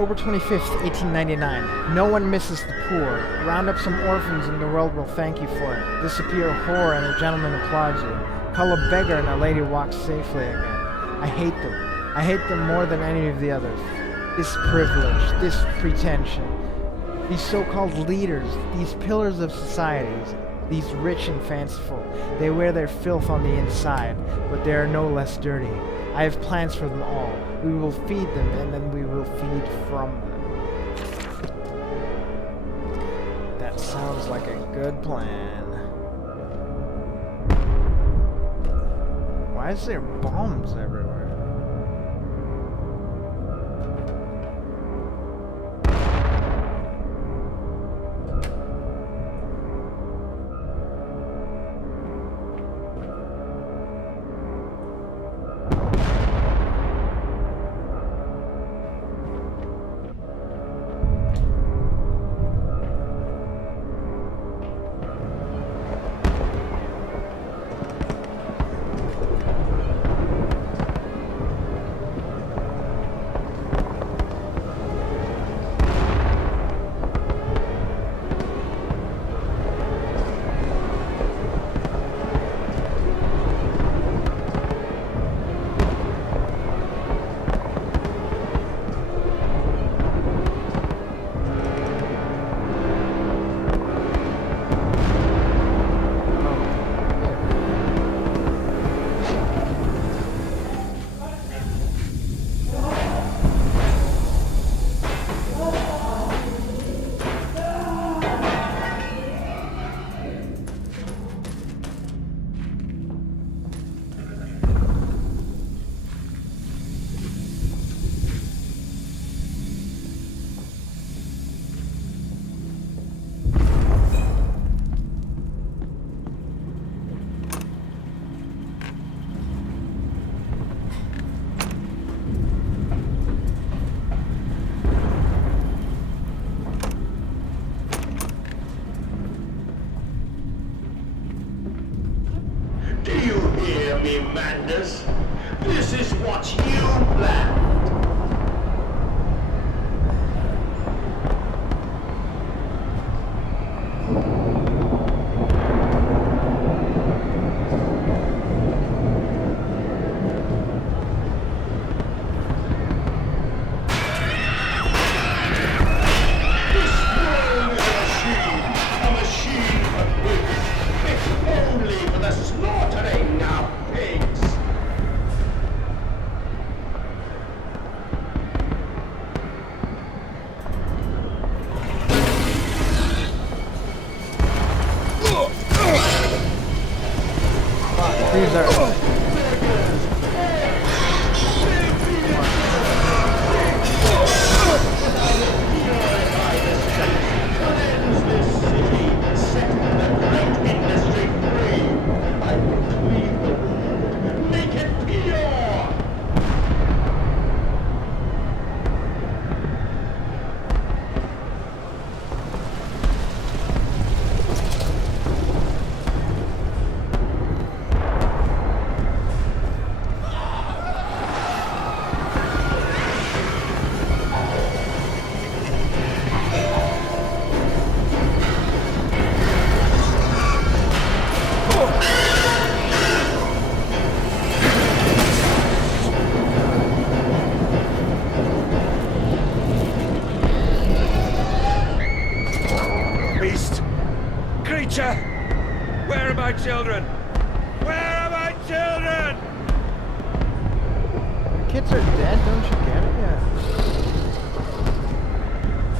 October 25th, 1899. No one misses the poor. Round up some orphans and the world will thank you for it. Disappear a whore and a gentleman applauds you. Call a beggar and a lady walks safely again. I hate them. I hate them more than any of the others. This privilege, this pretension, these so-called leaders, these pillars of societies, these rich and fanciful, they wear their filth on the inside, but they are no less dirty. I have plans for them all. We will feed them, and then we will feed from them. That sounds like a good plan. Why is there bombs everywhere? Do you hear me, Mandus? This is what you planned. These are... Creature! Where are my children? Where are my children? The kids are dead, don't you get it yet?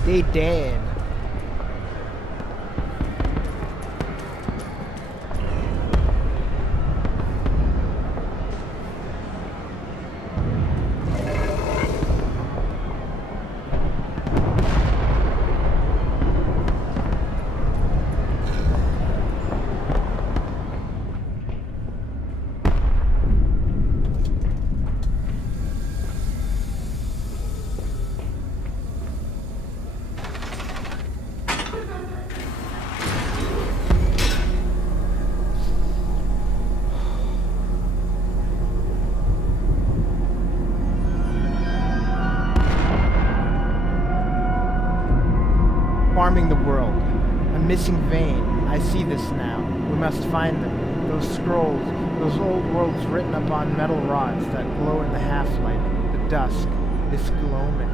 They dead. farming the world. A missing vein. I see this now. We must find them. Those scrolls, those old words written upon metal rods that glow in the half-light, the dusk, this gloaming.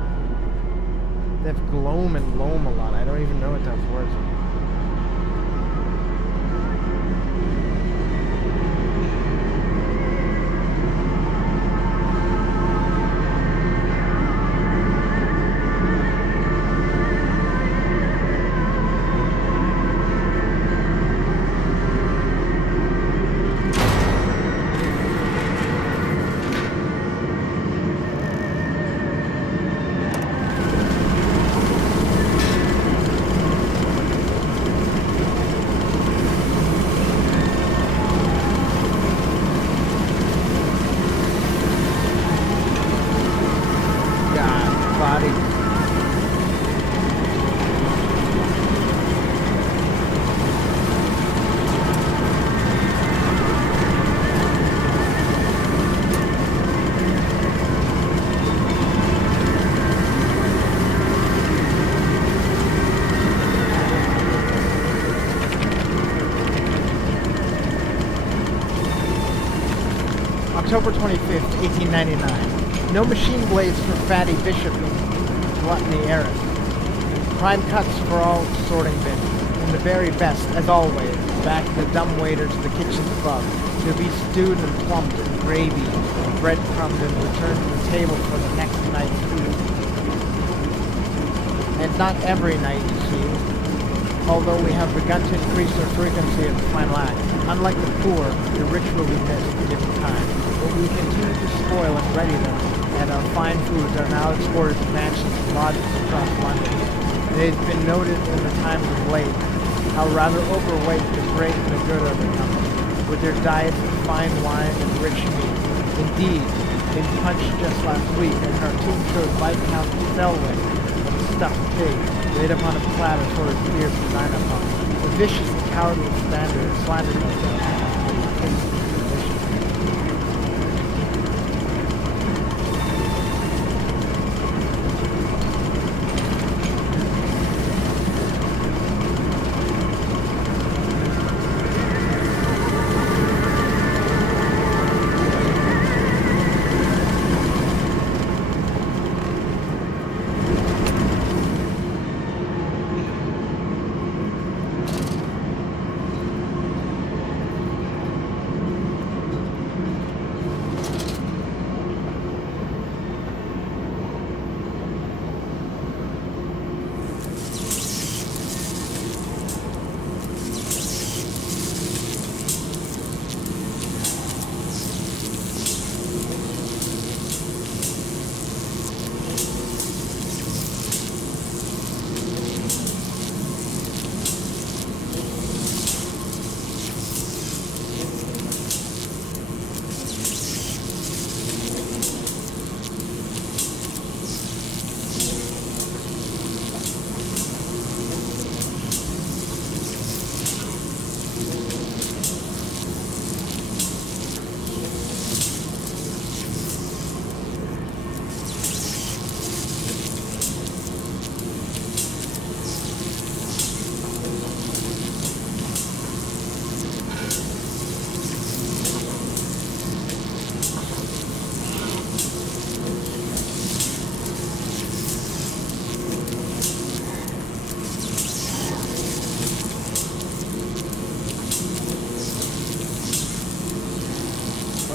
They have gloam and loam a lot. I don't even know what those words are. October 25th, 1899. No machine blades for Fatty Bishop and Gluttony Heiress. Prime cuts for all sorting bins. And the very best, as always, back to the dumb waiter to the kitchens above, to be stewed and plumped in gravy and breadcrumbed and returned to the table for the next night's food. And not every night, you see, although we have begun to increase the frequency of the final act. Unlike the poor, the rich will be missed at given time, but we continue to spoil and ready them, and our fine foods are now exported to mansions and lodges across London. It has been noted in the times of late how rather overweight the great and the good are becoming, with their diets of fine wine and rich meat. Indeed, in Punch just last week, a cartoon showed Viscount Selwyn, a stuffed pig, laid upon a platter for his peers to dine upon. A vicious and cowardly slander myself.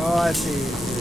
Oh, I see.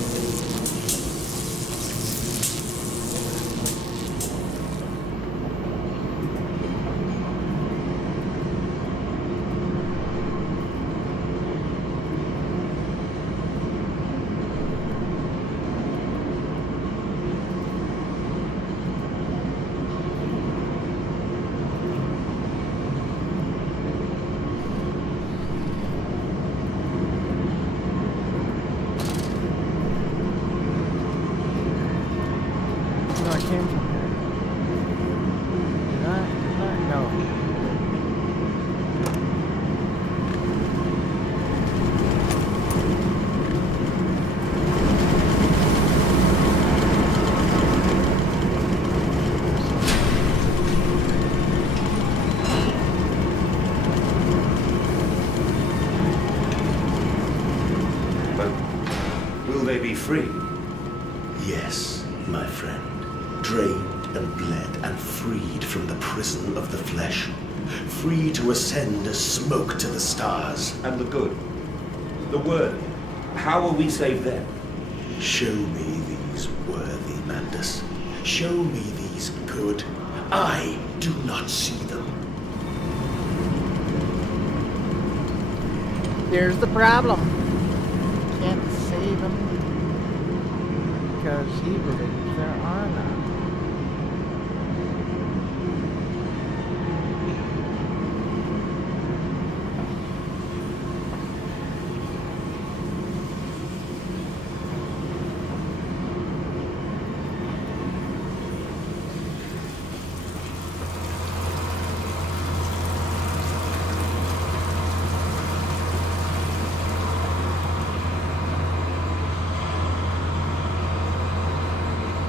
be free. Yes, my friend. Drained and bled and freed from the prison of the flesh. Free to ascend as smoke to the stars. And the good, the worthy, how will we save them? Show me these worthy, Mandus. Show me these good. I do not see them. Here's the problem. Can't save him because he believes there are none.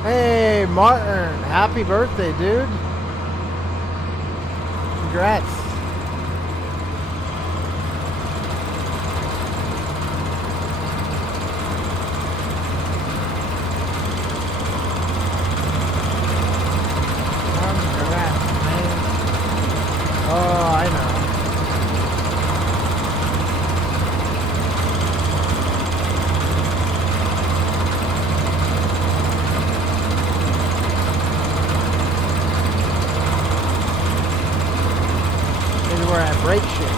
Hey, Martin, happy birthday, dude. Congrats. Congrats, man. Oh, I know. Where I break shit.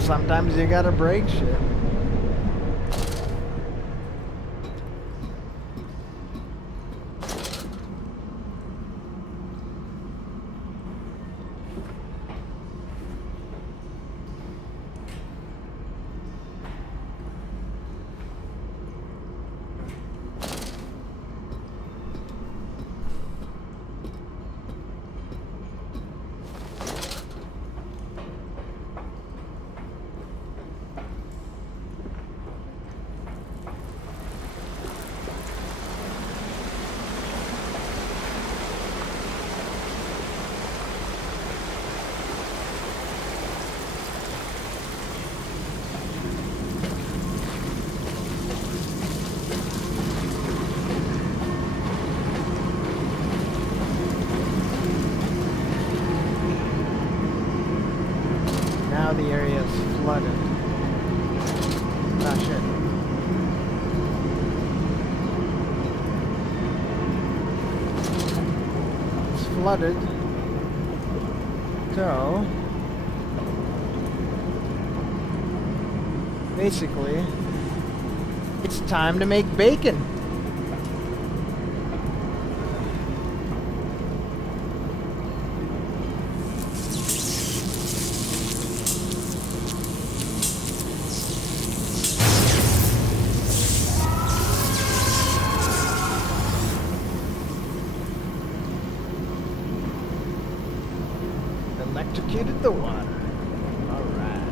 Sometimes you gotta break shit. Now the area is flooded. Ah, shit. It's flooded. So, basically, it's time to make bacon. Electrocuted the water. Alright.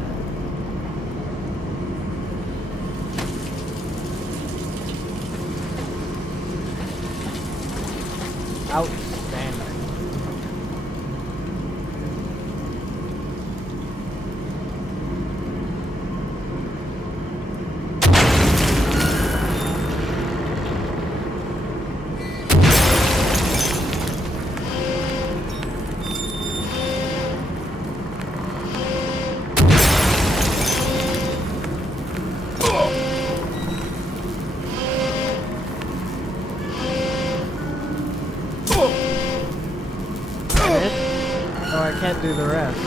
Outstanding. Oh, I can't do the rest.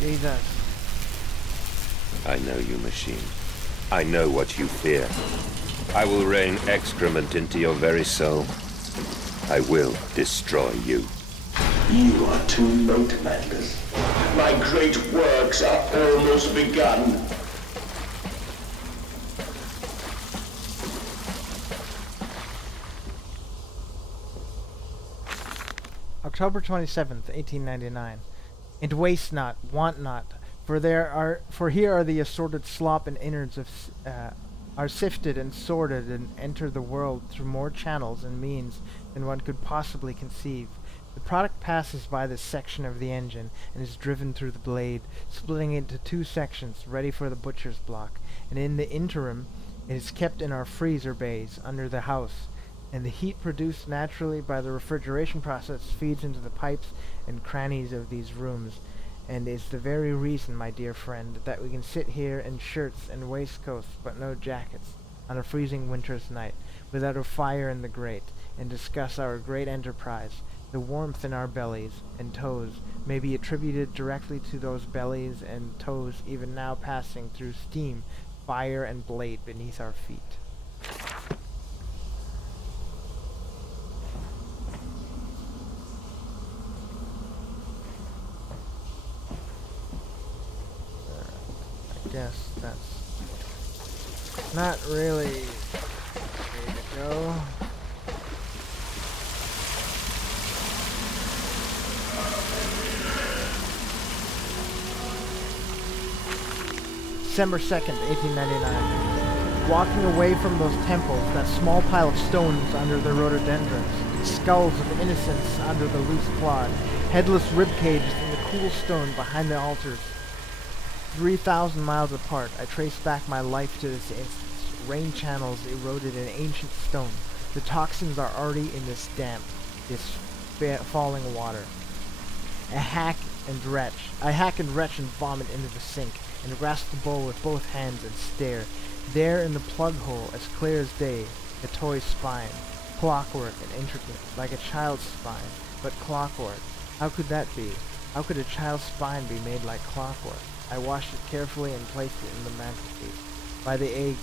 Jesus. I know you, machine. I know what you fear. I will rain excrement into your very soul. I will destroy you. You are too late, Mandus. My great works are almost begun. October 27th, 1899. And waste not, want not, for here are the assorted slop and innards are sifted and sorted and enter the world through more channels and means than one could possibly conceive. The product passes by this section of the engine and is driven through the blade, splitting it into two sections, ready for the butcher's block, and in the interim it is kept in our freezer bays under the house, and the heat produced naturally by the refrigeration process feeds into the pipes and crannies of these rooms, and is the very reason, my dear friend, that we can sit here in shirts and waistcoats, but no jackets, on a freezing winter's night, without a fire in the grate, and discuss our great enterprise. The warmth in our bellies and toes may be attributed directly to those bellies and toes even now passing through steam, fire, and blade beneath our feet. I guess that's not really way to go. December 2nd, 1899. Walking away from those temples, that small pile of stones under the rhododendrons, skulls of innocents under the loose clod, headless rib cages in the cool stone behind the altars. 3,000 miles apart, I trace back my life to this instance. Rain channels eroded in ancient stone. The toxins are already in this damp, this falling water. I hack and retch and vomit into the sink, and grasp the bowl with both hands and stare. There in the plug hole, as clear as day, a toy spine, clockwork and intricate, like a child's spine, but clockwork. How could that be? How could a child's spine be made like clockwork? I washed it carefully and placed it in the mantelpiece. By the egg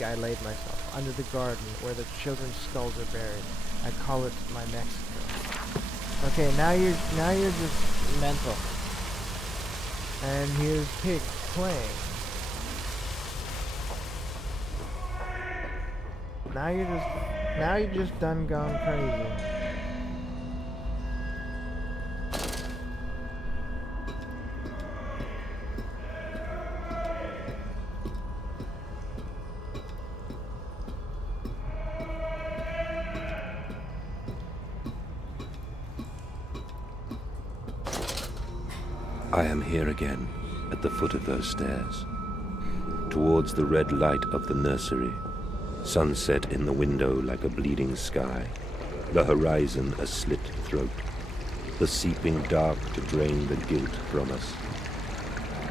I laid myself, under the garden, where the children's skulls are buried. I call it my Mexico. Okay, now you're just mental. And here's Pig playing. Now you're just done gone crazy. I am here again, at the foot of those stairs, towards the red light of the nursery, sunset in the window like a bleeding sky, the horizon a slit throat, the seeping dark to drain the guilt from us.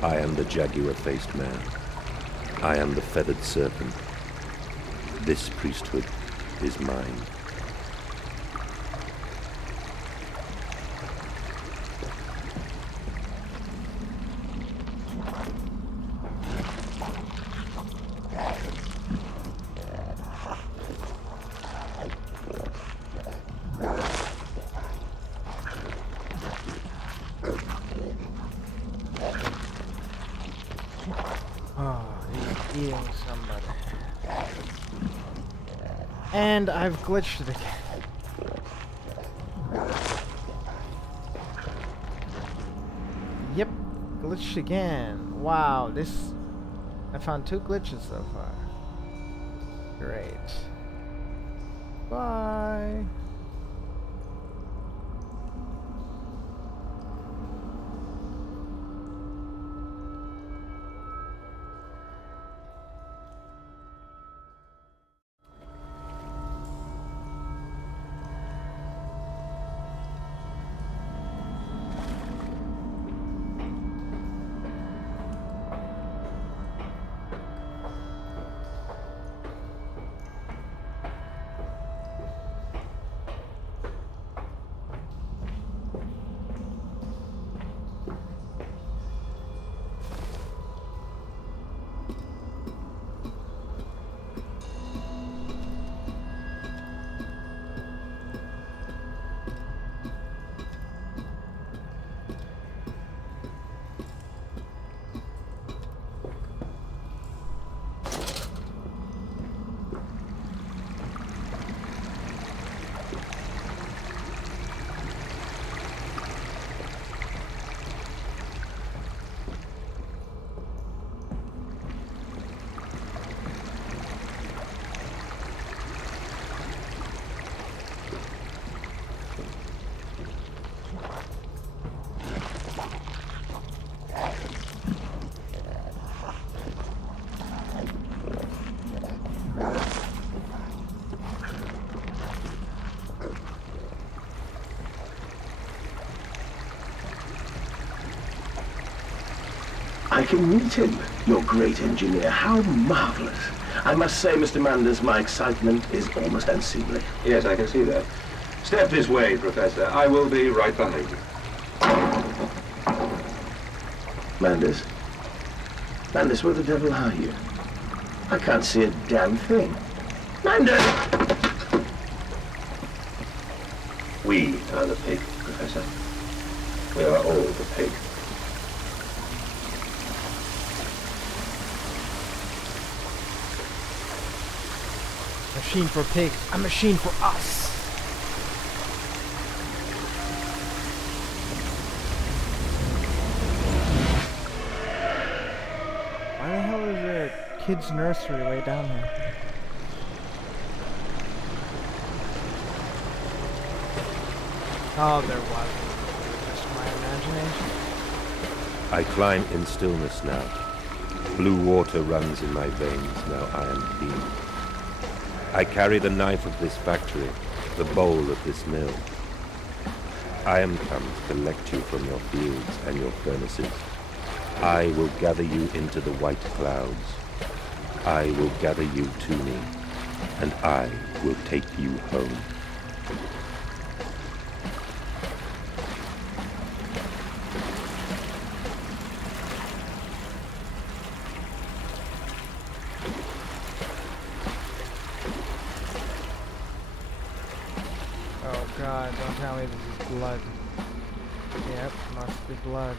I am the jaguar-faced man. I am the feathered serpent. This priesthood is mine. Eating somebody. And I've glitched it again. Yep, glitched again. Wow, I found 2 glitches so far. Great. Bye. I can meet him, your great engineer. How marvelous. I must say, Mr. Manders, my excitement is almost unseemly. Yes, I can see that. Step this way, Professor. I will be right behind you. Manders? Manders, where the devil are you? I can't see a damn thing. Manders! We are the pig, Professor. We are all the pig. Machine for pigs, a machine for us. Why the hell is there a kid's nursery way down here? Oh, there was. Just my imagination. I climb in stillness now. Blue water runs in my veins, now I am clean. I carry the knife of this factory, the bowl of this mill. I am come to collect you from your fields and your furnaces. I will gather you into the white clouds. I will gather you to me, and I will take you home. Oh god, don't tell me this is blood. Yep, must be blood.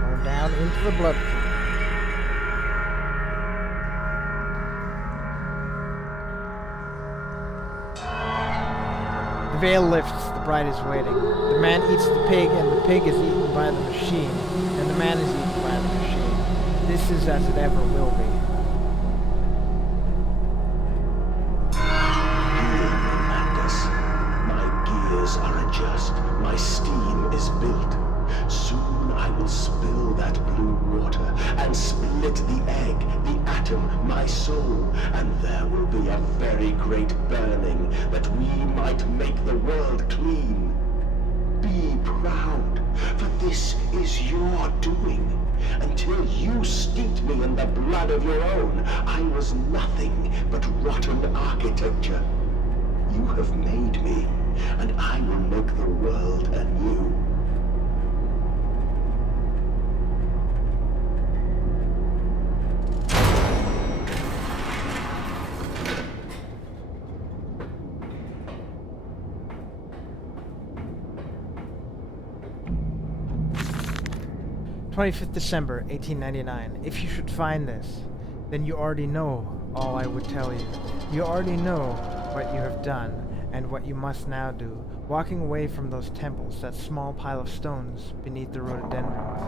Going down into the blood pool. The veil lifts, the bride is waiting. The man eats the pig, and the pig is eaten by the machine, and the man is eaten by the machine. This is as it ever will be. Hear me, Mandus. My gears are adjust. My steam is built. Soon I will spill that blue water and split the egg, the atom, my soul, and there will be a very great burning that we might make the world clean. Be proud, for this is your doing. Until you steeped me in the blood of your own, I was nothing but rotten architecture. You have made me, and I will make the world anew. December 1899. If you should find this, then you already know all I would tell you. You already know what you have done and what you must now do. Walking away from those temples, that small pile of stones beneath the rhododendrons,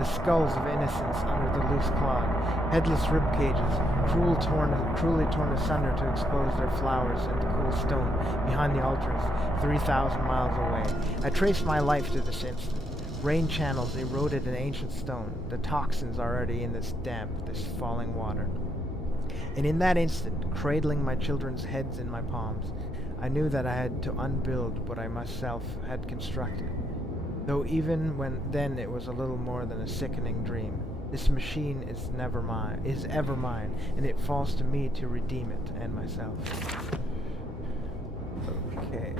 the skulls of innocents under the loose clod, headless rib cages, cruelly torn asunder to expose their flowers and the cool stone behind the altars, 3,000 miles away. I traced my life to this instant. Rain channels eroded an ancient stone, the toxins already in this damp, this falling water. And in that instant, cradling my children's heads in my palms, I knew that I had to unbuild what I myself had constructed. Though even then it was a little more than a sickening dream. This machine is ever mine, and it falls to me to redeem it and myself. Okay.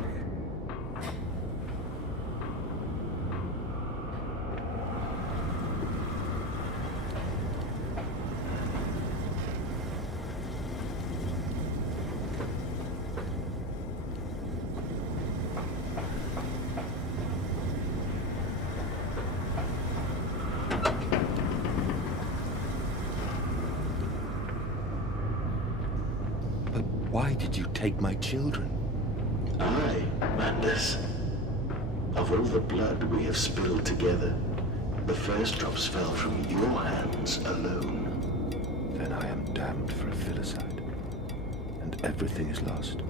Why did you take my children? I, Mandus. Of all the blood we have spilled together, the first drops fell from your hands alone. Then I am damned for a filicide, and everything is lost.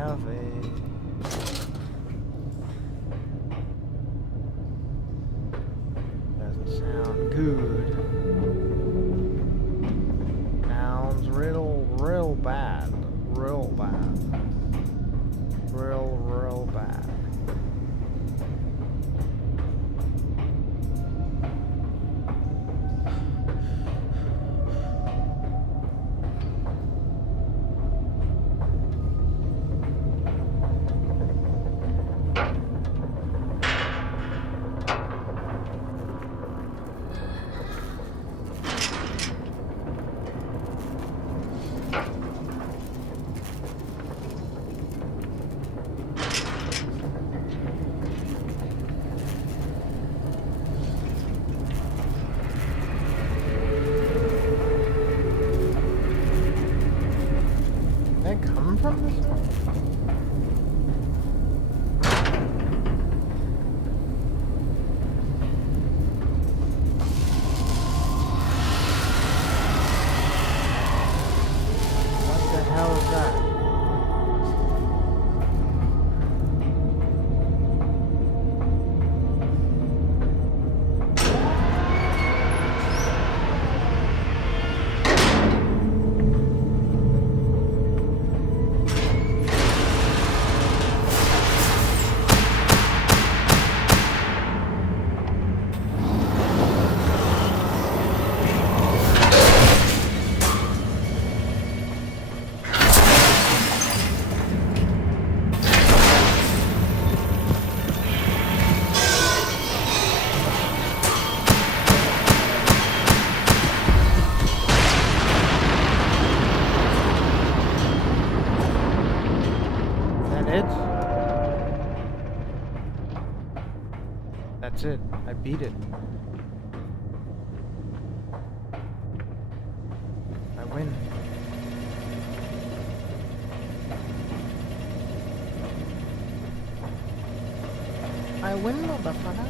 healthy. Doesn't sound good. Sounds real bad. Real bad. Real bad. They come from this one? What the hell is that? That's it. I beat it. I win. I win, motherfucker.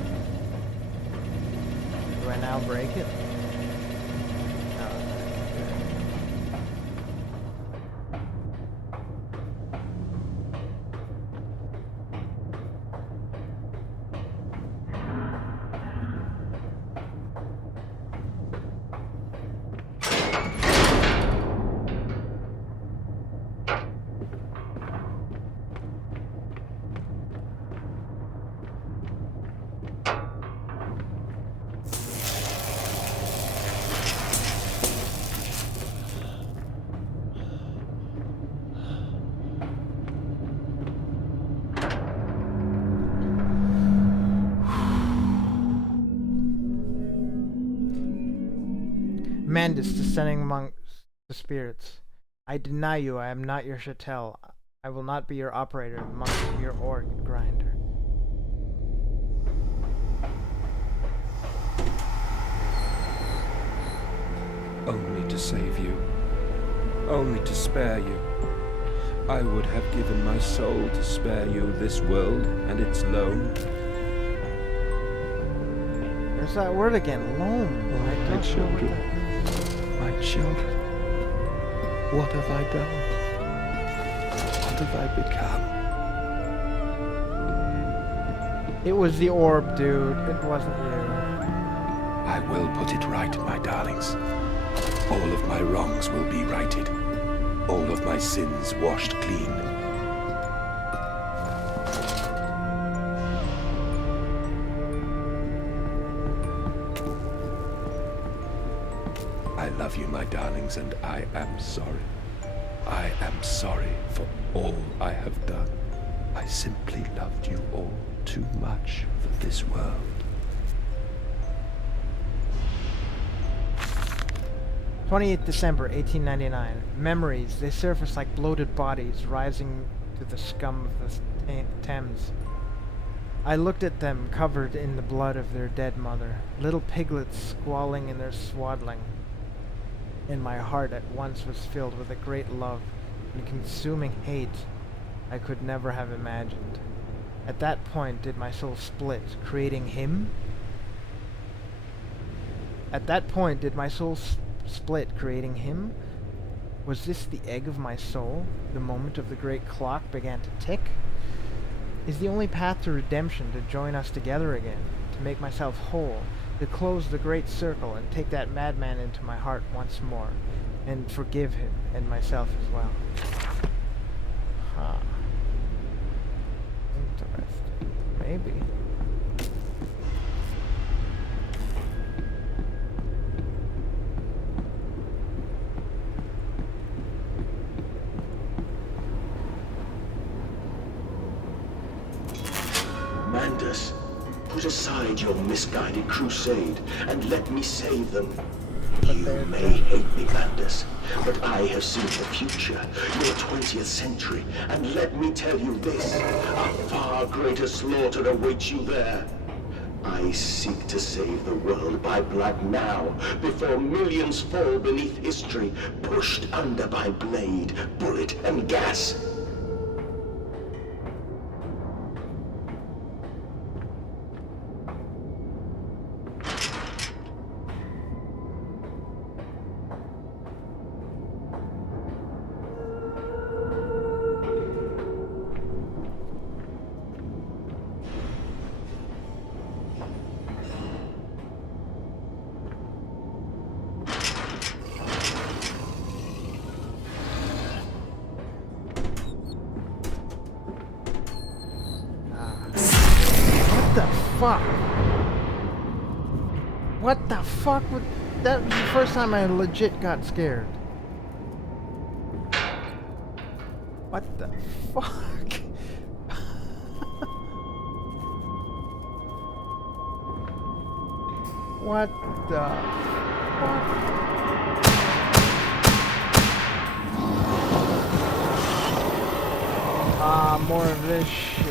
Do I now break it? No. Mandus descending among the spirits. I deny you, I am not your chattel. I will not be your operator, among your organ grinder. Only to save you. Only to spare you. I would have given my soul to spare you this world and its loam. There's that word again, loam. Oh, I my don't know what children. that means. My children. What have I done? What have I become? It was the orb, dude. It wasn't you. I will put it right, my darlings. All of my wrongs will be righted. All of my sins washed clean. I love you, my darlings, and I am sorry. I am sorry for all I have done. I simply loved you all too much for this world. December 28th, 1899. Memories, they surface like bloated bodies rising to the scum of the Thames. I looked at them covered in the blood of their dead mother, little piglets squalling in their swaddling. And my heart at once was filled with a great love and consuming hate I could never have imagined. At that point did my soul split, creating him? At that point did my soul split, creating him? Was this the egg of my soul? The moment of the great clock began to tick? Is the only path to redemption to join us together again, to make myself whole, to close the great circle and take that madman into my heart once more, and forgive him and myself as well? Huh. Interesting. Maybe. Mandus, put aside your misguided crusade and let me save them. You may hate me, Mandus, but I have seen the future, your 20th century, and let me tell you this, a far greater slaughter awaits you there. I seek to save the world by blood now, before millions fall beneath history, pushed under by blade, bullet, and gas. Fuck. What the fuck? That was the first time I legit got scared. What the fuck? What the fuck? Ah, more of this shit.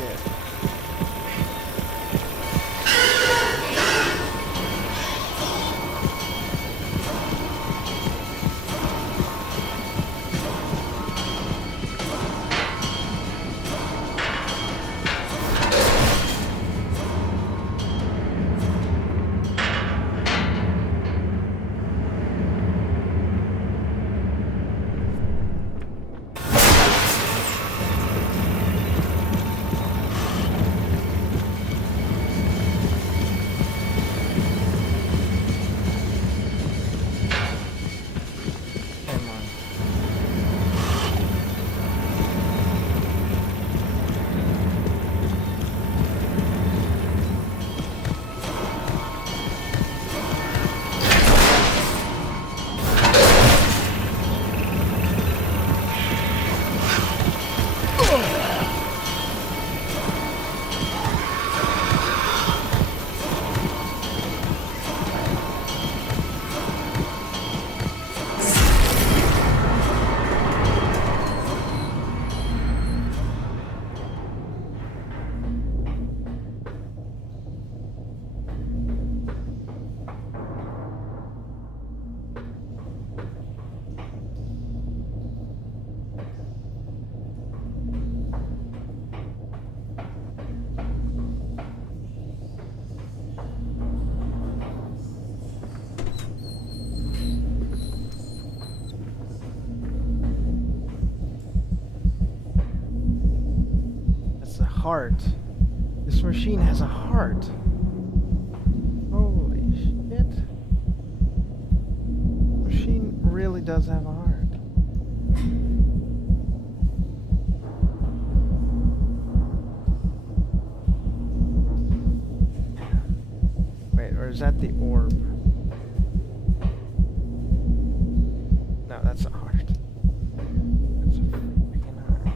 Heart. This machine has a heart. Holy shit. Machine really does have a heart. Wait, or is that the orb? No, that's a heart. That's a freaking heart.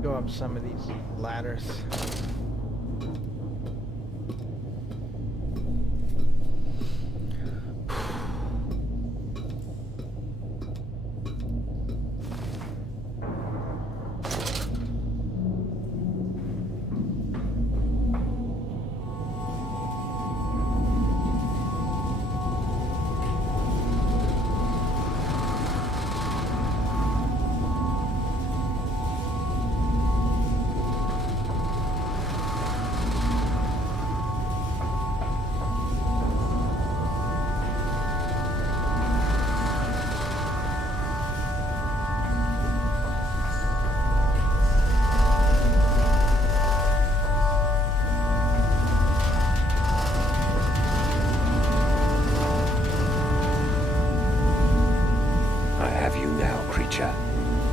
Go up some of these ladders. creature.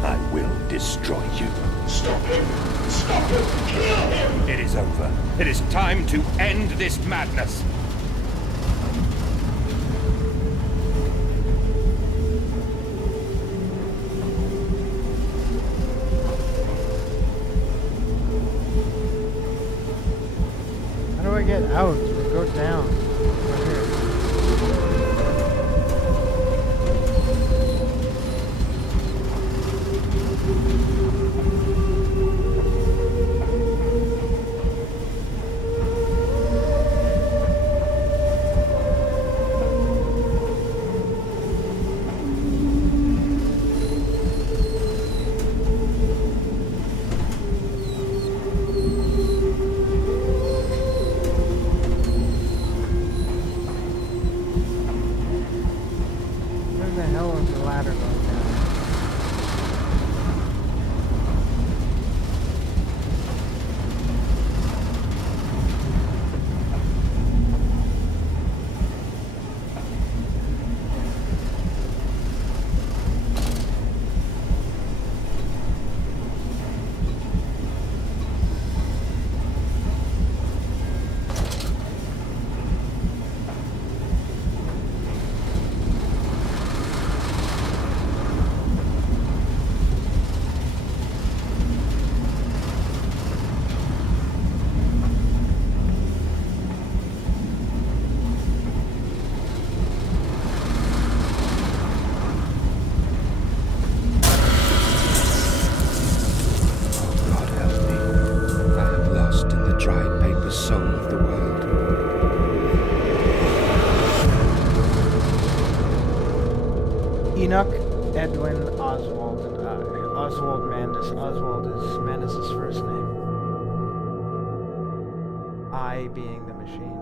I will destroy you. Stop him! Stop him! Kill him! It is over. It is time to end this madness. How do I get out? Go down. Over here. Where the hell is the ladder going down? God help me. I am lost in the dried paper soul of the world. Enoch, Edwin, Oswald, and I. Oswald Mandus. Oswald is Mandus' first name. I being the machine.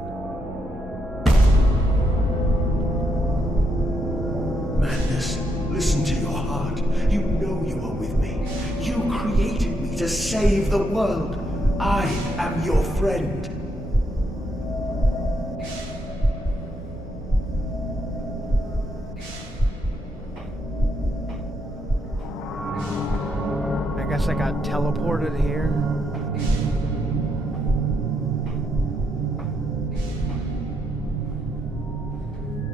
Madness, listen to your heart. You know you are with me. You created me to save the world. I am your friend. I guess I got teleported here.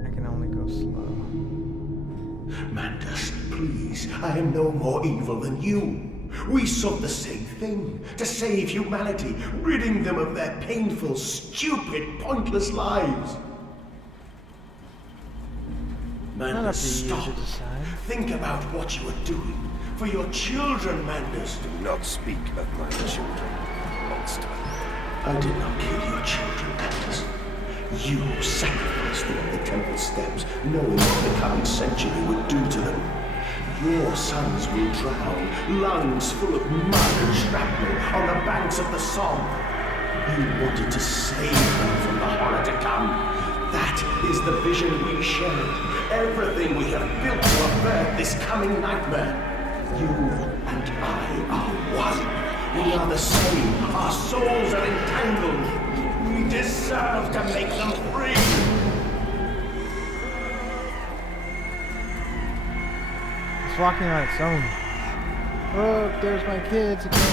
I can only go slow. Mandus, please, I am no more evil than you. We sought the same thing, to save humanity, ridding them of their painful, stupid, pointless lives. Not up Mandus, to you to stop. decide. Think about what you are doing. For your children, Mandus. Do not speak of my children, monster. I did not kill your children, Mandus. You sacrificed them on the temple steps, knowing what the coming century would do to them. Your sons will drown, lungs full of mud and shrapnel, on the banks of the Somme. You wanted to save them from the horror to come. That is the vision we shared. Everything we have built to avert this coming nightmare. You and I are one. We are the same. Our souls are entangled. We deserve to make them free. It's walking on its own. Look, there's my kids again.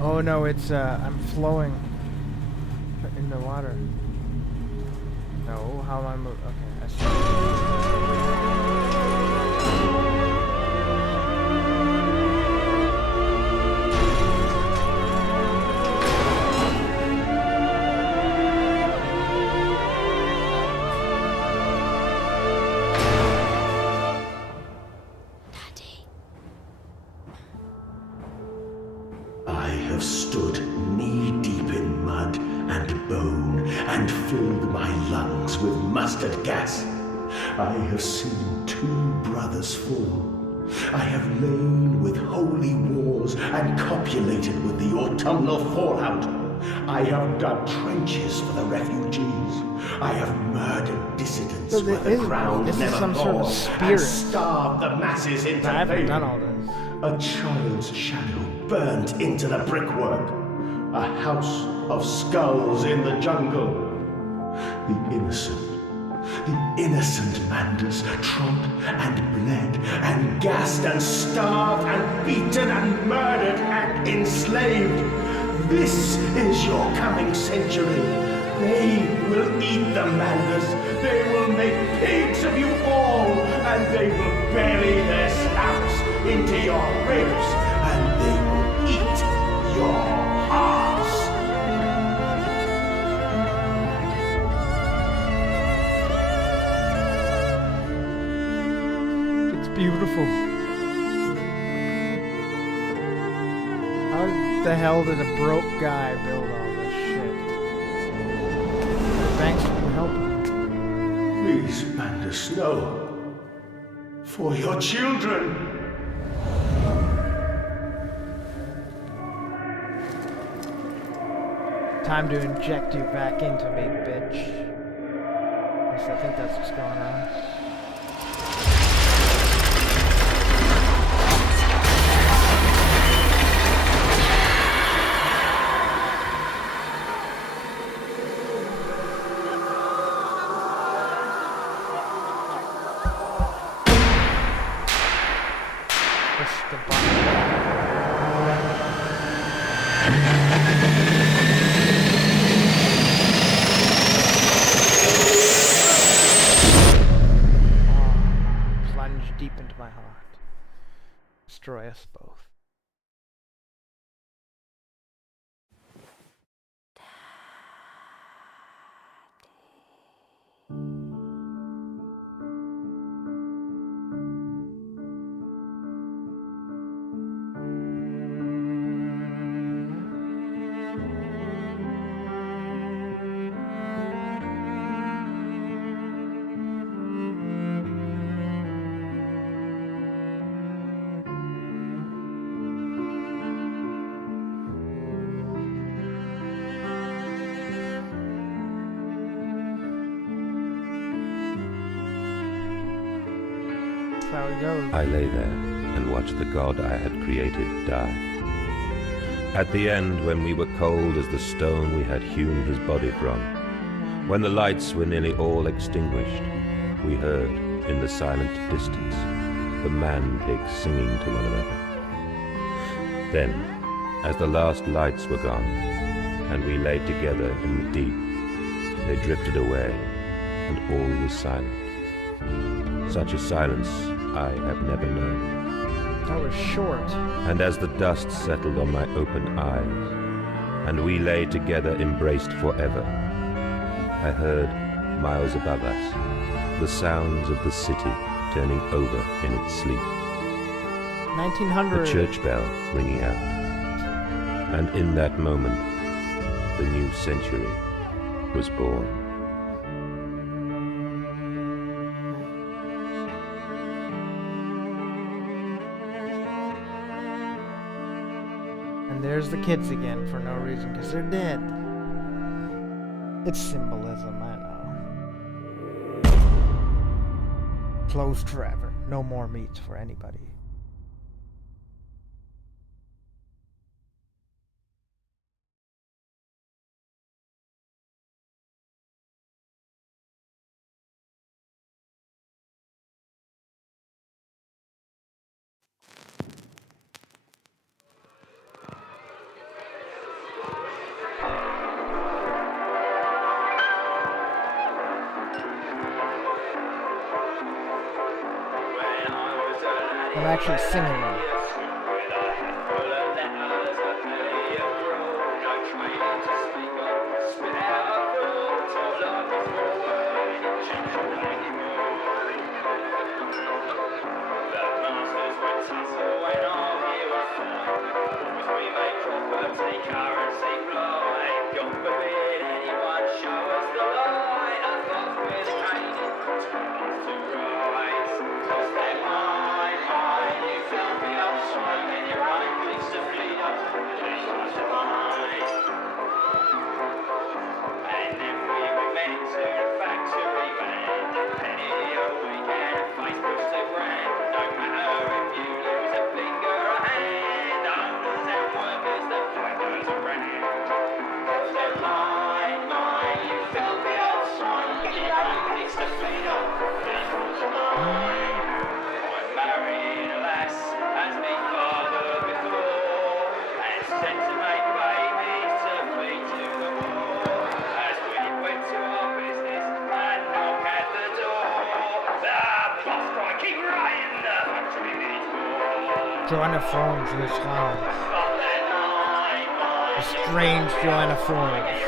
Oh no, it's I'm flowing in the water. No, how am I moving? Okay, I see. I have stood knee-deep in mud and bone and filled my lungs with mustard gas. I have seen 2 brothers fall. I have lain with holy wars and copulated with the autumnal fallout. I have dug trenches for the refugees. I have murdered dissidents So where the ground this is never some sort of thawed spirit. and starved the masses into I haven't failure. done all this. A child's shadow burnt into the brickwork. A house of skulls in the jungle. The innocent Manders trod and bled and gassed and starved and beaten and murdered and enslaved. This is your coming century. They will eat the Manders. They will make pigs of you all, and they will bury their snouts into your ribs, and they will eat your hearts. Beautiful. How the hell did a broke guy build all this shit? Thanks for helping. Please, Manders, no. For your children. Time to inject you back into me, bitch. At least I think that's what's going on. Deep into my heart. Destroy us both. How it goes. I lay there and watched the god I had created die. At the end, when we were cold as the stone we had hewn his body from, when the lights were nearly all extinguished, we heard, in the silent distance, the man-pigs singing to one another. Then, as the last lights were gone, and we lay together in the deep, they drifted away, and all was silent. Such a silence I have never known. That was short. And as the dust settled on my open eyes, and we lay together embraced forever, I heard, miles above us, the sounds of the city turning over in its sleep. 1900. The church bell ringing out. And in that moment, the new century was born. And there's the kids again for no reason, because they're dead. It's symbolism, I know. Closed forever. No more meat for anybody. I'm actually singing them. Joanna Forms in this house. The strange Joanna Forms.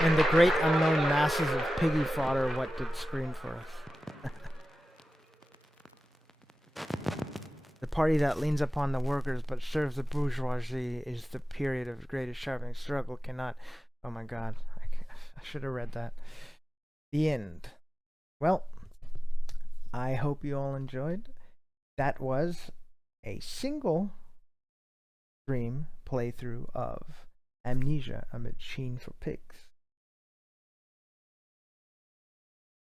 And the great unknown masses of piggy fodder, what did scream for us? The party that leans upon the workers but serves the bourgeoisie is the period of greatest sharpening struggle cannot... Oh my god, I should have read that. The end. Well, I hope you all enjoyed. That was a single stream playthrough of Amnesia, a machine for pigs.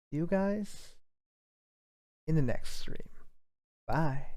See you guys in the next stream. Bye.